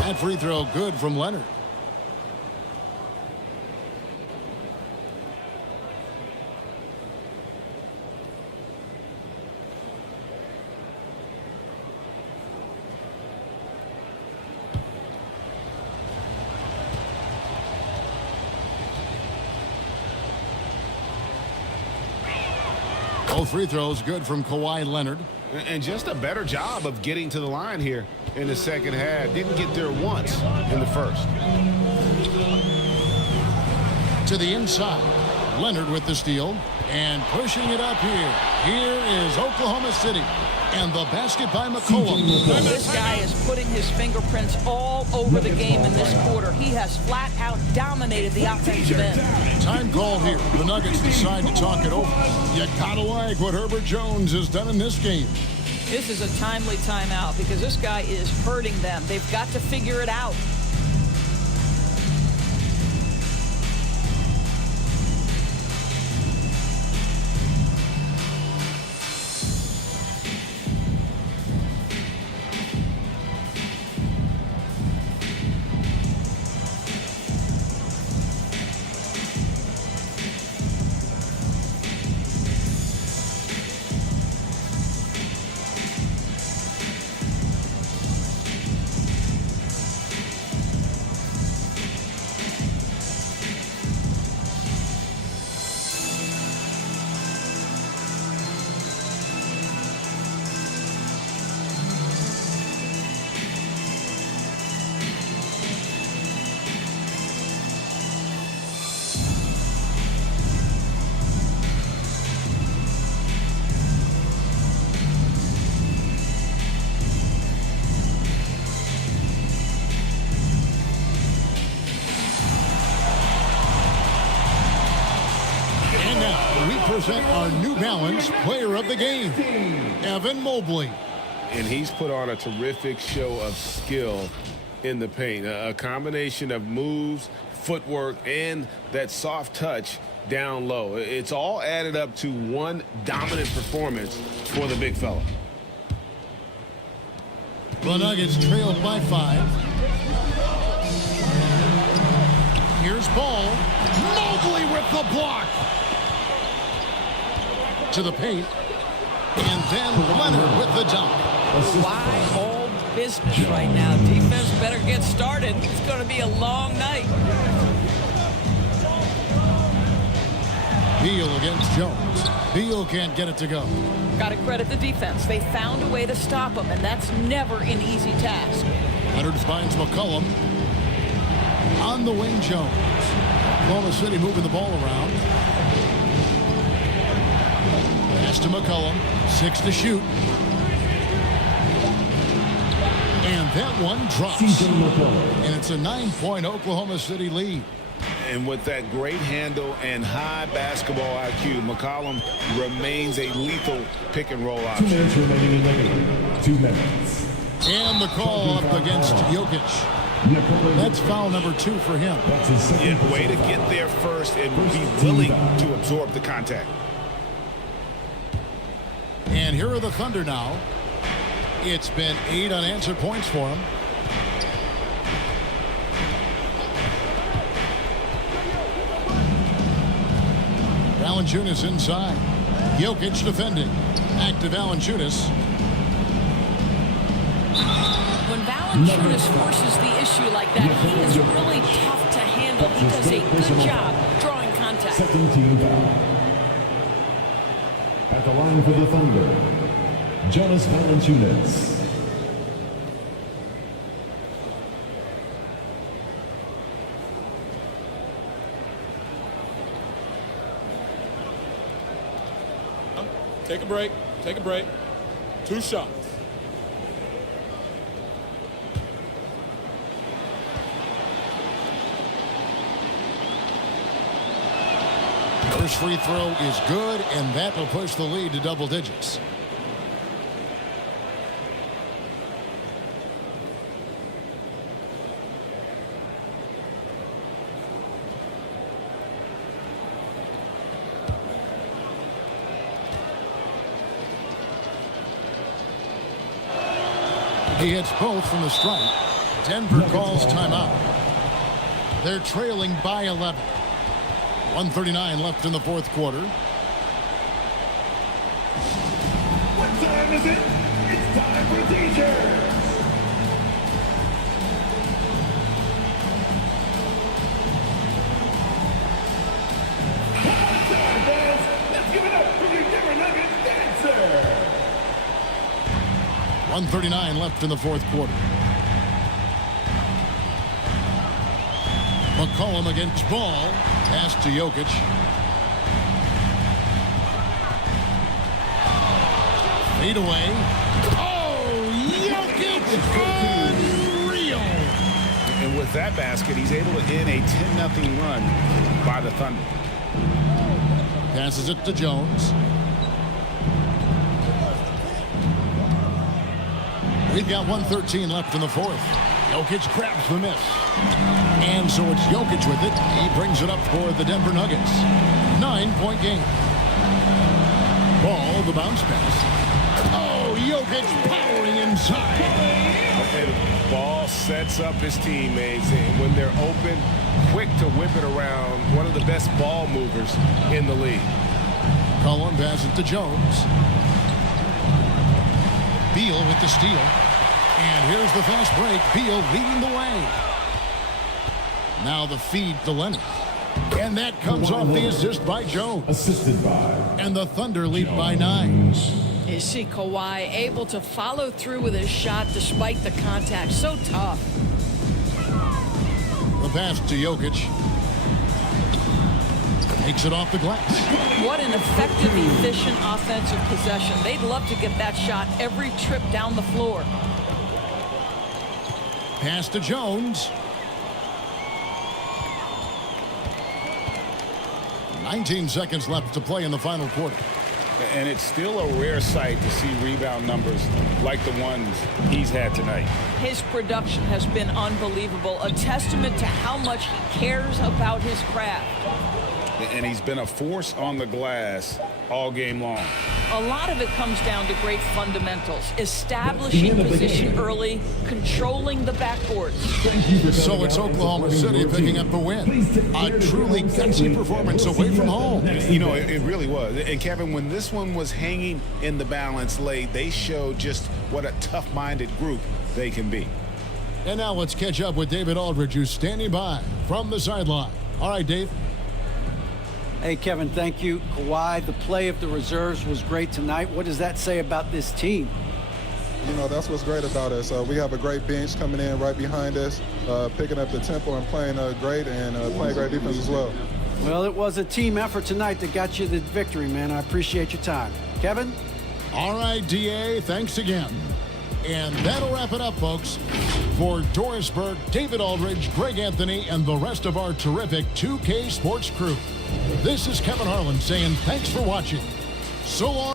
That free throw good from Leonard. Both free throws good from Kawhi Leonard. And just a better job of getting to the line here in the second half. Didn't get there once in the first. To the inside. Leonard with the steal. And pushing it up here. Here is Oklahoma City. And the basket by McCollum. This guy is putting his fingerprints all over the game in this quarter. He has flat out dominated the offensive end. Time call here. The Nuggets decide to talk it over. You gotta like what Herbert Jones has done in this game. This is a timely timeout because this guy is hurting them. They've got to figure it out. present our New Balance Player of the Game, Evan Mobley. And he's put on a terrific show of skill in the paint. A combination of moves, footwork, and that soft touch down low. It's all added up to one dominant performance for the big fella. The Nuggets trailed by 5. Here's Ball. Mobley with the block. To the paint. And then Leonard with the dunk. Why all business right now? Defense better get started. It's going to be a long night. Beal against Jones. Beal can't get it to go. Got to credit the defense. They found a way to stop him, and that's never an easy task. Leonard finds McCollum. On the wing, Jones. Oklahoma City moving the ball around. Pass to McCollum. 6 to shoot. And that one drops. And it's a 9-point Oklahoma City lead. And with that great handle and high basketball IQ, McCollum remains a lethal pick and roll option. 2 minutes remaining in the game. 2 minutes. And the call up against Jokic. That's foul number 2 for him. Yeah, way to get there first and be willing to absorb the contact. And here are the Thunder now. It's been 8 unanswered points for them. Valanciunas inside. Jokic defending. Active Valanciunas. When Valanciunas forces the issue like that, he is really tough to handle. He does a good job drawing contact. Second team foul. At the line for the Thunder, Jonas Valanciunas. Take a break. Take a break. 2 shots. First free throw is good, and that will push the lead to double digits. He hits both from the stripe. Denver calls timeout. They're trailing by 11. 1:39 left in the fourth quarter. What time is it? It's time for t-shirts. Let's give it up for your Denver Nuggets dancer. 1:39 left in the fourth quarter. McCollum against Ball. Pass to Jokic. Fade away. Oh, Jokic! Unreal! And with that basket, he's able to end a 10-0 run by the Thunder. Passes it to Jones. We've got 1:13 left in the fourth. Jokic grabs the miss. And so it's Jokic with it. He brings it up for the Denver Nuggets. 9-point game. Ball, the bounce pass. Oh, Jokic powering inside. And Ball sets up his teammates, and when they're open, quick to whip it around. One of the best ball movers in the league. Cullen passes it to Jones. Beal with the steal. And here's the fast break. Beal leading the way. Now the feed to Leonard. And that comes off the assist by Jones. Assisted by. And the Thunder lead by 9. You see Kawhi able to follow through with his shot despite the contact. So tough. The pass to Jokic. Takes it off the glass. What an effective, efficient offensive possession. They'd love to get that shot every trip down the floor. Pass to Jones. 19 seconds left to play in the final quarter. And it's still a rare sight to see rebound numbers like the ones he's had tonight. His production has been unbelievable, a testament to how much he cares about his craft. And he's been a force on the glass all game long. A lot of it comes down to great fundamentals, establishing position early, controlling the backboard. So it's Oklahoma City picking up the win. A truly gutsy performance away from home. You know, it really was. And Kevin, when this one was hanging in the balance late, they showed just what a tough-minded group they can be. And now let's catch up with David Aldridge, who's standing by from the sideline. All right, Dave. Hey, Kevin, thank you. Kawhi, the play of the reserves was great tonight. What does that say about this team? You know, that's what's great about us. We have a great bench coming in right behind us, picking up the tempo and playing great and playing great defense as well. Well, it was a team effort tonight that got you the victory, man. I appreciate your time. Kevin? All right, DA, thanks again. And that'll wrap it up, folks. For Doris Burke, David Aldridge, Greg Anthony, and the rest of our terrific 2K Sports crew, this is Kevin Harlan saying thanks for watching. So long.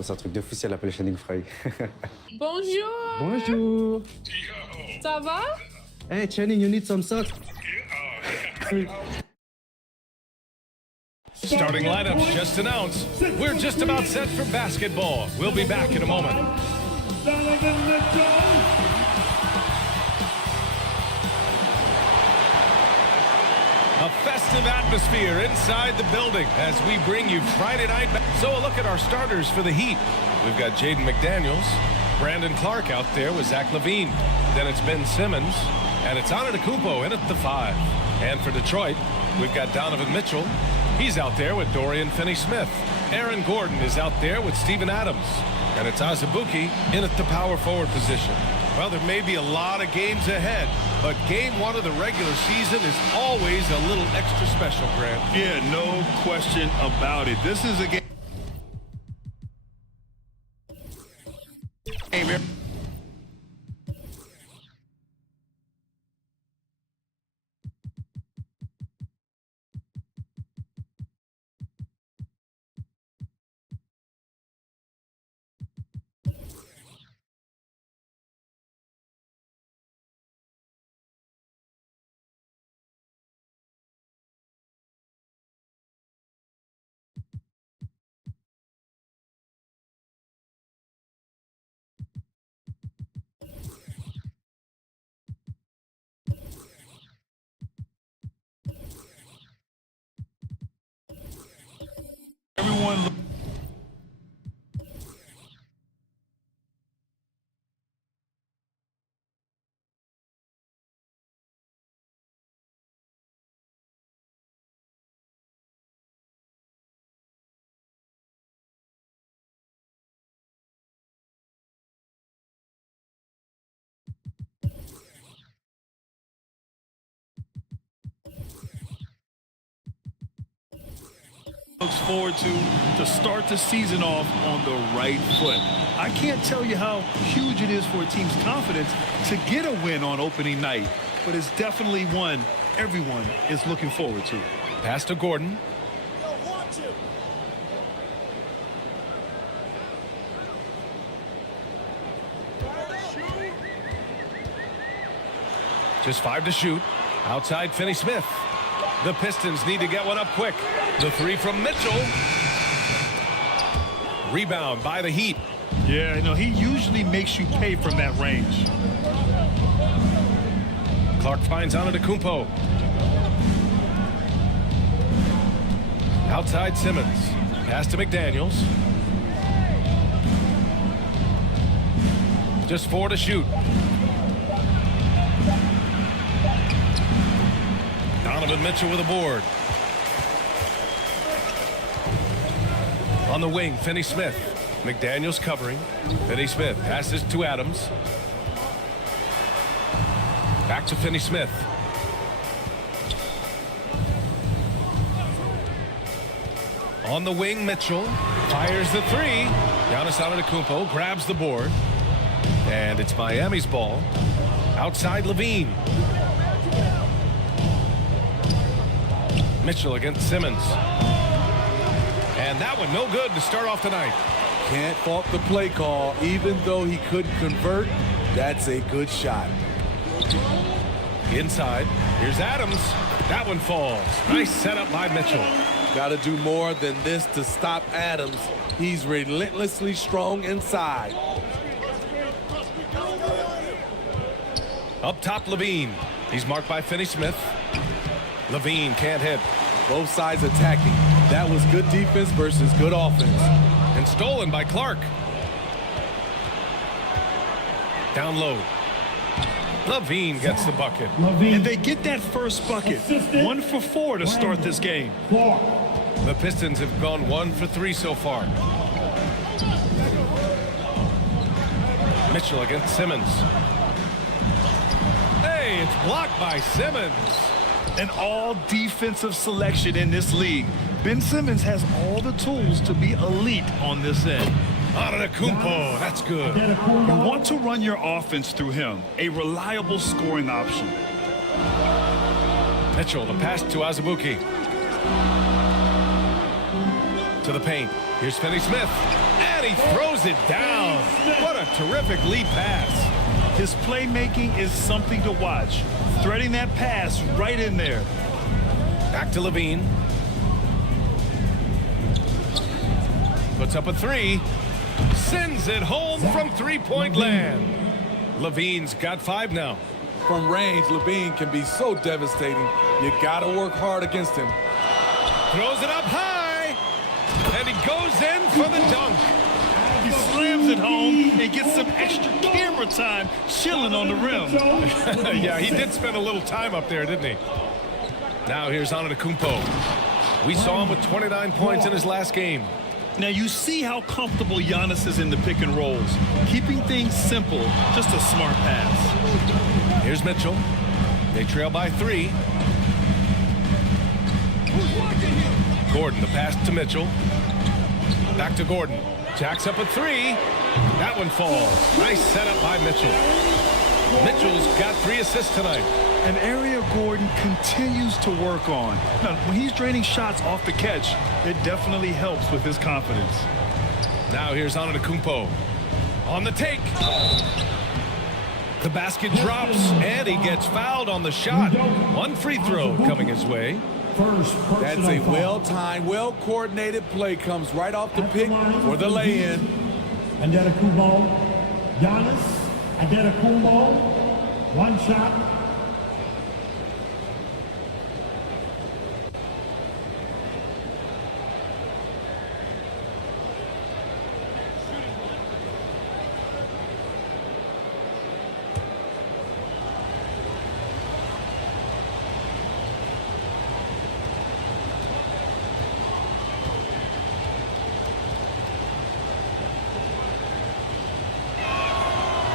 C'est un truc de fou si elle appelle Channing Frye. Bonjour. Bonjour. Ça va? Hey, Channing, you need some socks? Starting lineups just announced. We're just about set for basketball. We'll be back in a moment. A festive atmosphere inside the building as we bring you Friday night. So a look at our starters for the Heat. We've got Jaden McDaniels, Brandon Clark out there with Zach LaVine. Then it's Ben Simmons, and it's Antetokounmpo in at the 5. And for Detroit, we've got Donovan Mitchell. He's out there with Dorian Finney-Smith. Aaron Gordon is out there with Steven Adams. And it's Azubuike in at the power forward position. Well, there may be a lot of games ahead, but game 1 of the regular season is always a little extra special, Grant. Yeah, no question about it. This is a game. Everyone looks forward to start the season off on the right foot. I can't tell you how huge it is for a team's confidence to get a win on opening night, but it's definitely one everyone is looking forward to. Pass to Gordon. Just 5 to shoot. Outside Finney-Smith. The Pistons need to get one up quick. The 3 from Mitchell. Rebound by the Heat. Yeah, you know, he usually makes you pay from that range. Clark finds Antetokounmpo. Outside Simmons. Pass to McDaniels. Just 4 to shoot. Donovan Mitchell with a board. On the wing, Finney-Smith. McDaniels covering. Finney-Smith passes to Adams. Back to Finney-Smith. On the wing, Mitchell fires the 3. Giannis Antetokounmpo grabs the board. And it's Miami's ball. Outside LaVine. Mitchell against Simmons. And that one no good to start off the night. Can't fault the play call. Even though he couldn't convert, that's a good shot. Inside. Here's Adams. That one falls. Nice setup by Mitchell. Got to do more than this to stop Adams. He's relentlessly strong inside. Up top, LaVine. He's marked by Finney-Smith. LaVine can't hit. Both sides attacking. That was good defense versus good offense. And stolen by Clark. Down low. LaVine gets the bucket. And they get that first bucket. 1 for 4 to start this game. The Pistons have gone 1 for 3 so far. Mitchell against Simmons. Hey, it's blocked by Simmons. An all-defensive selection in this league. Ben Simmons has all the tools to be elite on this end. Antetokounmpo, that's good. You want to run your offense through him, a reliable scoring option. Mitchell, the pass to Azubuike. To the paint. Here's Finney-Smith. And he throws it down. What a terrific lead pass. His playmaking is something to watch. Threading that pass right in there. Back to Levine. Puts up a three. Sends it home from three-point land. Levine's got 5 now. From range, Levine can be so devastating. You got to work hard against him. Throws it up high. And he goes in for the dunk. He slams it home and gets some extra camera time chilling on the rim. Yeah, he did spend a little time up there, didn't he? Now here's Antetokounmpo. We saw him with 29 points in his last game. Now you see how comfortable Giannis is in the pick and rolls. Keeping things simple, just a smart pass. Here's Mitchell. They trail by 3. Gordon, the pass to Mitchell. Back to Gordon. Jacks up a 3. That one falls. Nice setup by Mitchell. Mitchell's got 3 assists tonight. An area Gordon continues to work on. Now, when he's draining shots off the catch, it definitely helps with his confidence. Now here's Antetokounmpo. On the take. The basket drops, and he gets fouled on the shot. 1 free throw coming his way. That's a well-timed, well-coordinated play. Comes right off the pick for the lay-in. Antetokounmpo, Giannis Antetokounmpo, 1 shot.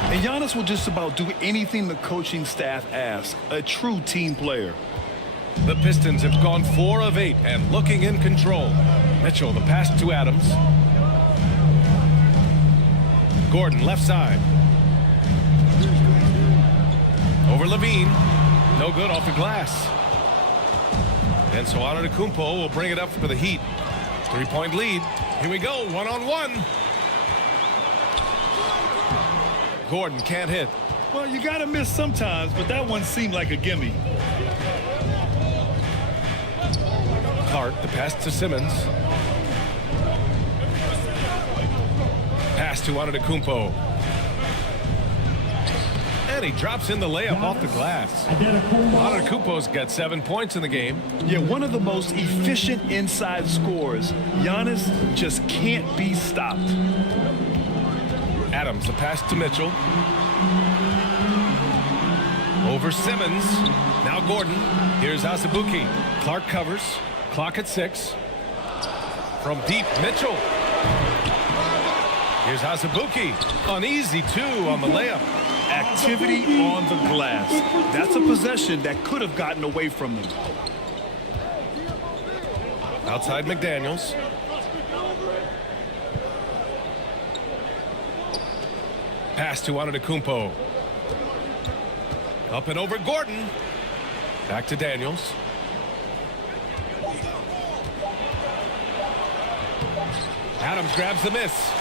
And Giannis will just about do anything the coaching staff asks. A true team player. The Pistons have gone 4 of 8 and looking in control. Mitchell, the pass to Adams. Gordon, left side. Over Levine. No good off the glass. And so Antetokounmpo will bring it up for the Heat. 3-point lead. Here we go, 1-on-1. Gordon can't hit. Well, you got to miss sometimes, but that one seemed like a gimme. Clark, the pass to Simmons. Pass to Antetokounmpo. And he drops in the layup off the glass. Antetokounmpo's got 7 points in the game. Yeah, one of the most efficient inside scorers. Giannis just can't be stopped. Adams, the pass to Mitchell. Over Simmons. Now Gordon. Here's Azubuike. Clark covers. Clock at 6. From deep, Mitchell. Here's Azubuike. An easy 2 on the layup. Activity on the glass. That's a possession that could have gotten away from them. Outside McDaniels. Pass to Antetokounmpo. Up and over Gordon. Back to Daniels. Adams grabs the miss.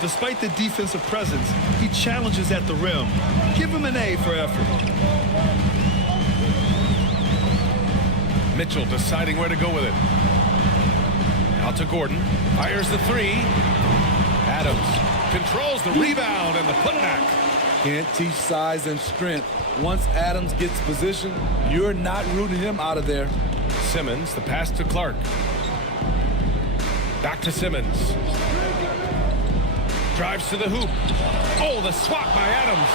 Despite the defensive presence, he challenges at the rim. Give him an A for effort. Mitchell deciding where to go with it. Out to Gordon. Fires the 3. Adams controls the rebound and the putback. Can't teach size and strength. Once Adams gets position, you're not rooting him out of there. Simmons, the pass to Clark. Back to Simmons. Drives to the hoop. Oh, the swat by Adams.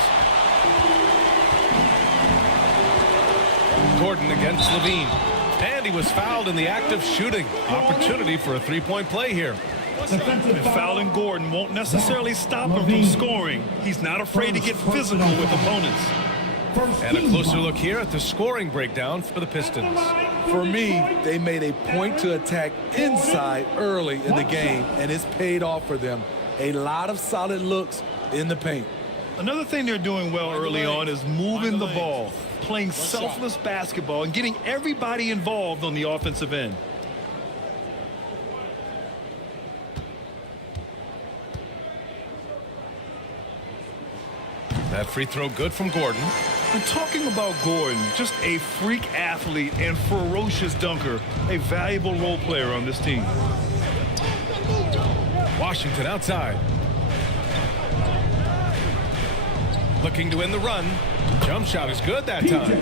Gordon against Levine. And he was fouled in the act of shooting. Opportunity for a 3-point play here. And fouling Gordon won't necessarily stop him from scoring. He's not afraid to get physical with opponents. And a closer look here at the scoring breakdown for the Pistons. For me, they made a point to attack inside early in the game, and it's paid off for them. A lot of solid looks in the paint. Another thing they're doing well early on is moving the ball, playing selfless basketball, and getting everybody involved on the offensive end. That free throw good from Gordon. And talking about Gordon, just a freak athlete and ferocious dunker, a valuable role player on this team. Washington outside. Looking to win the run. Jump shot is good that time.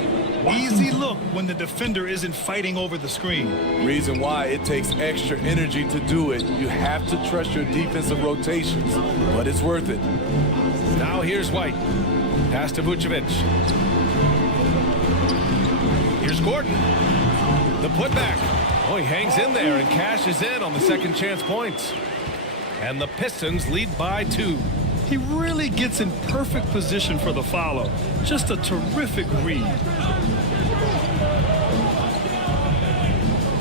Easy look when the defender isn't fighting over the screen. Reason why it takes extra energy to do it. You have to trust your defensive rotations, but it's worth it. Now here's White. Pass to Vucevic. Here's Gordon. The putback. Oh, he hangs in there and cashes in on the second chance points. And the Pistons lead by 2. He really gets in perfect position for the follow. Just a terrific read.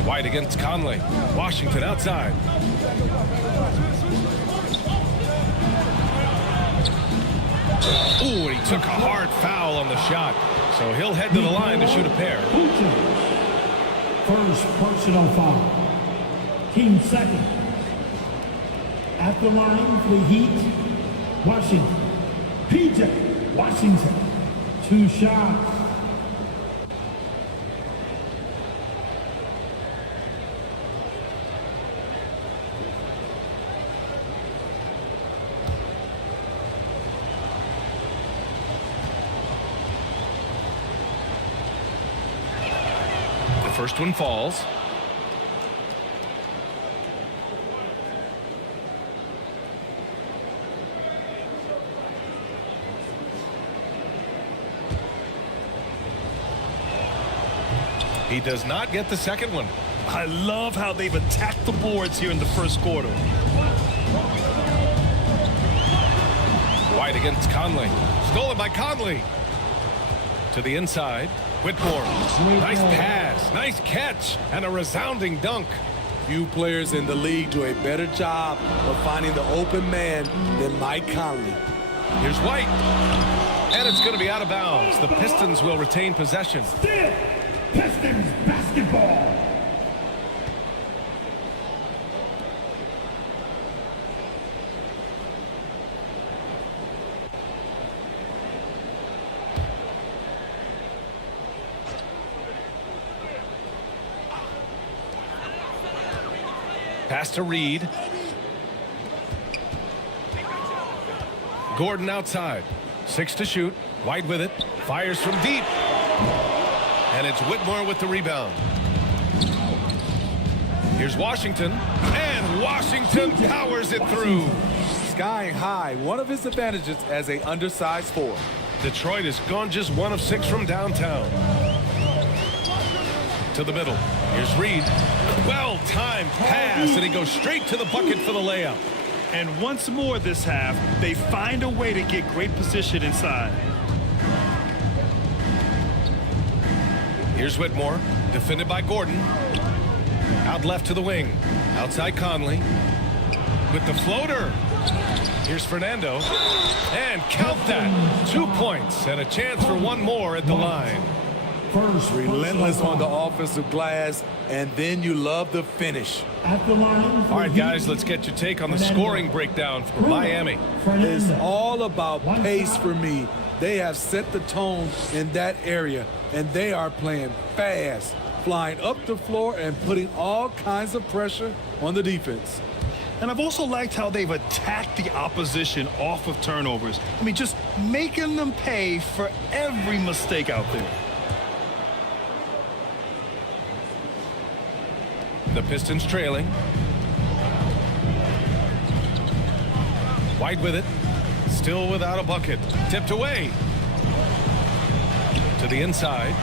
White against Conley. Washington outside. Ooh, and he took a hard foul on the shot. So he'll head to the line to shoot a pair. First personal foul. Team second. At the line for the Heat, Washington. PJ Washington. 2 shots. First one falls. He does not get the second one. I love how they've attacked the boards here in the first quarter. White against Conley. Stolen by Conley. To the inside. Whitmore. Nice pass. Nice catch. And a resounding dunk. Few players in the league do a better job of finding the open man than Mike Conley. Here's White. And it's going to be out of bounds. The Pistons will retain possession. Still, Pistons basketball. Pass to Reed. Gordon outside. 6 to shoot. White with it. Fires from deep. And it's Whitmore with the rebound. Here's Washington. And Washington powers it through. Skying high. One of his advantages as a undersized forward. Detroit has gone just 1 of 6 from downtown. To the middle. Here's Reed. Well-timed pass, and he goes straight to the bucket for the layup. And once more this half, they find a way to get great position inside. Here's Whitmore, defended by Gordon. Out left to the wing. Outside Conley. With the floater. Here's Fernando. And count that. 2 points and a chance for one more at the line. Relentless on the offensive glass, and then you love the finish. At the line. All right, guys, let's get your take on the scoring breakdown for Miami. It's all about pace for me. They have set the tone in that area, and they are playing fast, flying up the floor and putting all kinds of pressure on the defense. And I've also liked how they've attacked the opposition off of turnovers. I mean, just making them pay for every mistake out there. The Pistons trailing. White with it. Still without a bucket. Tipped away. To the inside.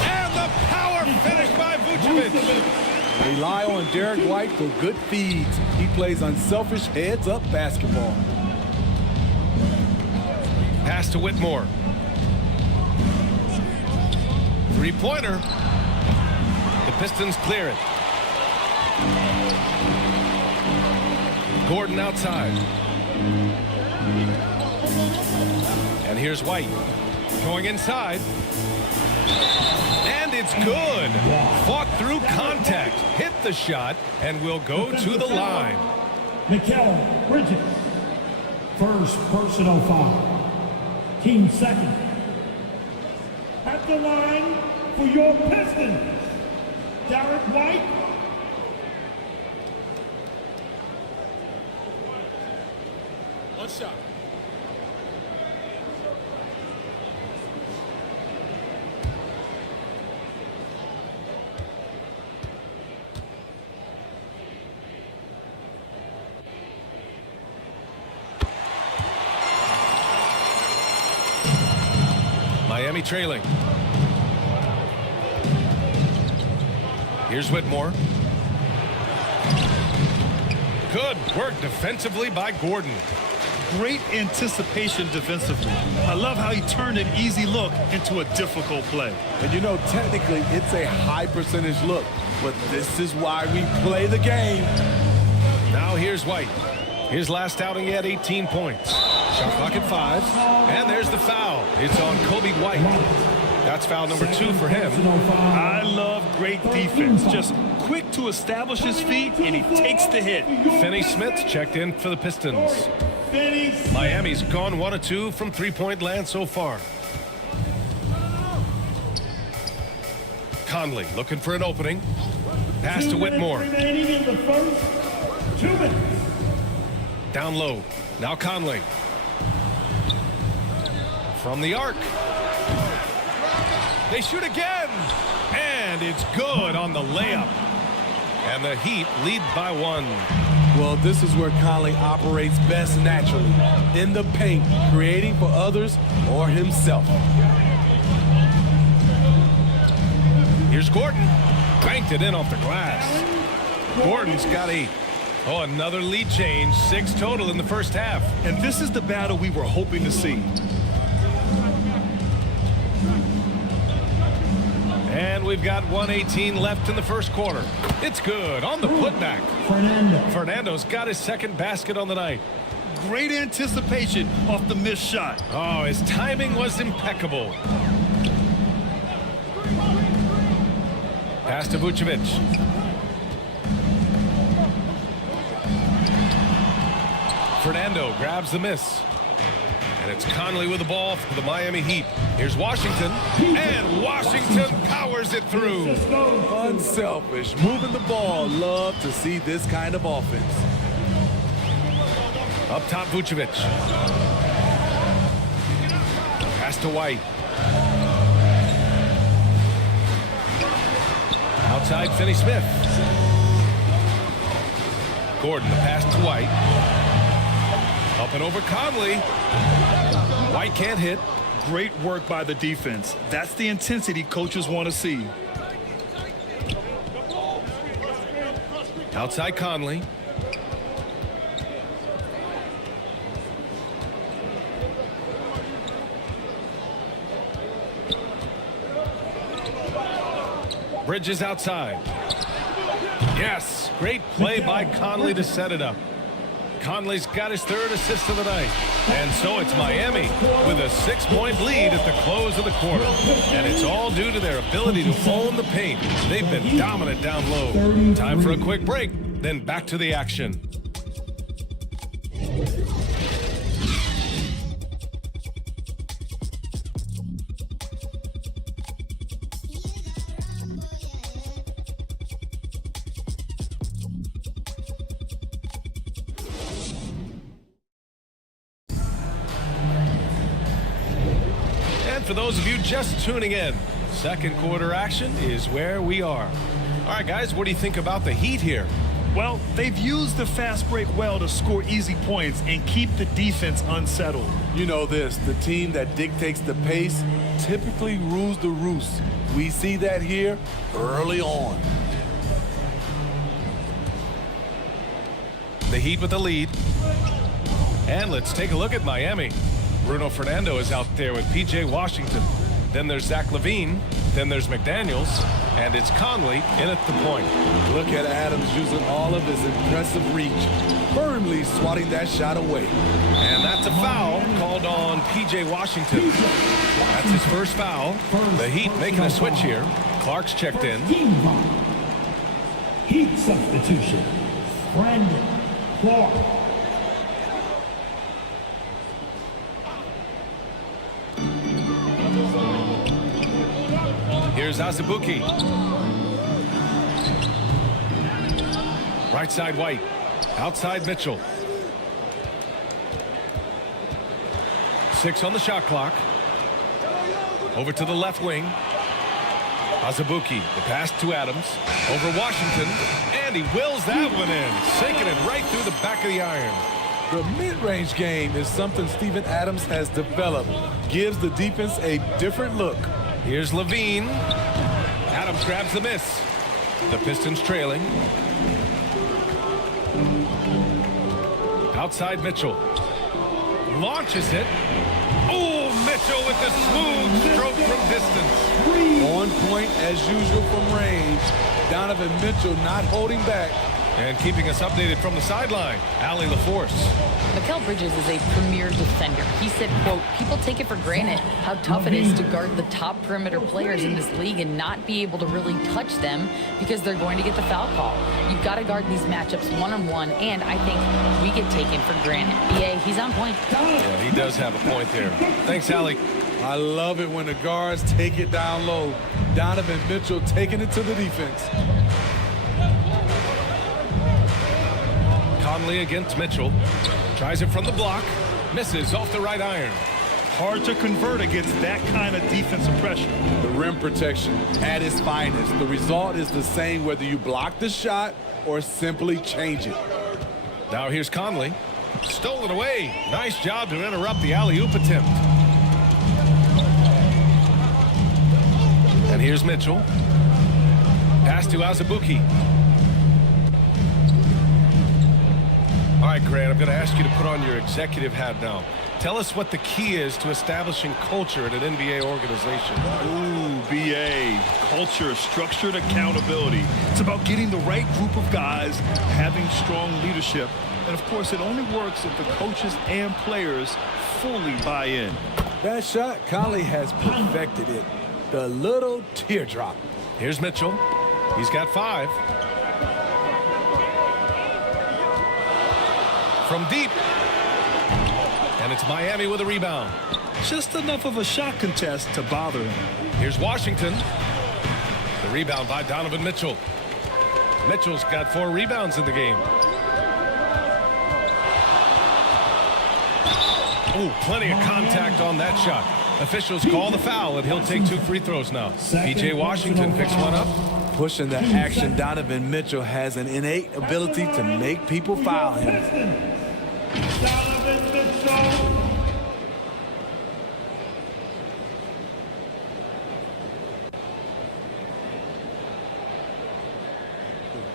And the power finish by Vucevic. Rely on Derek White for good feeds. He plays unselfish heads-up basketball. Pass to Whitmore. Three-pointer. The Pistons clear it. Gordon outside. And here's White. Going inside. And it's good. Fought through contact. Hit the shot and will go to the line. Mikal Bridges. First personal foul. Team second. At the line for your Pistons, Derek White. One shot. Miami trailing. Here's Whitmore. Good work defensively by Gordon. Great anticipation defensively. I love how he turned an easy look into a difficult play. And you know, technically, it's a high percentage look, but this is why we play the game. Now here's White. His last outing, he had 18 points. Shot clock at 5. And there's the foul. It's on Kobe White. That's foul number 2 for him. I love great defense. Just quick to establish his feet, and he takes the hit. Finney Smith checked in for the Pistons. Miami's gone 1 of 2 from three-point land so far. Conley looking for an opening. Pass to Whitmore. Remaining in the first 2 minutes. Down low. Now Conley. From the arc. They shoot again. And it's good on the layup. And the Heat lead by 1. Well, this is where Conley operates best naturally. In the paint, creating for others or himself. Here's Gordon. Banked it in off the glass. Gordon's got 8. Oh, another lead change. 6 total in the first half. And this is the battle we were hoping to see. And we've got 1:18 left in the first quarter. It's good on the putback. Fernando's got his second basket on the night. Great anticipation off the missed shot. Oh, his timing was impeccable. Pass to Vucevic. Fernando grabs the miss. And it's Conley with the ball for the Miami Heat. Here's Washington. And Washington powers it through. Unselfish. Moving the ball. Love to see this kind of offense. Up top, Vucevic. Pass to White. Outside, Finney Smith. Gordon, the pass to White. Up and over Conley. White can't hit. Great work by the defense. That's the intensity coaches want to see. Outside Conley. Bridges outside. Yes, great play by Conley to set it up. Conley's got his 3rd assist of the night. And so it's Miami with a 6-point lead at the close of the quarter. And it's all due to their ability to own the paint. They've been dominant down low. Time for a quick break, then back to the action. For those of you just tuning in, second quarter action is where we are. All right, guys, what do you think about the Heat here? Well, they've used the fast break well to score easy points and keep the defense unsettled. You know this, the team that dictates the pace typically rules the roost. We see that here early on. The Heat with the lead. And let's take a look at Miami. Bruno Fernando is out there with P.J. Washington. Then there's Zach LaVine. Then there's McDaniels. And it's Conley in at the point. Look at Adams using all of his impressive reach, firmly swatting that shot away. And that's a foul called on P.J. Washington. That's his first foul. The Heat making a switch here. Clark's checked in. Heat substitution. Brandon Clark. Here's Azubuike. Right side White. Outside Mitchell. 6 on the shot clock. Over to the left wing. Azubuike. The pass to Adams. Over Washington. And he wills that one in. Sinking it right through the back of the iron. The mid-range game is something Steven Adams has developed. Gives the defense a different look. Here's LaVine. Adams grabs the miss. The Pistons trailing. Outside Mitchell. Launches it. Oh, Mitchell with the smooth stroke from distance. On point as usual from range. Donovan Mitchell not holding back. And keeping us updated from the sideline, Allie LaForce. Mikal Bridges is a premier defender. He said, quote, people take it for granted how tough it is to guard the top perimeter players in this league and not be able to really touch them because they're going to get the foul call. You've got to guard these matchups one-on-one, and I think we get taken for granted. BA, he's on point. Yeah, he does have a point there. Thanks, Allie. I love it when the guards take it down low. Donovan Mitchell taking it to the defense. Conley against Mitchell. Tries it from the block. Misses off the right iron. Hard to convert against that kind of defensive pressure. The rim protection at its finest. The result is the same whether you block the shot or simply change it. Now here's Conley. Stolen away. Nice job to interrupt the alley-oop attempt. And here's Mitchell. Pass to Azubuike. All right, Grant, I'm going to ask you to put on your executive hat now. Tell us what the key is to establishing culture at an NBA organization. Ooh, BA. Culture, structured accountability. It's about getting the right group of guys, having strong leadership. And, of course, it only works if the coaches and players fully buy in. That shot, Conley has perfected it. The little teardrop. Here's Mitchell. He's got 5. From deep. And it's Miami with a rebound. Just enough of a shot contest to bother him. Here's Washington. The rebound by Donovan Mitchell. Mitchell's got 4 rebounds in the game. Oh, plenty of contact on that shot. Officials call the foul, and he'll take 2 free throws now. P.J. Washington picks one up. Pushing the action, Donovan Mitchell has an innate ability to make people foul him.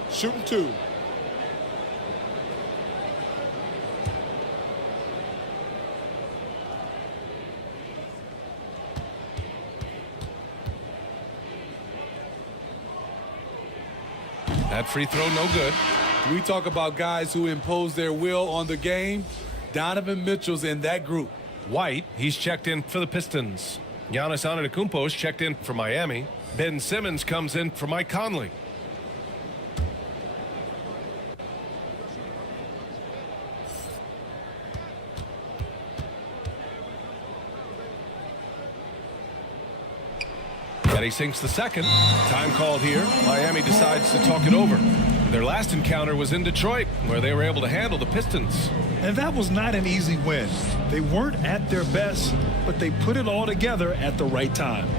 Shooting 2. That free throw no good. We talk about guys who impose their will on the game. Donovan Mitchell's in that group. White, he's checked in for the Pistons. Giannis Antetokounmpo's checked in for Miami. Ben Simmons comes in for Mike Conley. And he sinks the second. Time called here. Miami decides to talk it over. Their last encounter was in Detroit, where they were able to handle the Pistons. And that was not an easy win. They weren't at their best, but they put it all together at the right time.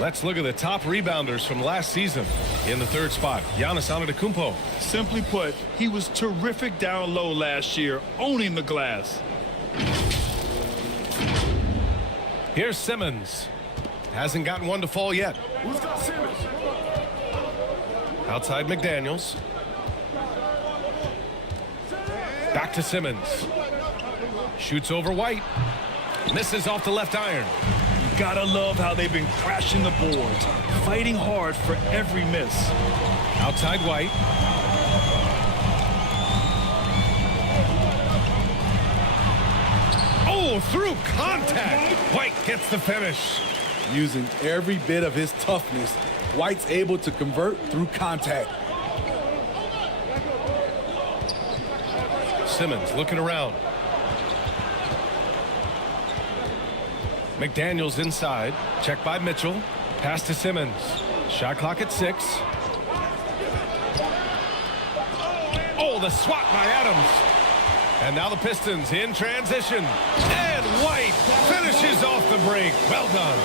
Let's look at the top rebounders from last season. In the third spot, Giannis Antetokounmpo. Simply put, he was terrific down low last year, owning the glass. Here's Simmons. Hasn't gotten one to fall yet. Who's got Simmons? Outside McDaniels. Back to Simmons. Shoots over White. Misses off the left iron. Gotta love how they've been crashing the boards, fighting hard for every miss. Outside White. Oh, through contact. White gets the finish. Using every bit of his toughness, White's able to convert through contact. Simmons looking around. McDaniels inside. Check by Mitchell. Pass to Simmons. Shot clock at 6. Oh, the swat by Adams. And now the Pistons in transition. And White finishes off the break. Well done.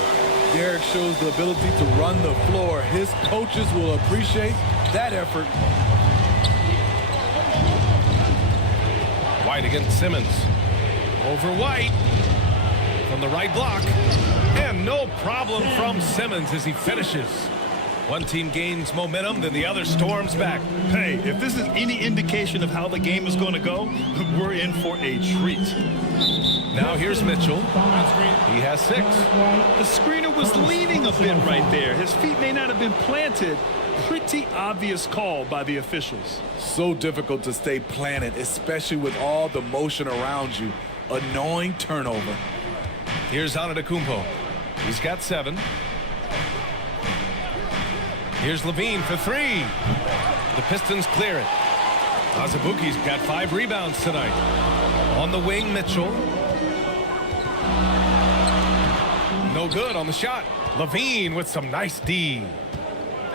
Derek shows the ability to run the floor. His coaches will appreciate that effort. White against Simmons. Over White. From the right block. And no problem from Simmons as he finishes. One team gains momentum, then the other storms back. Hey, if this is any indication of how the game is going to go, we're in for a treat. Now here's Mitchell. He has 6. The screener was leaning a bit right there. His feet may not have been planted. Pretty obvious call by the officials. So difficult to stay planted, especially with all the motion around you. Annoying turnover. Here's Antetokounmpo. He's got 7. Here's Levine for 3. The Pistons clear it. Azubuike's got 5 rebounds tonight. On the wing, Mitchell. No good on the shot. Levine with some nice D.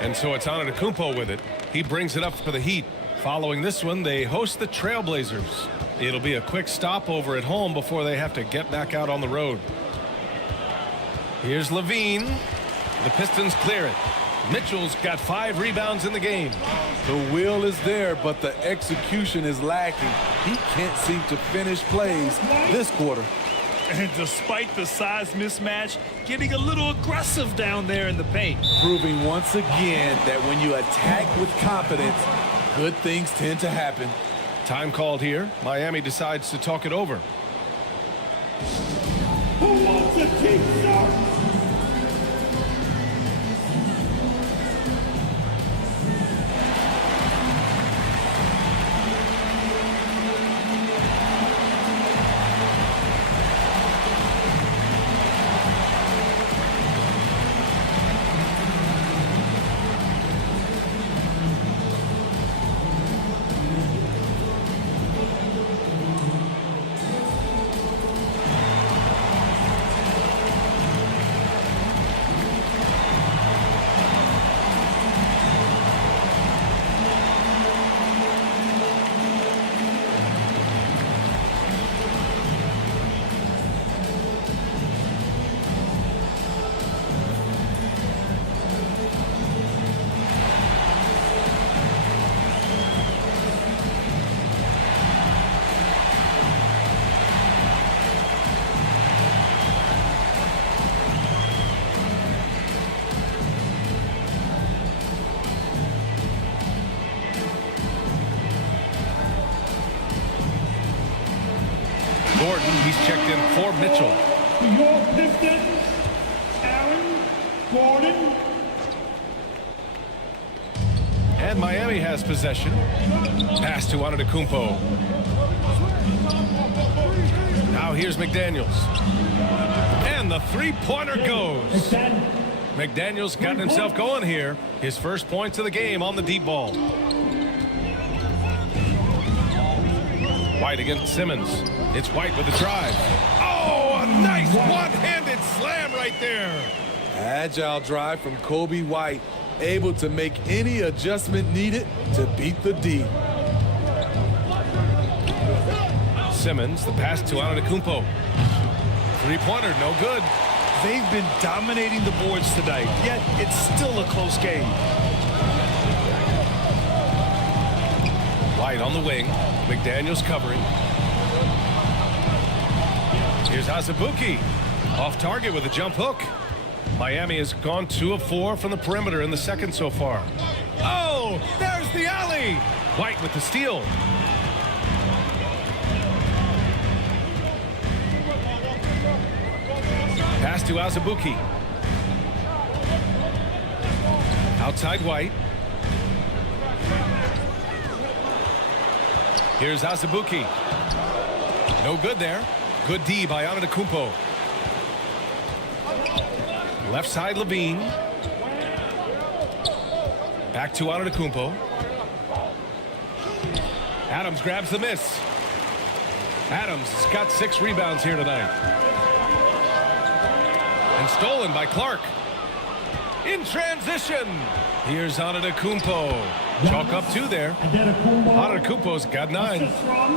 And so it's Antetokounmpo with it. He brings it up for the Heat. Following this one, they host the Trailblazers. It'll be a quick stopover at home before they have to get back out on the road. Here's Levine. The Pistons clear it. Mitchell's got 5 rebounds in the game. The will is there, but the execution is lacking. He can't seem to finish plays this quarter. And despite the size mismatch, getting a little aggressive down there in the paint. Proving once again that when you attack with confidence, good things tend to happen. Time called here. Miami decides to talk it over. Who wants a kick start? Gordon, he's checked in for Mitchell. Your Pistons, Aaron Gordon. And Miami has possession. Pass to Antetokounmpo. Now here's McDaniels. And the three-pointer goes. McDaniels got himself going here. His first points of the game on the deep ball. White against Simmons. It's White with the drive. Oh, a nice one-handed slam right there. Agile drive from Kobe White, able to make any adjustment needed to beat the D. Simmons, the pass to Antetokounmpo. Three-pointer, no good. They've been dominating the boards tonight, yet it's still a close game. White on the wing. McDaniels covering. Here's Azubuike. Off target with a jump hook. Miami has gone 2 of 4 from the perimeter in the second so far. Oh, there's the alley. White with the steal. Pass to Azubuike. Outside White. Here's Azubuike. No good there. Good D by Antetokounmpo. Left side Levine. Back to Antetokounmpo. Adams grabs the miss. Adams has got 6 rebounds here tonight. And stolen by Clark. In transition. Here's Antetokounmpo. Chalk up 2 there. Antetokounmpo's got 9.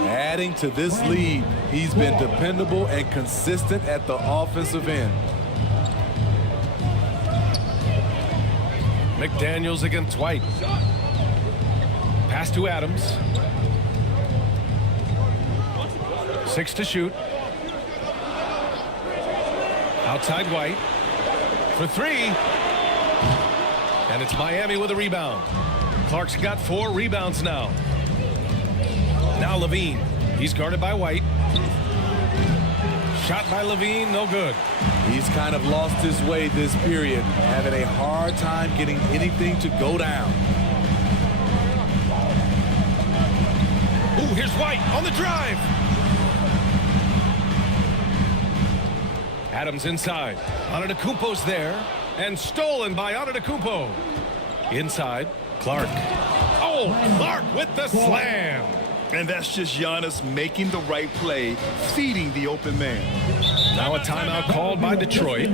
Adding to this lead, he's been dependable and consistent at the offensive end. McDaniels against White. Pass to Adams. 6 to shoot. Outside White. For 3. And it's Miami with a rebound. Clark's got 4 rebounds now. Now Levine. He's guarded by White. Shot by Levine, no good. He's kind of lost his way this period, having a hard time getting anything to go down. Ooh, here's White on the drive. Adams inside. Antetokounmpo's there. And stolen by Antetokounmpo. Inside, Clark. Oh, Clark with the slam. And that's just Giannis making the right play, feeding the open man. Now a timeout called by Detroit.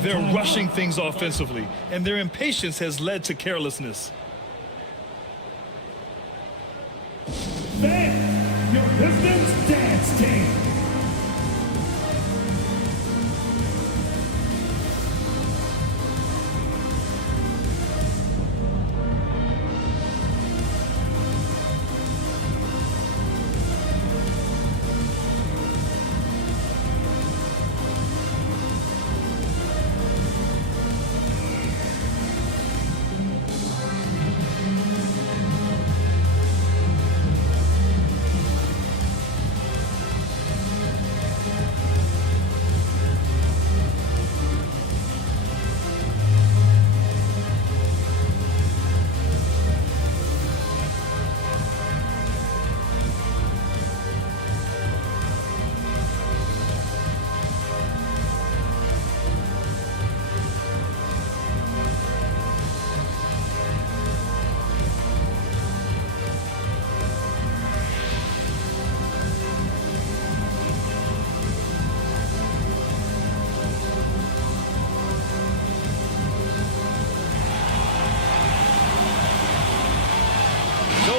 They're rushing things offensively, and their impatience has led to carelessness. Fans, your Pistons dance team.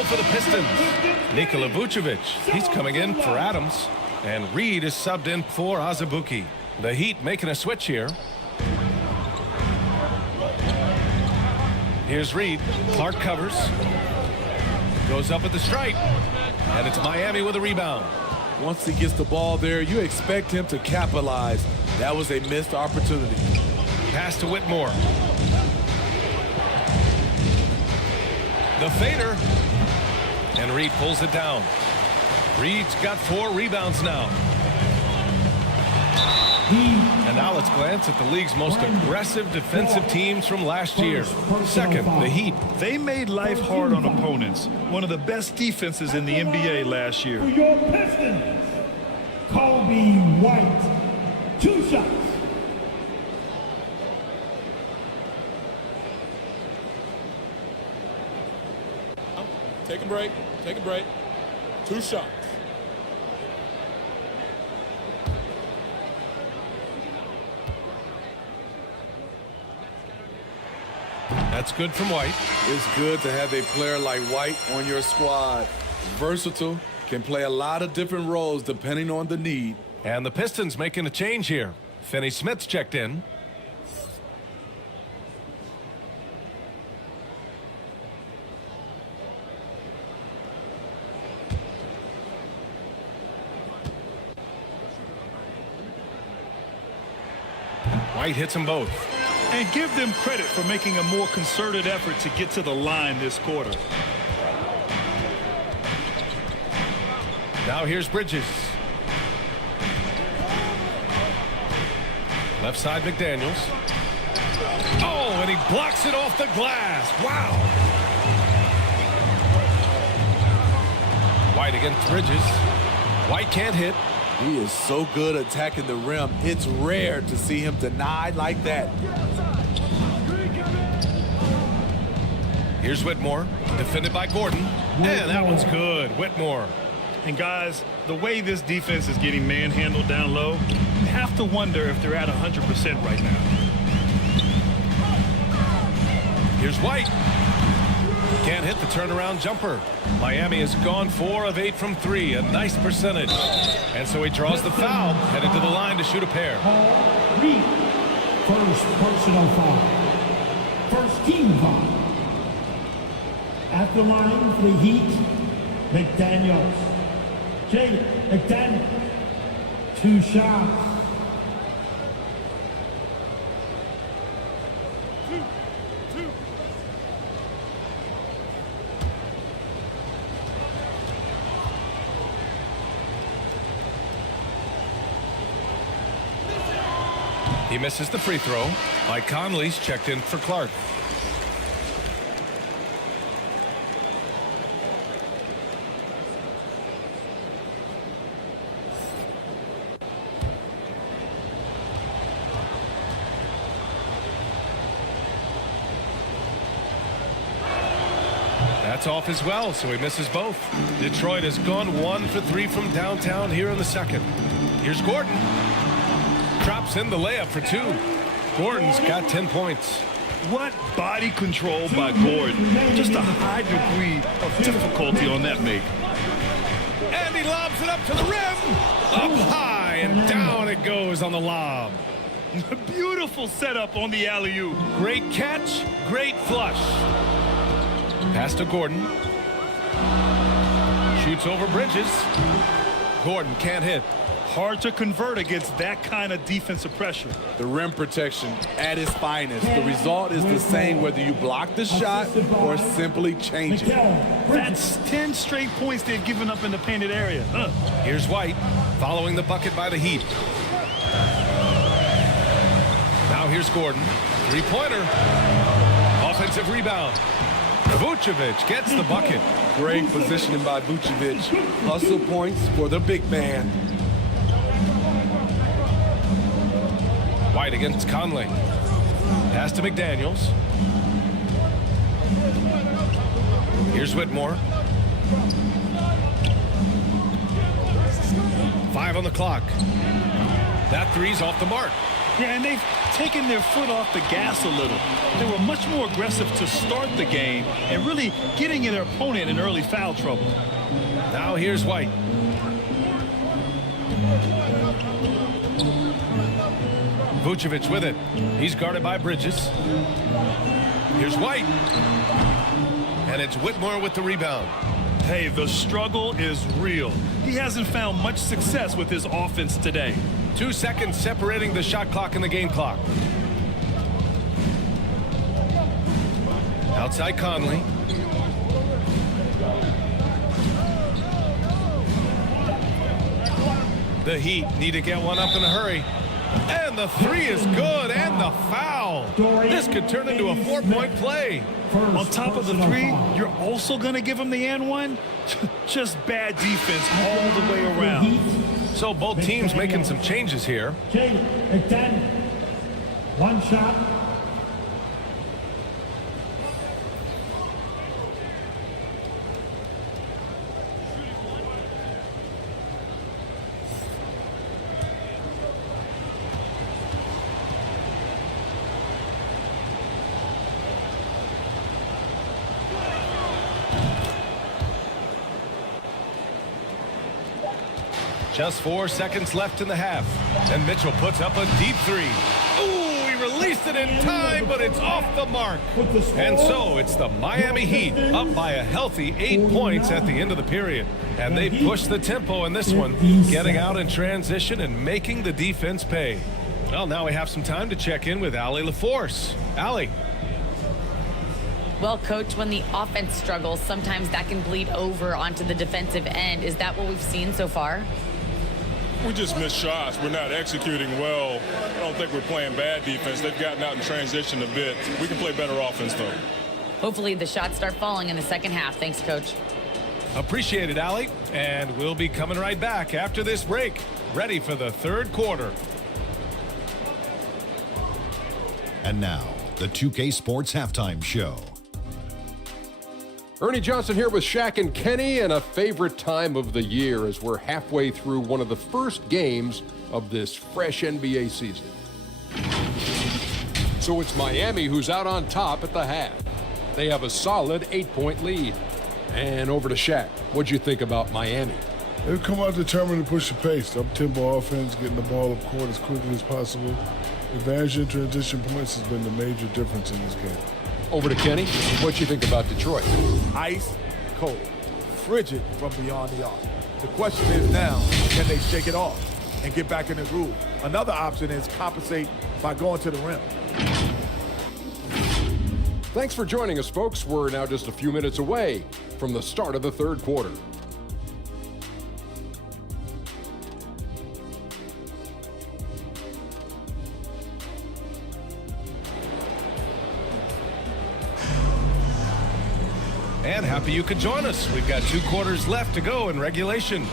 For the Pistons, Nikola Vucevic. He's coming in for Adams. And Reed is subbed in for Azubuike. The Heat making a switch here. Here's Reed. Clark covers. Goes up with the stripe. And it's Miami with a rebound. Once he gets the ball there, you expect him to capitalize. That was a missed opportunity. Pass to Whitmore. The fader. And Reed pulls it down. Reed's got 4 rebounds now. And now let's glance at the league's most aggressive defensive teams from last year. Second, the Heat. They made life hard on opponents. One of the best defenses in the NBA last year. For your Pistons, Kobe White. 2 shots. Take a break. Take a break. 2 shots. That's good from White. It's good to have a player like White on your squad. Versatile, can play a lot of different roles depending on the need. And the Pistons making a change here. Finney Smith's checked in. White hits them both. And give them credit for making a more concerted effort to get to the line this quarter. Now here's Bridges. Left side McDaniels. Oh, and he blocks it off the glass. Wow. White against Bridges. White can't hit. He is so good attacking the rim. It's rare to see him denied like that. Here's Whitmore, defended by Gordon. And that one's good. Whitmore. And guys, the way this defense is getting manhandled down low, you have to wonder if they're at 100% right now. Here's White. Can't hit the turnaround jumper. Miami has gone 4 of 8 from 3, a nice percentage. And so he draws the foul, headed to the line to shoot a pair. First personal foul. First team foul. At the line for the Heat, McDaniels. Jalen McDaniels. 2 shots. He misses the free throw. Mike Conley's checked in for Clark. That's off as well, so he misses both. Detroit has gone 1 for 3 from downtown here in the second. Here's Gordon. Drops in the layup for 2. Gordon's got 10 points. What body control by Gordon. Just a high degree of difficulty on that make. And he lobs it up to the rim. Up high and down it goes on the lob. Beautiful setup on the alley-oop. Great catch, great flush. Pass to Gordon. Shoots over Bridges. Gordon can't hit. Hard to convert against that kind of defensive pressure. The rim protection at its finest. The result is the same whether you block the shot or simply change it. That's 10 straight points they've given up in the painted area. Here's White following the bucket by the Heat. Now here's Gordon. 3-pointer. Offensive rebound. Vucevic gets the bucket. Great positioning by Vucevic. Hustle points for the big man. White against Conley. Pass to McDaniels. Here's Whitmore. 5 on the clock. That three's off the mark. Yeah, and they've taken their foot off the gas a little. They were much more aggressive to start the game and really getting their opponent in early foul trouble. Now here's White. Vucevic with it. He's guarded by Bridges. Here's White. And it's Whitmore with the rebound. Hey, the struggle is real. He hasn't found much success with his offense today. 2 seconds separating the shot clock and the game clock. Outside Conley. The Heat need to get one up in a hurry. And the three is good, and the foul. This could turn into a 4-point play. On top of the three, you're also going to give him the and one? Just bad defense all the way around. So both teams making some changes here. McDaniel. 1 shot. Just 4 seconds left in the half. And Mitchell puts up a deep three. Ooh, he released it in time, but it's off the mark. And so it's the Miami Heat up by a healthy 8 points at the end of the period. And they push the tempo in this one, getting out in transition and making the defense pay. Well, now we have some time to check in with Allie LaForce. Allie. Well, Coach, when the offense struggles, sometimes that can bleed over onto the defensive end. Is that what we've seen so far? We just missed shots. We're not executing well. I don't think we're playing bad defense. They've gotten out in transition a bit. We can play better offense, though. Hopefully the shots start falling in the second half. Thanks, Coach. Appreciate it, Allie. And we'll be coming right back after this break, ready for the third quarter. And now, the 2K Sports Halftime Show. Ernie Johnson here with Shaq and Kenny, and a favorite time of the year as we're halfway through one of the first games of this fresh NBA season. So it's Miami who's out on top at the half. They have a solid 8-point lead. And over to Shaq. What'd you think about Miami? They've come out determined to push the pace. Up-tempo offense, getting the ball up court as quickly as possible. Advantage in transition points has been the major difference in this game. Over to Kenny. What you think about Detroit? Ice cold, frigid from beyond the arc. The question is now, can they shake it off and get back in the groove? Another option is compensate by going to the rim. Thanks for joining us, folks. We're now just a few minutes away from the start of the third quarter. And happy you could join us. We've got 2 quarters left to go in regulation.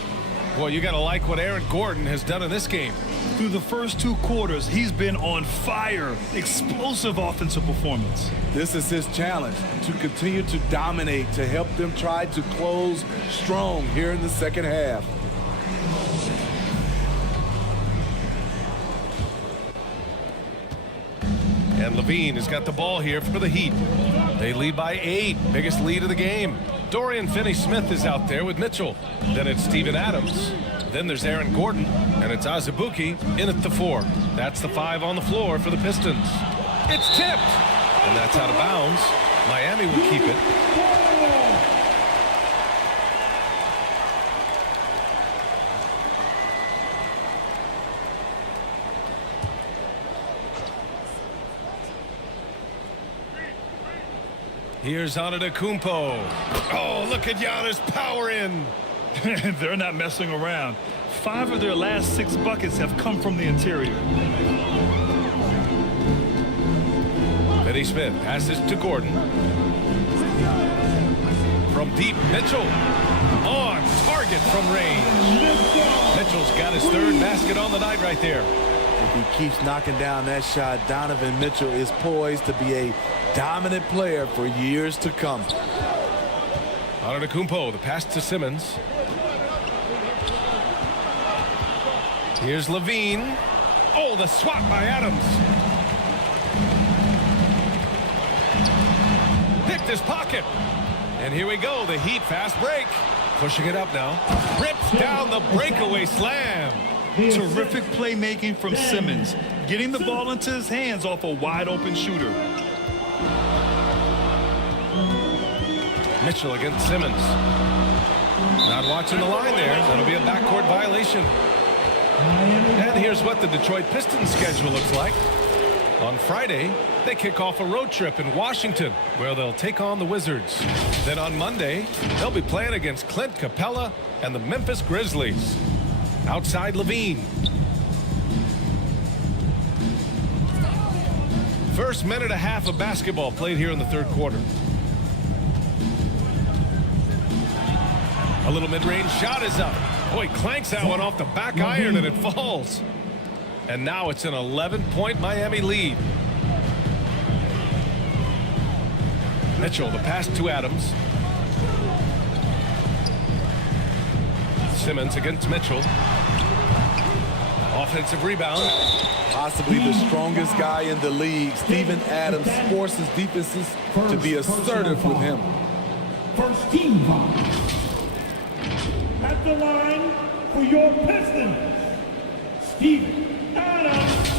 Boy, you got to like what Aaron Gordon has done in this game. Through the first 2 quarters, he's been on fire. Explosive offensive performance. This is his challenge, to continue to dominate, to help them try to close strong here in the second half. And Levine has got the ball here for the Heat. They lead by 8, biggest lead of the game. Dorian Finney-Smith is out there with Mitchell. Then it's Steven Adams. Then there's Aaron Gordon, and it's Azubuike in at the 4. That's the 5 on the floor for the Pistons. It's tipped, and that's out of bounds. Miami will keep it. Here's Antetokounmpo. Oh, look at Giannis power in. They're not messing around. 5 of their last 6 buckets have come from the interior. Finney-Smith passes to Gordon. From deep, Mitchell. On target from range. Mitchell's got his 3rd basket on the night right there. If he keeps knocking down that shot, Donovan Mitchell is poised to be a dominant player for years to come. Antetokounmpo, the pass to Simmons. Here's Levine. Oh, the swat by Adams. Picked his pocket. And here we go, the Heat fast break. Pushing it up now. Rips down the breakaway slam. Terrific playmaking from Simmons, getting the ball into his hands off a wide open shooter. Mitchell against Simmons. Not watching the line there. That'll be a backcourt violation. And here's what the Detroit Pistons schedule looks like. On Friday, they kick off a road trip in Washington, where they'll take on the Wizards. Then on Monday, they'll be playing against Clint Capella and the Memphis Grizzlies. Outside Levine. First minute and a half of basketball played here in the third quarter. A little mid-range shot is up. Oh, he clanks that one off the back iron and it falls. And now it's an 11-point Miami lead. Mitchell, the pass to Adams. Simmons against Mitchell. Offensive rebound. Possibly the strongest guy in the league. Steven Adams forces defenses to be assertive with him. First team foul. At the line for your Pistons, Steven Adams.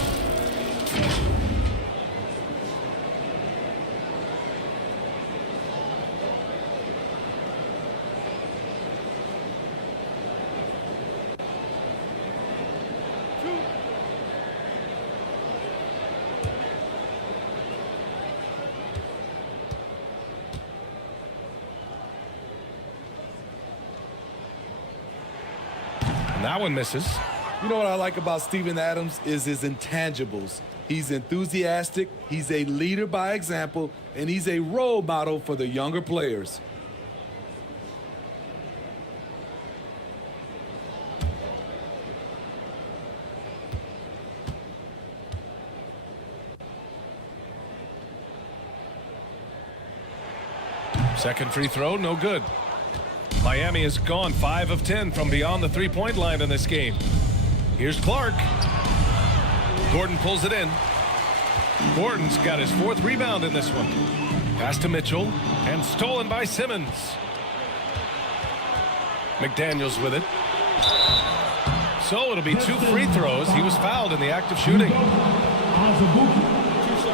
That one misses. You know what I like about Steven Adams is his intangibles. He's enthusiastic, he's a leader by example, and he's a role model for the younger players. Second free throw, no good. Miami has gone 5 of 10 from beyond the three-point line in this game. Here's Clark. Gordon pulls it in. Gordon's got his 4th rebound in this one. Pass to Mitchell and stolen by Simmons. McDaniels with it. So it'll be 2 free throws. He was fouled in the act of shooting.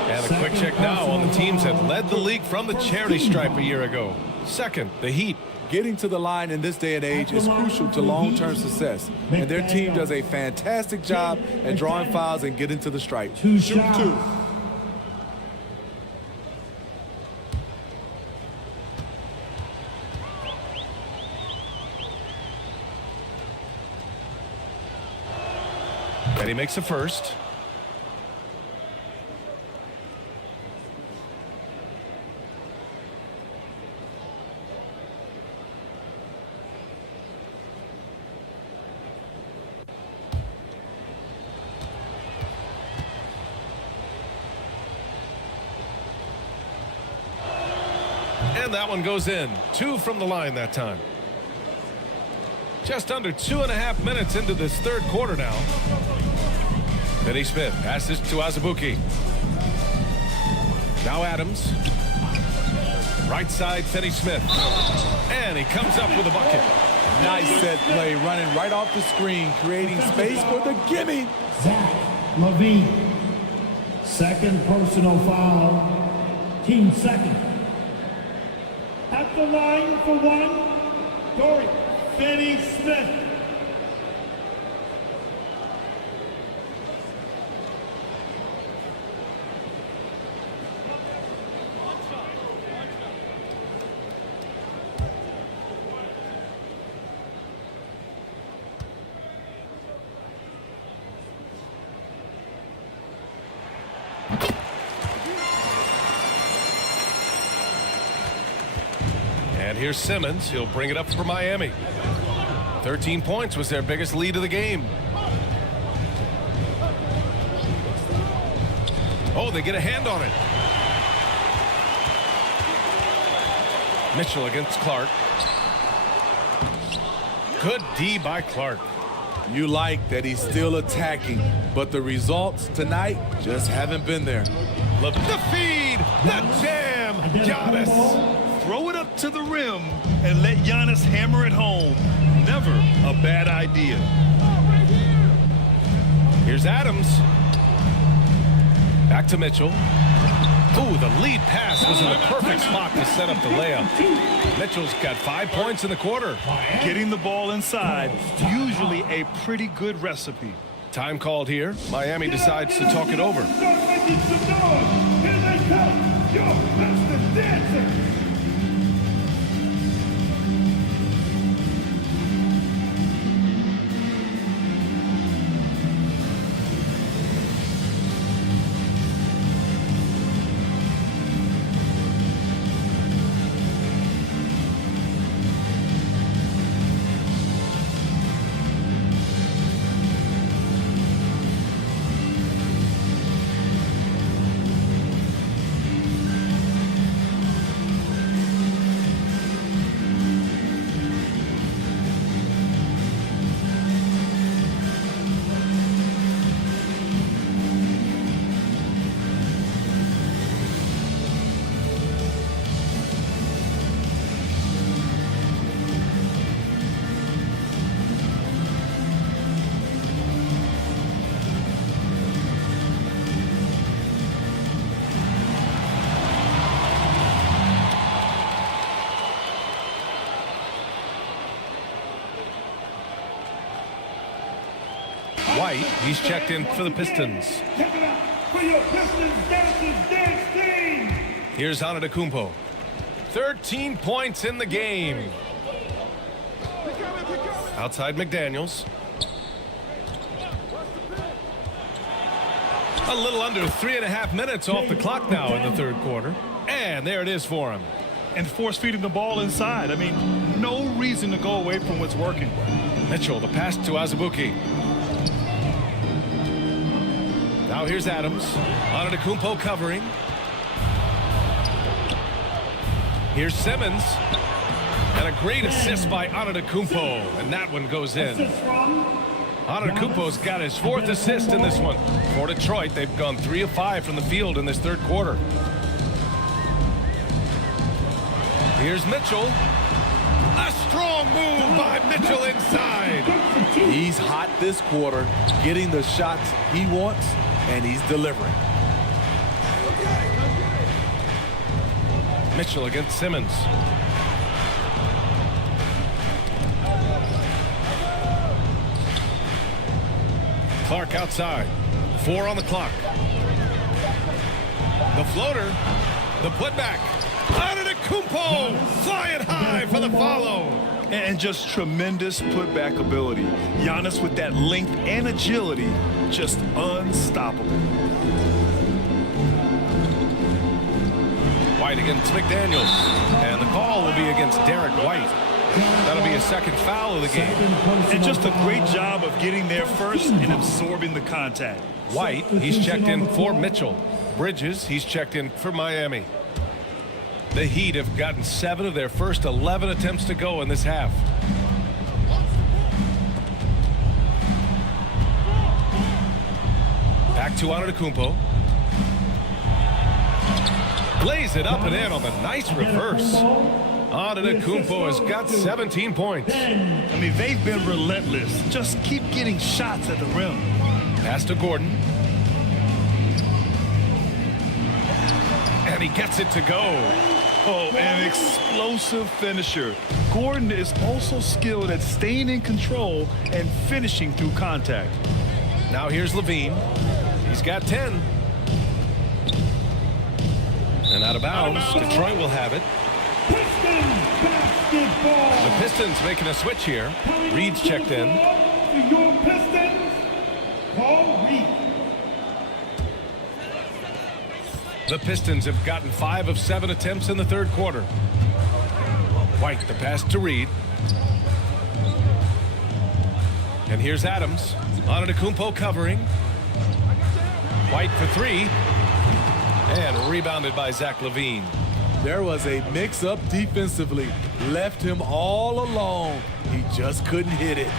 And a quick check now on the teams that led the league from the charity stripe a year ago. Second, the Heat. Getting to the line in this day and age is crucial to long-term success, and their team does a fantastic job at drawing fouls and getting to the stripe. Shoot 2. And he makes a first. And that one goes in. 2 from the line that time. Just under 2.5 minutes into this third quarter now. Finney Smith passes to Azubuike. Now Adams. Right side, Finney Smith. And he comes up with a bucket. Nice set play, running right off the screen, creating space for the gimme. Zach Levine. Second personal foul. Team second. At the line for 1, Dory Finney Smith. And here's Simmons. He'll bring it up for Miami. 13 points was their biggest lead of the game. Oh, they get a hand on it. Mitchell against Clark. Good D by Clark. You like that he's still attacking, but the results tonight just haven't been there. Look, the feed, the jam, Giannis. Throw it up to the rim and let Giannis hammer it home. Never a bad idea. Here's Adams. Back to Mitchell. Ooh, the lead pass was in the perfect spot to set up the layup. Mitchell's got 5 points in the quarter. Getting the ball inside, usually a pretty good recipe. Time called here. Miami decides to talk it over. White, he's checked in for the Pistons. Here's Antetokounmpo. 13 points in the game. Outside McDaniels. A little under 3.5 minutes off the clock now in the third quarter. And there it is for him. And force feeding the ball inside. I mean, no reason to go away from what's working. Mitchell, the pass to Azubuike. Now here's Adams. Antetokounmpo covering. Here's Simmons. And a great assist by Antetokounmpo. And that one goes in. Antetokounmpo's got his 4th assist in this one. For Detroit, they've gone 3 of 5 from the field in this third quarter. Here's Mitchell. A strong move by Mitchell inside. He's hot this quarter, getting the shots he wants, and he's delivering. Mitchell against Simmons. Clark outside. 4 on the clock. The floater. The putback. Antetokounmpo flying high for the follow. And just tremendous putback ability. Giannis with that length and agility, just unstoppable. White against McDaniels. And the call will be against Derek White. That'll be a second foul of the game. And just a great job of getting there first and absorbing the contact. White, he's checked in for Mitchell. Bridges, he's checked in for Miami. The Heat have gotten 7 of their first 11 attempts to go in this half. Back to Antetokounmpo. Blaze it up and in on the nice reverse. Antetokounmpo has got 17 points. I mean, they've been relentless. Just keep getting shots at the rim. Pass to Gordon. And he gets it to go. Oh, an explosive finisher. Gordon is also skilled at staying in control and finishing through contact. Now here's Levine. He's got 10. And out of bounds, Detroit will have it. The Pistons making a switch here. Reed's checked in. The Pistons have gotten 5 of 7 attempts in the third quarter. White, the pass to Reed. And here's Adams. Antetokounmpo covering. White for 3. And rebounded by Zach LaVine. There was a mix-up defensively. Left him all alone. He just couldn't hit it.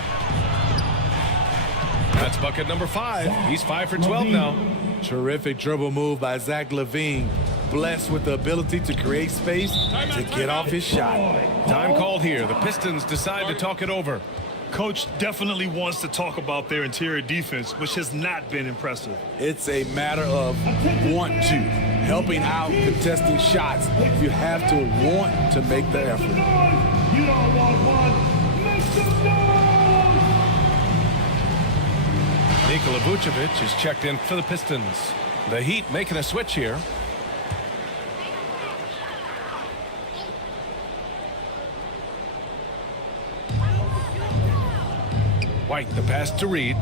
That's bucket number 5. He's 5 for 12 now. Terrific dribble move by Zach LaVine. Blessed with the ability to create space to get off his shot. Time called here. The Pistons decide to talk it over. Coach definitely wants to talk about their interior defense, which has not been impressive. It's a matter of want to. Helping out, contesting shots. You have to want to make the effort. You don't want one. Make some noise! Nikola Vucevic is checked in for the Pistons. The Heat making a switch here. White, the pass to Reed.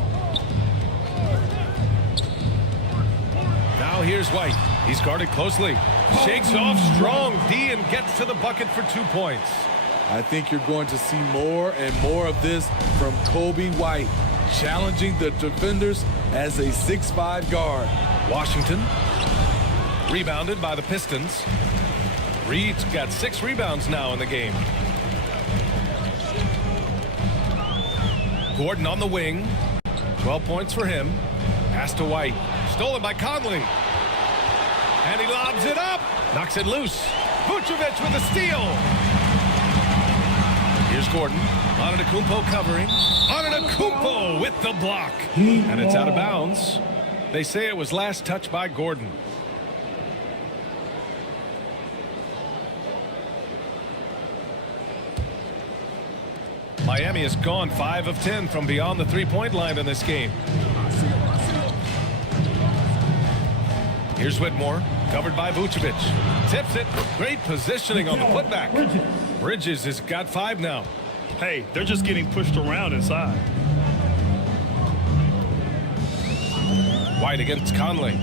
Now here's White. He's guarded closely. Shakes off strong D and gets to the bucket for 2 points. I think you're going to see more and more of this from Kobe White, challenging the defenders as a 6'5" guard. Washington, rebounded by the Pistons. Reed's got 6 rebounds now in the game. Gordon on the wing. 12 points for him. Pass to White. Stolen by Conley. And he lobs it up. Knocks it loose. Vucevic with a steal. Here's Gordon. Antetokounmpo covering. Antetokounmpo with the block. And it's out of bounds. They say it was last touched by Gordon. Miami has gone 5 of 10 from beyond the three-point line in this game. Here's Whitmore, covered by Vucevic. Tips it. Great positioning on the putback. Bridges has got 5 now. Hey, they're just getting pushed around inside. White against Conley.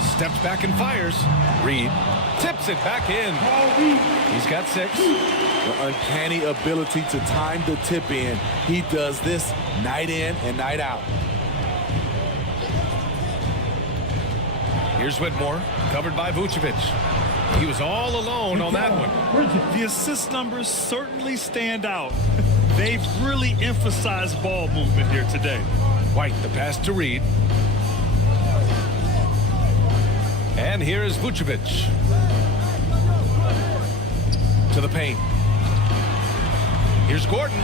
Steps back and fires. Reed tips it back in. He's got 6. The uncanny ability to time the tip in. He does this night in and night out. Here's Whitmore, covered by Vucevic. He was all alone on that one. The assist numbers certainly stand out. They've really emphasized ball movement here today. White, the pass to Reed. And here is Vucevic. To the paint. Here's Gordon.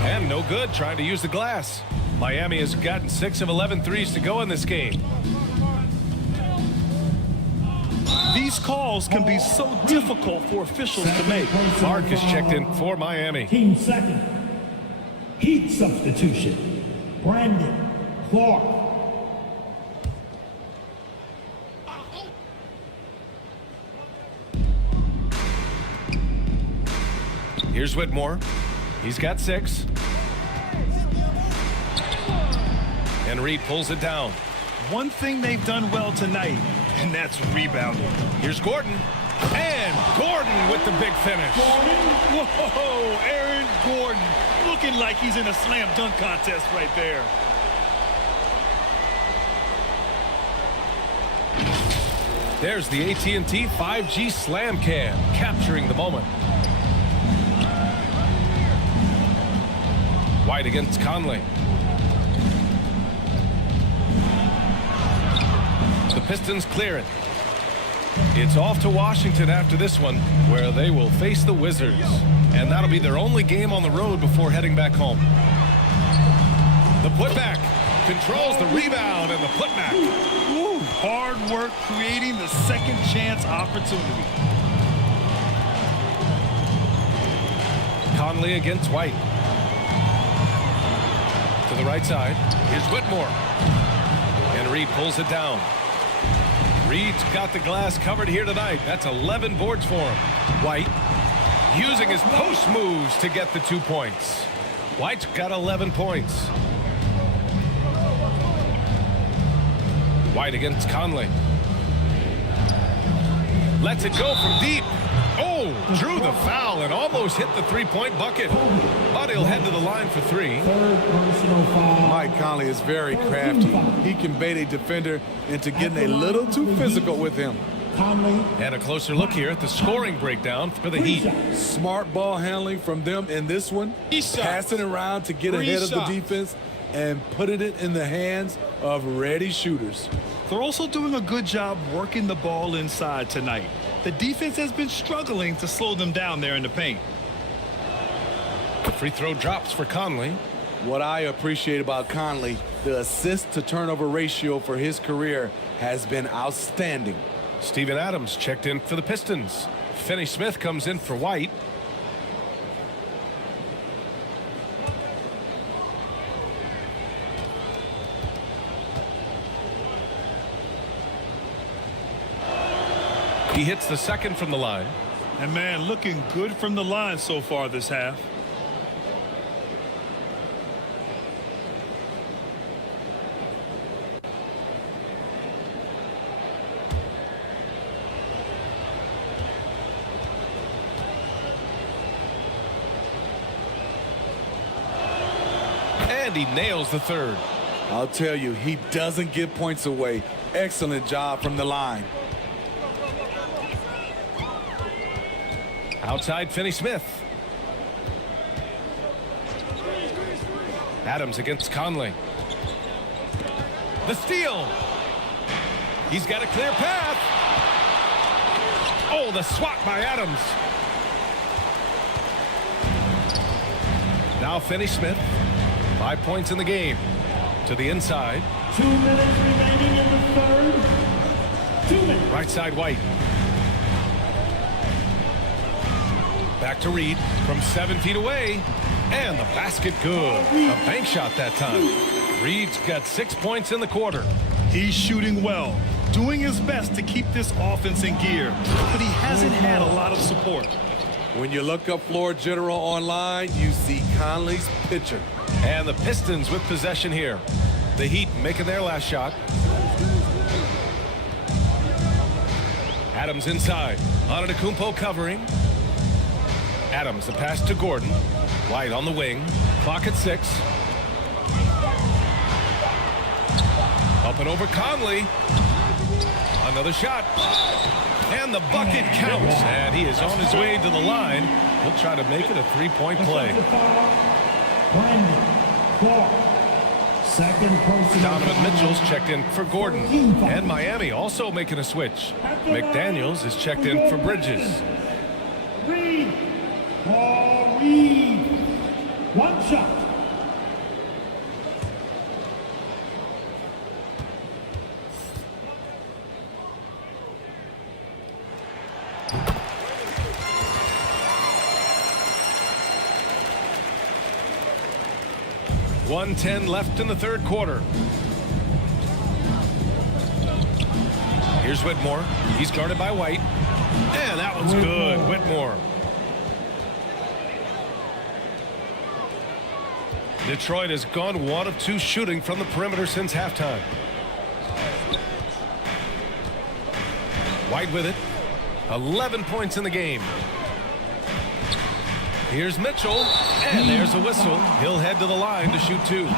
And no good, trying to use the glass. Miami has gotten 6 of 11 threes to go in this game. These calls can be so difficult for officials to make. Mark is checked in for Miami. Team second. Heat substitution. Brandon Clark. Here's Whitmore. He's got 6. And Reed pulls it down. One thing they've done well tonight, and that's rebounding. Here's Gordon. And Gordon with the big finish. Whoa, Aaron Gordon looking like he's in a slam dunk contest right there. There's the AT&T 5G Slam Cam, capturing the moment. White against Conley. The Pistons clear it. It's off to Washington after this one, where they will face the Wizards. And that'll be their only game on the road before heading back home. The putback controls the rebound and the putback. Ooh, hard work creating the second chance opportunity. Conley against White. To the right side. Here's Whitmore. And Reed pulls it down. Reed's got the glass covered here tonight. That's 11 boards for him. White using his post moves to get the 2 points. White's got 11 points. White against Conley. Lets it go from deep. Oh, drew the foul and almost hit the 3-point bucket. But he'll head to the line for 3. Mike Conley is very crafty. He can bait a defender into getting a little too physical with him. And a closer look here at the scoring breakdown for the Heat. Smart ball handling from them in this one. Passing around to get ahead of the defense and putting it in the hands of ready shooters. They're also doing a good job working the ball inside tonight. The defense has been struggling to slow them down there in the paint. Free throw drops for Conley. What I appreciate about Conley, the assist to turnover ratio for his career has been outstanding. Steven Adams checked in for the Pistons. Finney Smith comes in for White. He hits the second from the line. And man, looking good from the line so far this half. And he nails the third. I'll tell you, he doesn't give points away. Excellent job from the line. Outside Finney Smith. Adams against Conley. The steal. He's got a clear path. Oh, the swat by Adams. Now Finney Smith. 5 points in the game. To the inside. 2 minutes remaining in the third. 2 minutes. Right side White. Back to Reed from 7 feet away. And the basket good. A bank shot that time. Reed's got 6 points in the quarter. He's shooting well, doing his best to keep this offense in gear, but he hasn't had a lot of support. When you look up floor general online, you see Conley's pitcher. And the Pistons with possession here. The Heat making their last shot. Adams inside. Antetokounmpo covering. Adams, the pass to Gordon. White on the wing. Clock at 6. Up and over Conley. Another shot. And the bucket counts. And he is on his way to the line. He'll try to make it a three-point play. Donovan Mitchell's checked in for Gordon. And Miami also making a switch. McDaniels is checked in for Bridges. Reed. One shot. .110 left in the third quarter. Here's Whitmore. He's guarded by White. And that one's good. Whitmore. Detroit has gone 1 of 2 shooting from the perimeter since halftime. White with it. 11 points in the game. Here's Mitchell, and there's a whistle. He'll head to the line to shoot 2.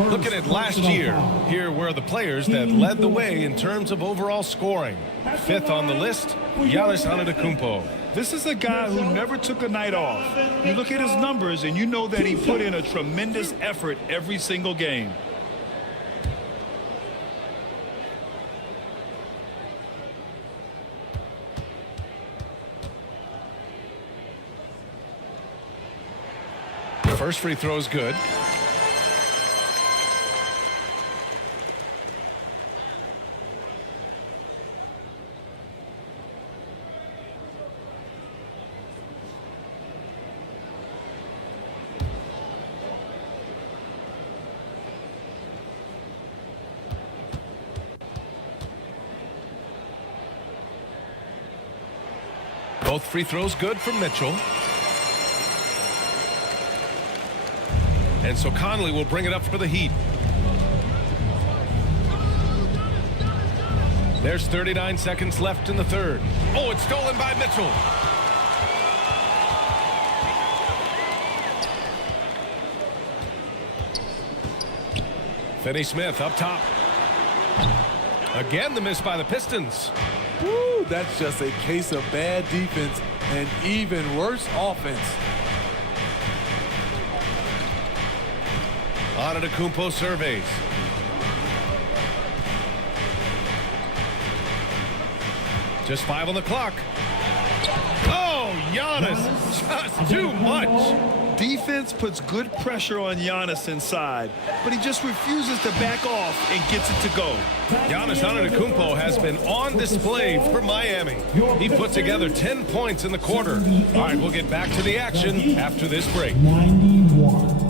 Looking at last year, here were the players that led the way in terms of overall scoring. 5th on the list, Giannis Antetokounmpo. This is a guy who never took a night off. You look at his numbers and you know that he put in a tremendous effort every single game. First free throw is good. Both free throws good for Mitchell. And so Conley will bring it up for the Heat. There's 39 seconds left in the third. Oh, it's stolen by Mitchell. Finney-Smith up top. Again, the miss by the Pistons. Woo, that's just a case of bad defense and even worse offense. Antetokounmpo surveys. Just 5 on the clock. Oh, Giannis, just too much. Defense puts good pressure on Giannis inside, but he just refuses to back off and gets it to go. Giannis Antetokounmpo has been on display for Miami. He put together 10 points in the quarter. All right, we'll get back to the action after this break. 91.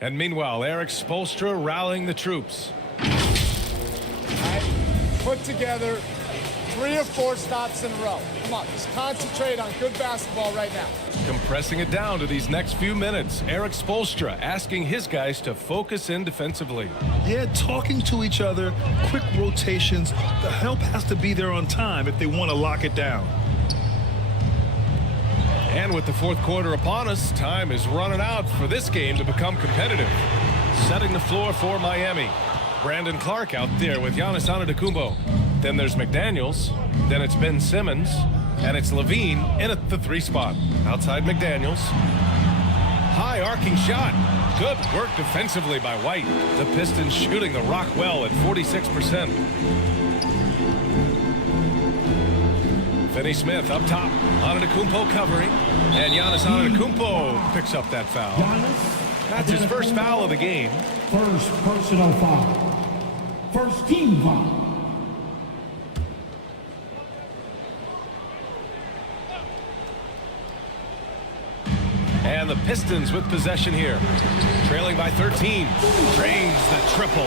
And meanwhile, Eric Spoelstra rallying the troops. Put together 3 or 4 stops in a row. Come on, just concentrate on good basketball right now. Compressing it down to these next few minutes, Eric Spoelstra asking his guys to focus in defensively. Yeah, talking to each other, quick rotations. The help has to be there on time if they want to lock it down. And with the fourth quarter upon us, time is running out for this game to become competitive. Setting the floor for Miami. Brandon Clark out there with Giannis Antetokounmpo. Then there's McDaniels. Then it's Ben Simmons. And it's Levine in at the 3 spot. Outside McDaniels. High arcing shot. Good work defensively by White. The Pistons shooting the rock well at 46%. Finney Smith up top. Antetokounmpo covering. And Giannis Antetokounmpo picks up that foul. That's his first foul of the game. First personal foul. First team foul. And the Pistons with possession here. Trailing by 13. Drains the triple.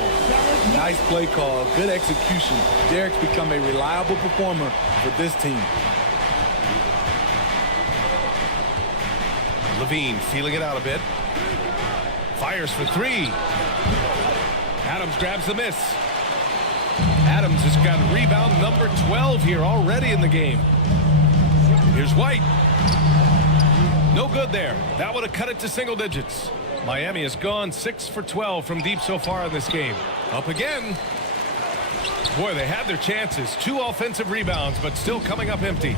Nice play call. Good execution. Derek's become a reliable performer for this team. Levine feeling it out a bit. Fires for three. Adams grabs the miss. Adams has got rebound number 12 here already in the game. Here's White. No good there. That would have cut it to single digits. Miami has gone 6 for 12 from deep so far in this game. Up again. Boy, they had their chances. 2 offensive rebounds, but still coming up empty.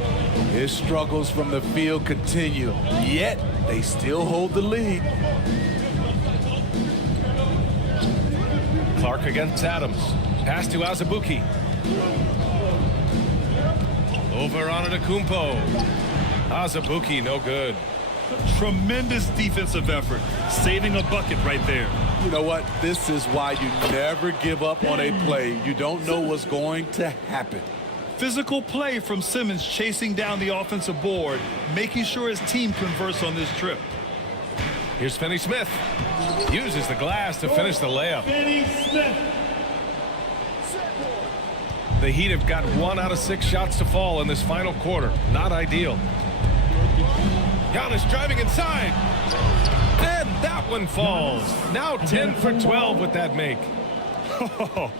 His struggles from the field continue, yet they still hold the lead. Clark against Adams. Pass to Azubuike. Over on Antetokounmpo. Azubuike, no good. Tremendous defensive effort, saving a bucket right there. You know what? This is why you never give up on a play. You don't know what's going to happen. Physical play from Simmons chasing down the offensive board, making sure his team converts on this trip. Here's Finney Smith. Uses the glass to finish the layup. Finney Smith. The Heat have got 1 out of 6 shots to fall in this final quarter. Not ideal. Giannis driving inside. And that one falls. Now 10 for 12 with that make. Oh,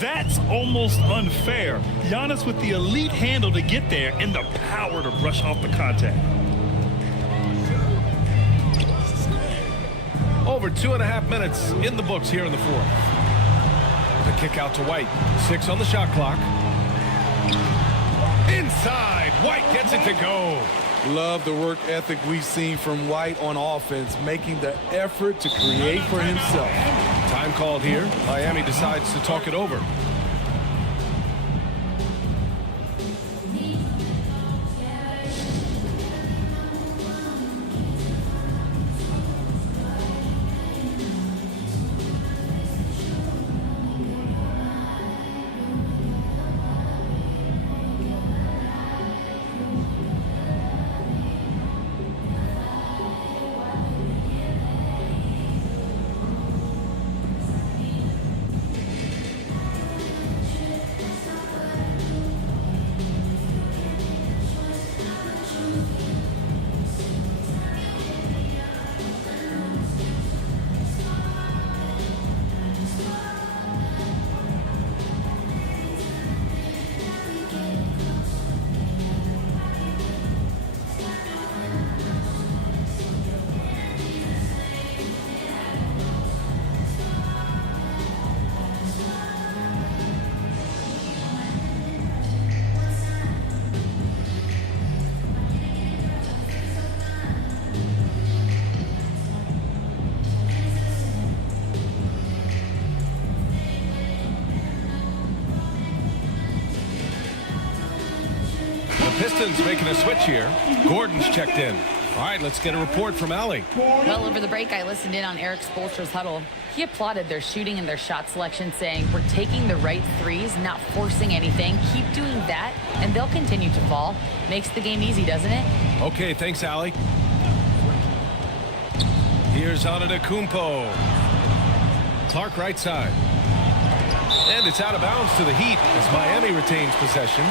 that's almost unfair. Giannis with the elite handle to get there and the power to brush off the contact. Over 2.5 minutes in the books here in the fourth. The kick out to White. 6 on the shot clock. Inside. White gets it to go. Love the work ethic we've seen from White on offense, making the effort to create for himself. Time called here. Miami decides to talk it over. Pistons making a switch here. Gordon's checked in. All right, let's get a report from Allie. Well, over the break, I listened in on Eric Spoelstra's huddle. He applauded their shooting and their shot selection, saying, "We're taking the right threes, not forcing anything. Keep doing that, and they'll continue to fall." Makes the game easy, doesn't it? Okay, thanks, Allie. Here's Antetokounmpo. Clark right side. And it's out of bounds to the Heat as Miami retains possession.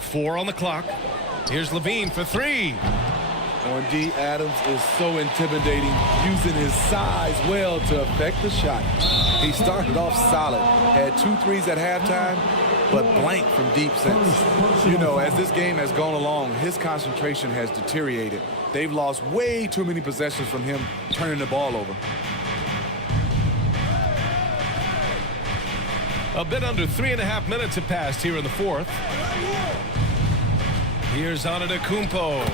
Four on the clock. Here's Levine for three. On D, Adams is so intimidating, using his size well to affect the shot. He started off solid, had 2 threes at halftime, but blank from deep since. You know, as this game has gone along, his concentration has deteriorated. They've lost way too many possessions from him turning the ball over. A bit under 3.5 minutes have passed here in the fourth. Here's Antetokounmpo.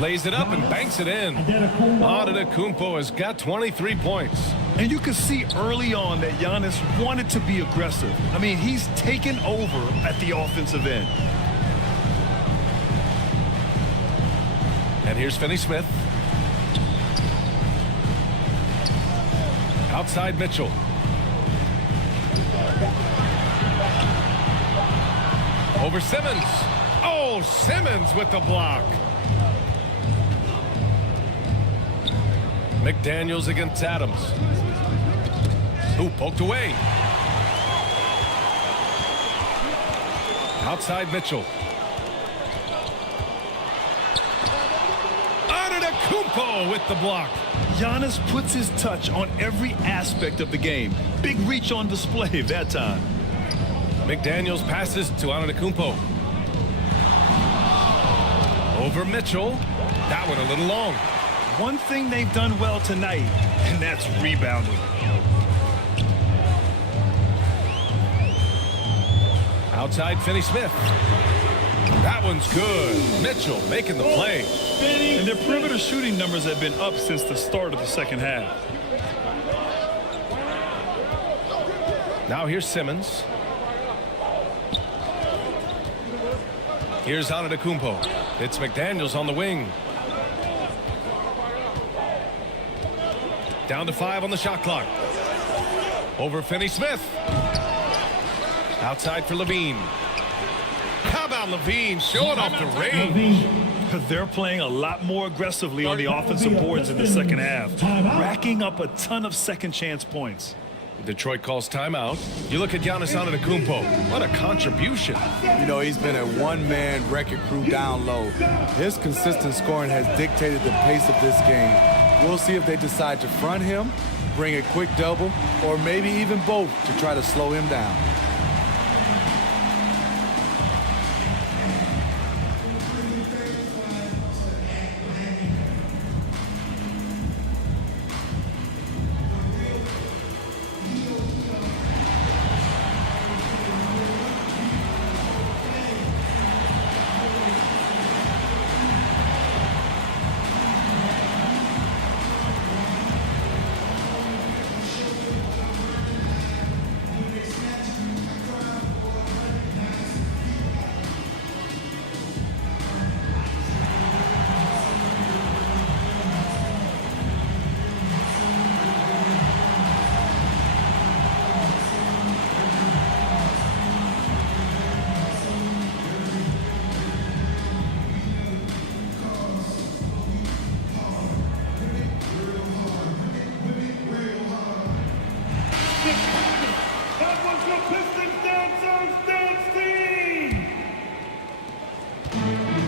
Lays it up and banks it in. Antetokounmpo has got 23 points. And you can see early on that Giannis wanted to be aggressive. I mean, he's taken over at the offensive end. And here's Finney-Smith. Outside Mitchell. Over Simmons. Oh, Simmons with the block. McDaniels against Adams. Ooh, poked away. Outside Mitchell. Antetokounmpo with the block. Giannis puts his touch on every aspect of the game. Big reach on display that time. McDaniels passes to Antetokounmpo. Over Mitchell. That one a little long. One thing they've done well tonight, and that's rebounding. Outside Finney-Smith. That one's good. Mitchell making the play. And their perimeter shooting numbers have been up since the start of the second half. Now here's Simmons. Here's Antetokounmpo. It's McDaniels on the wing. Down to 5 on the shot clock. Over Finney-Smith. Outside for Levine. How about Levine showing off the range? They're playing a lot more aggressively on the offensive boards in the second half, racking up a ton of second chance points. Detroit calls timeout. You look at Giannis Antetokounmpo. What a contribution. You know, he's been a one-man wrecking crew down low. His consistent scoring has dictated the pace of this game. We'll see if they decide to front him, bring a quick double, or maybe even both to try to slow him down.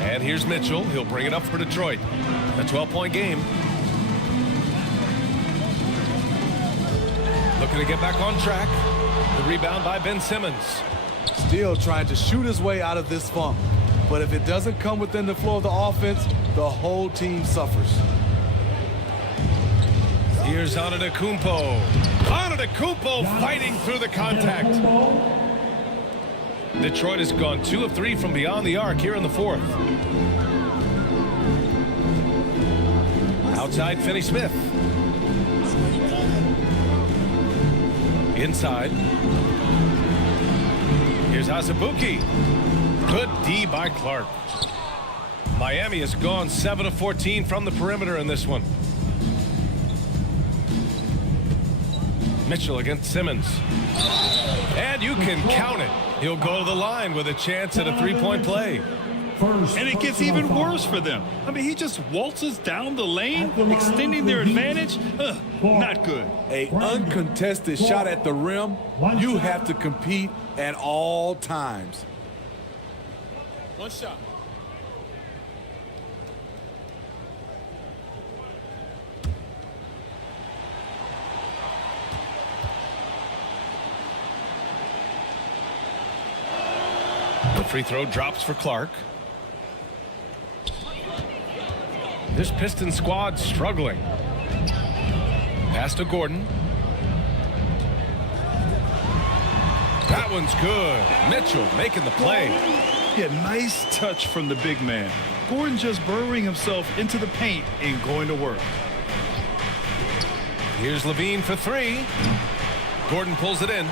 And here's Mitchell. He'll bring it up for Detroit. A 12-point game. Looking to get back on track. The rebound by Ben Simmons. Still trying to shoot his way out of this funk. But if it doesn't come within the flow of the offense, the whole team suffers. Here's Antetokounmpo. Antetokounmpo fighting through the contact. Detroit has gone 2 of 3 from beyond the arc here in the fourth. Outside Finney-Smith. Inside. Here's Azubuike. Good D by Clark. Miami has gone 7 of 14 from the perimeter in this one. Mitchell against Simmons. And you can count it. He'll go to the line with a chance at a three-point play. And it gets even worse for them. I mean, he just waltzes down the lane, extending their advantage. Not good. An uncontested shot at the rim, you have to compete at all times. One shot. The free throw drops for Clark. This Pistons squad struggling. Pass to Gordon. That one's good. Mitchell making the play. Yeah, nice touch from the big man. Gordon just burrowing himself into the paint and going to work. Here's Levine for three. Gordon pulls it in.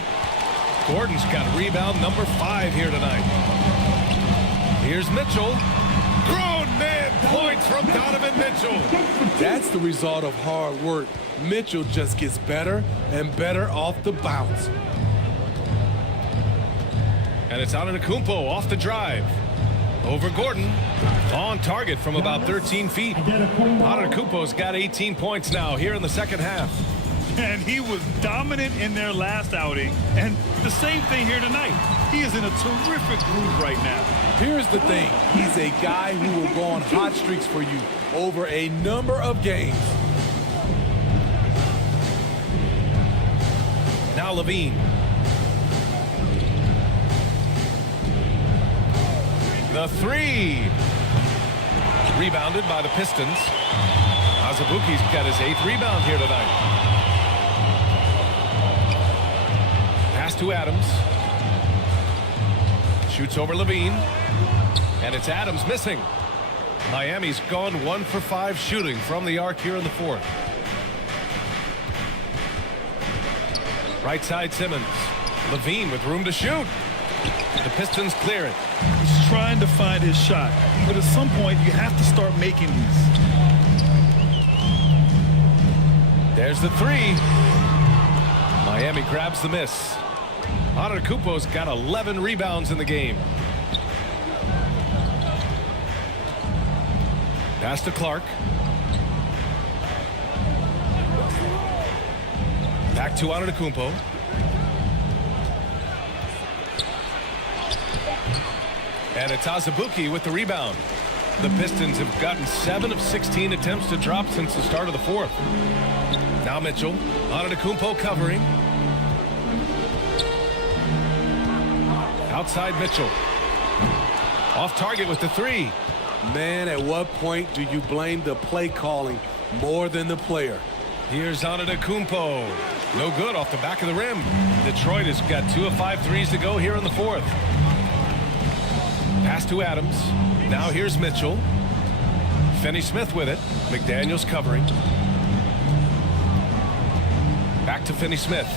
Gordon's got rebound number 5 here tonight. Here's Mitchell. Grown man points from Donovan Mitchell. That's the result of hard work. Mitchell just gets better and better off the bounce. And it's Antetokounmpo off the drive. Over Gordon. On target from about 13 feet. Antetokounmpo's got 18 points now here in the second half. And he was dominant in their last outing. And the same thing here tonight. He is in a terrific groove right now. Here's the thing. He's a guy who will go on hot streaks for you over a number of games. Now Levine. The three. Rebounded by the Pistons. Azubuike's got his 8th rebound here tonight. Pass to Adams. Shoots over Levine. And it's Adams missing. Miami's gone 1 for 5 shooting from the arc here in the 4th. Right side Simmons. Levine with room to shoot. The Pistons clear it. He's trying to find his shot. But at some point, you have to start making these. There's the three. Miami grabs the miss. Antetokounmpo's got 11 rebounds in the game. Pass to Clark. Back to Antetokounmpo. And it's Azubuike with the rebound. The Pistons have gotten 7 of 16 attempts to drop since the start of the 4th. Now Mitchell. Antetokounmpo covering. Outside Mitchell. Off target with the three. Man, at what point do you blame the play calling more than the player? Here's Antetokounmpo. No good off the back of the rim. Detroit has got 2 of 5 threes to go here in the 4th. Pass to Adams. Now here's Mitchell. Finney-Smith with it. McDaniels covering. Back to Finney-Smith.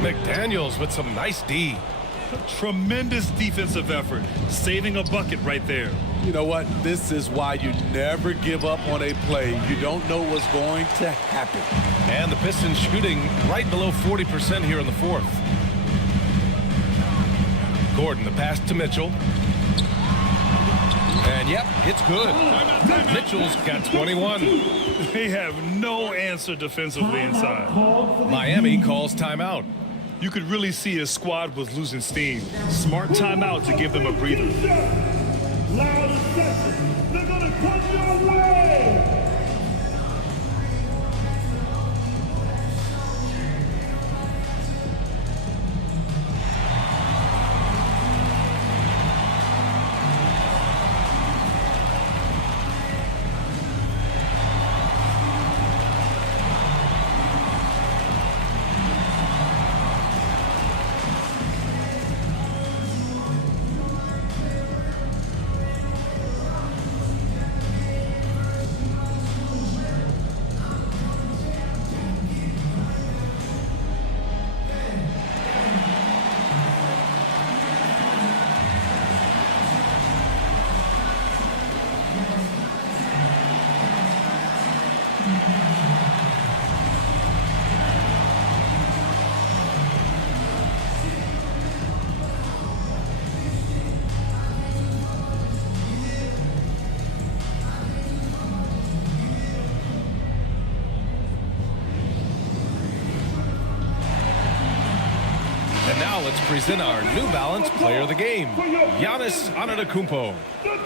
McDaniels with some nice D. Tremendous defensive effort. Saving a bucket right there. You know what? This is why you never give up on a play. You don't know what's going to happen. And the Pistons shooting right below 40% here in the 4th. Gordon, the pass to Mitchell. And yep, it's good. Mitchell's got 21. They have no answer defensively inside. Miami calls timeout. You could really see his squad was losing steam. Smart timeout to give them a breather. They're gonna come your way. And now let's present our New Balance Player of the Game, Giannis Antetokounmpo.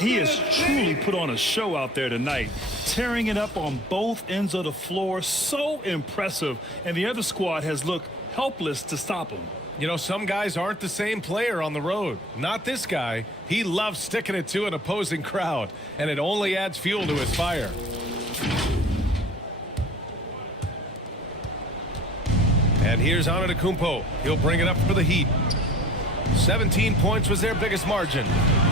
He has truly put on a show out there tonight, tearing it up on both ends of the floor. So impressive, and the other squad has looked helpless to stop him. You know, some guys aren't the same player on the road. Not this guy. He loves sticking it to an opposing crowd, and it only adds fuel to his fire. And here's Antetokounmpo. He'll bring it up for the Heat. 17 points was their biggest margin.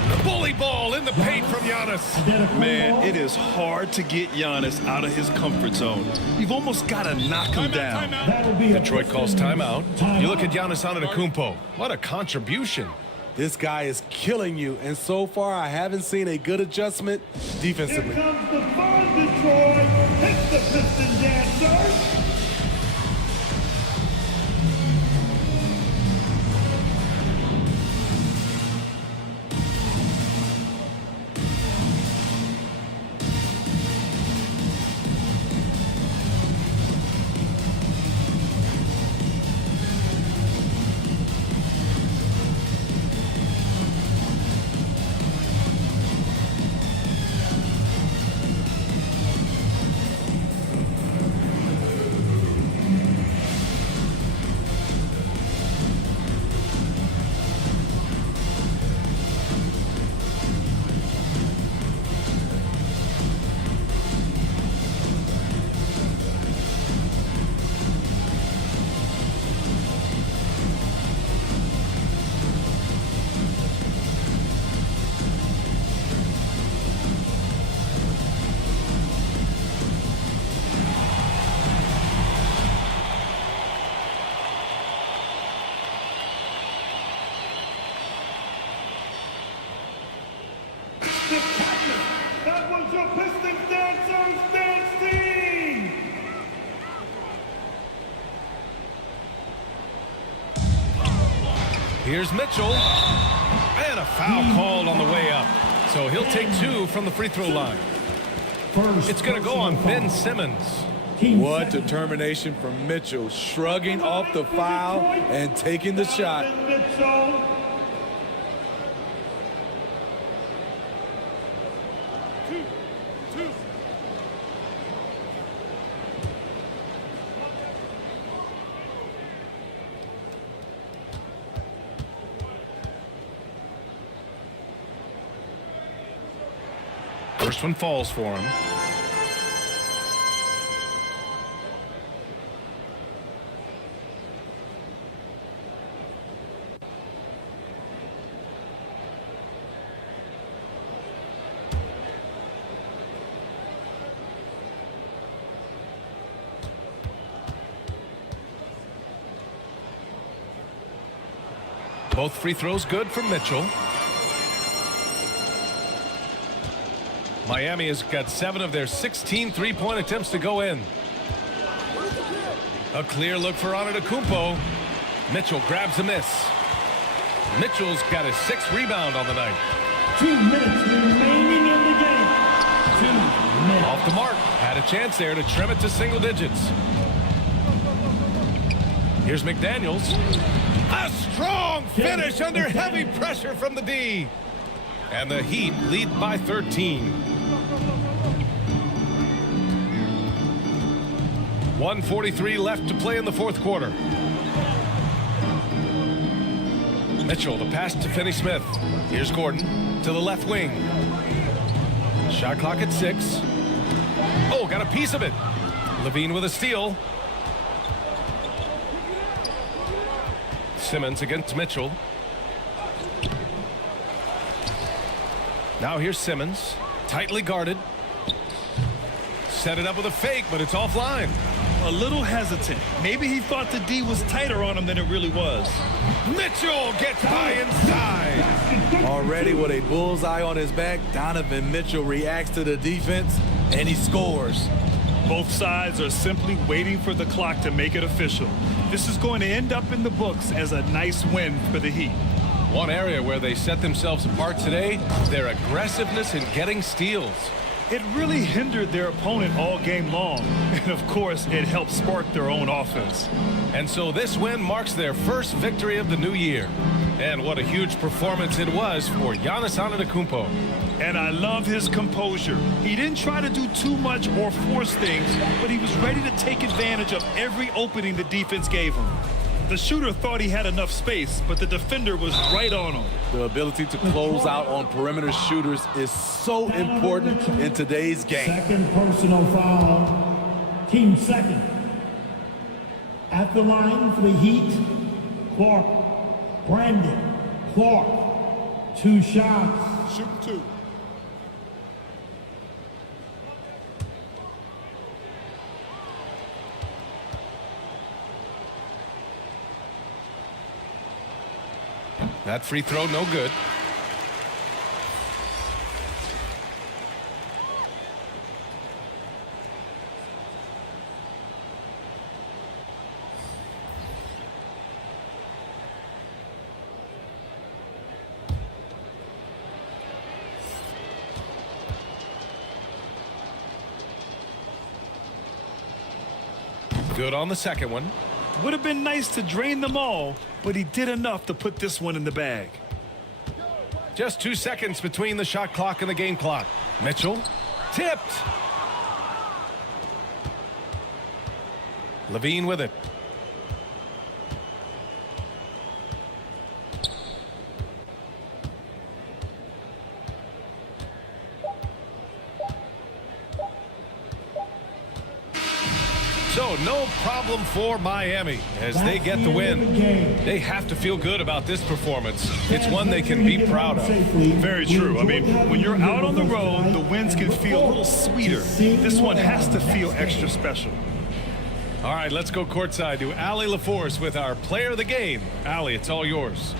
The bully ball in the paint from Giannis. Man, it is hard to get Giannis out of his comfort zone. You've almost got to knock him down. Detroit calls timeout. You look at Giannis Antetokounmpo. What a contribution. This guy is killing you, and so far I haven't seen a good adjustment defensively. Here comes the fun, Detroit. Hit the Piston Dancers. That was your Pistons Dancers Dance Team! Here's Mitchell. And a foul called on the way up. So he'll take 2 from the free throw line. It's going to go on Ben Simmons. What determination from Mitchell, shrugging off the foul and taking the shot. First one falls for him. Both free throws good for Mitchell. Miami has got 7 of their 16 three-point attempts to go in. A clear look for Antetokounmpo. Mitchell grabs a miss. Mitchell's got his 6th rebound on the night. 2 minutes remaining in the game. 2 minutes. Off the mark. Had a chance there to trim it to single digits. Here's McDaniels. A strong finish under heavy pressure from the D. And the Heat lead by 13. 1:43 left to play in the 4th quarter. Mitchell, the pass to Finney-Smith. Here's Gordon to the left wing. Shot clock at 6. Oh, got a piece of it. Levine with a steal. Simmons against Mitchell. Now here's Simmons, tightly guarded. Set it up with a fake, but it's offline. A little hesitant. Maybe he thought the D was tighter on him than it really was. Mitchell gets by inside. Already with a bullseye on his back, Donovan Mitchell reacts to the defense, and he scores. Both sides are simply waiting for the clock to make it official. This is going to end up in the books as a nice win for the Heat. One area where they set themselves apart today, their aggressiveness in getting steals. It really hindered their opponent all game long. And of course, it helped spark their own offense. And so this win marks their first victory of the new year. And what a huge performance it was for Giannis Antetokounmpo. And I love his composure. He didn't try to do too much or force things, but he was ready to take advantage of every opening the defense gave him. The shooter thought he had enough space, but the defender was right on him. The ability to close out on perimeter shooters is so important in today's game. Second personal foul. Team second. At the line for the Heat, Clark. Brandon Clark. 2 shots. Shoot 2. That free throw, no good. Good on the second one. Would have been nice to drain them all, but he did enough to put this one in the bag. Just 2 seconds between the shot clock and the game clock. Mitchell, tipped. Levine with it. So no problem for Miami as they get the win. They have to feel good about this performance. It's one they can be proud of. Very true. I mean, when you're out on the road, the wins can feel a little sweeter. This one has to feel extra special. All right, let's go courtside to Allie LaForce with our player of the game. Allie, it's all yours.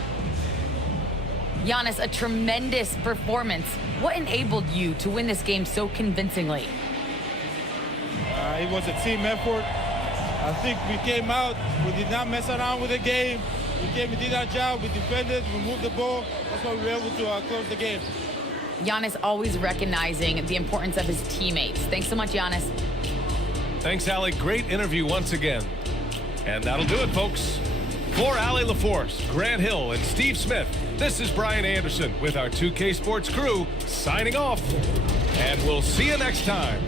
Giannis, a tremendous performance. What enabled you to win this game so convincingly? It was a team effort. I think we came out, we did not mess around with the game. We did our job, we defended, we moved the ball. That's why we were able to close the game. Giannis always recognizing the importance of his teammates. Thanks so much, Giannis. Thanks, Allie. Great interview once again. And that'll do it, folks. For Allie LaForce, Grant Hill, and Steve Smith, this is Brian Anderson with our 2K Sports crew signing off. And we'll see you next time.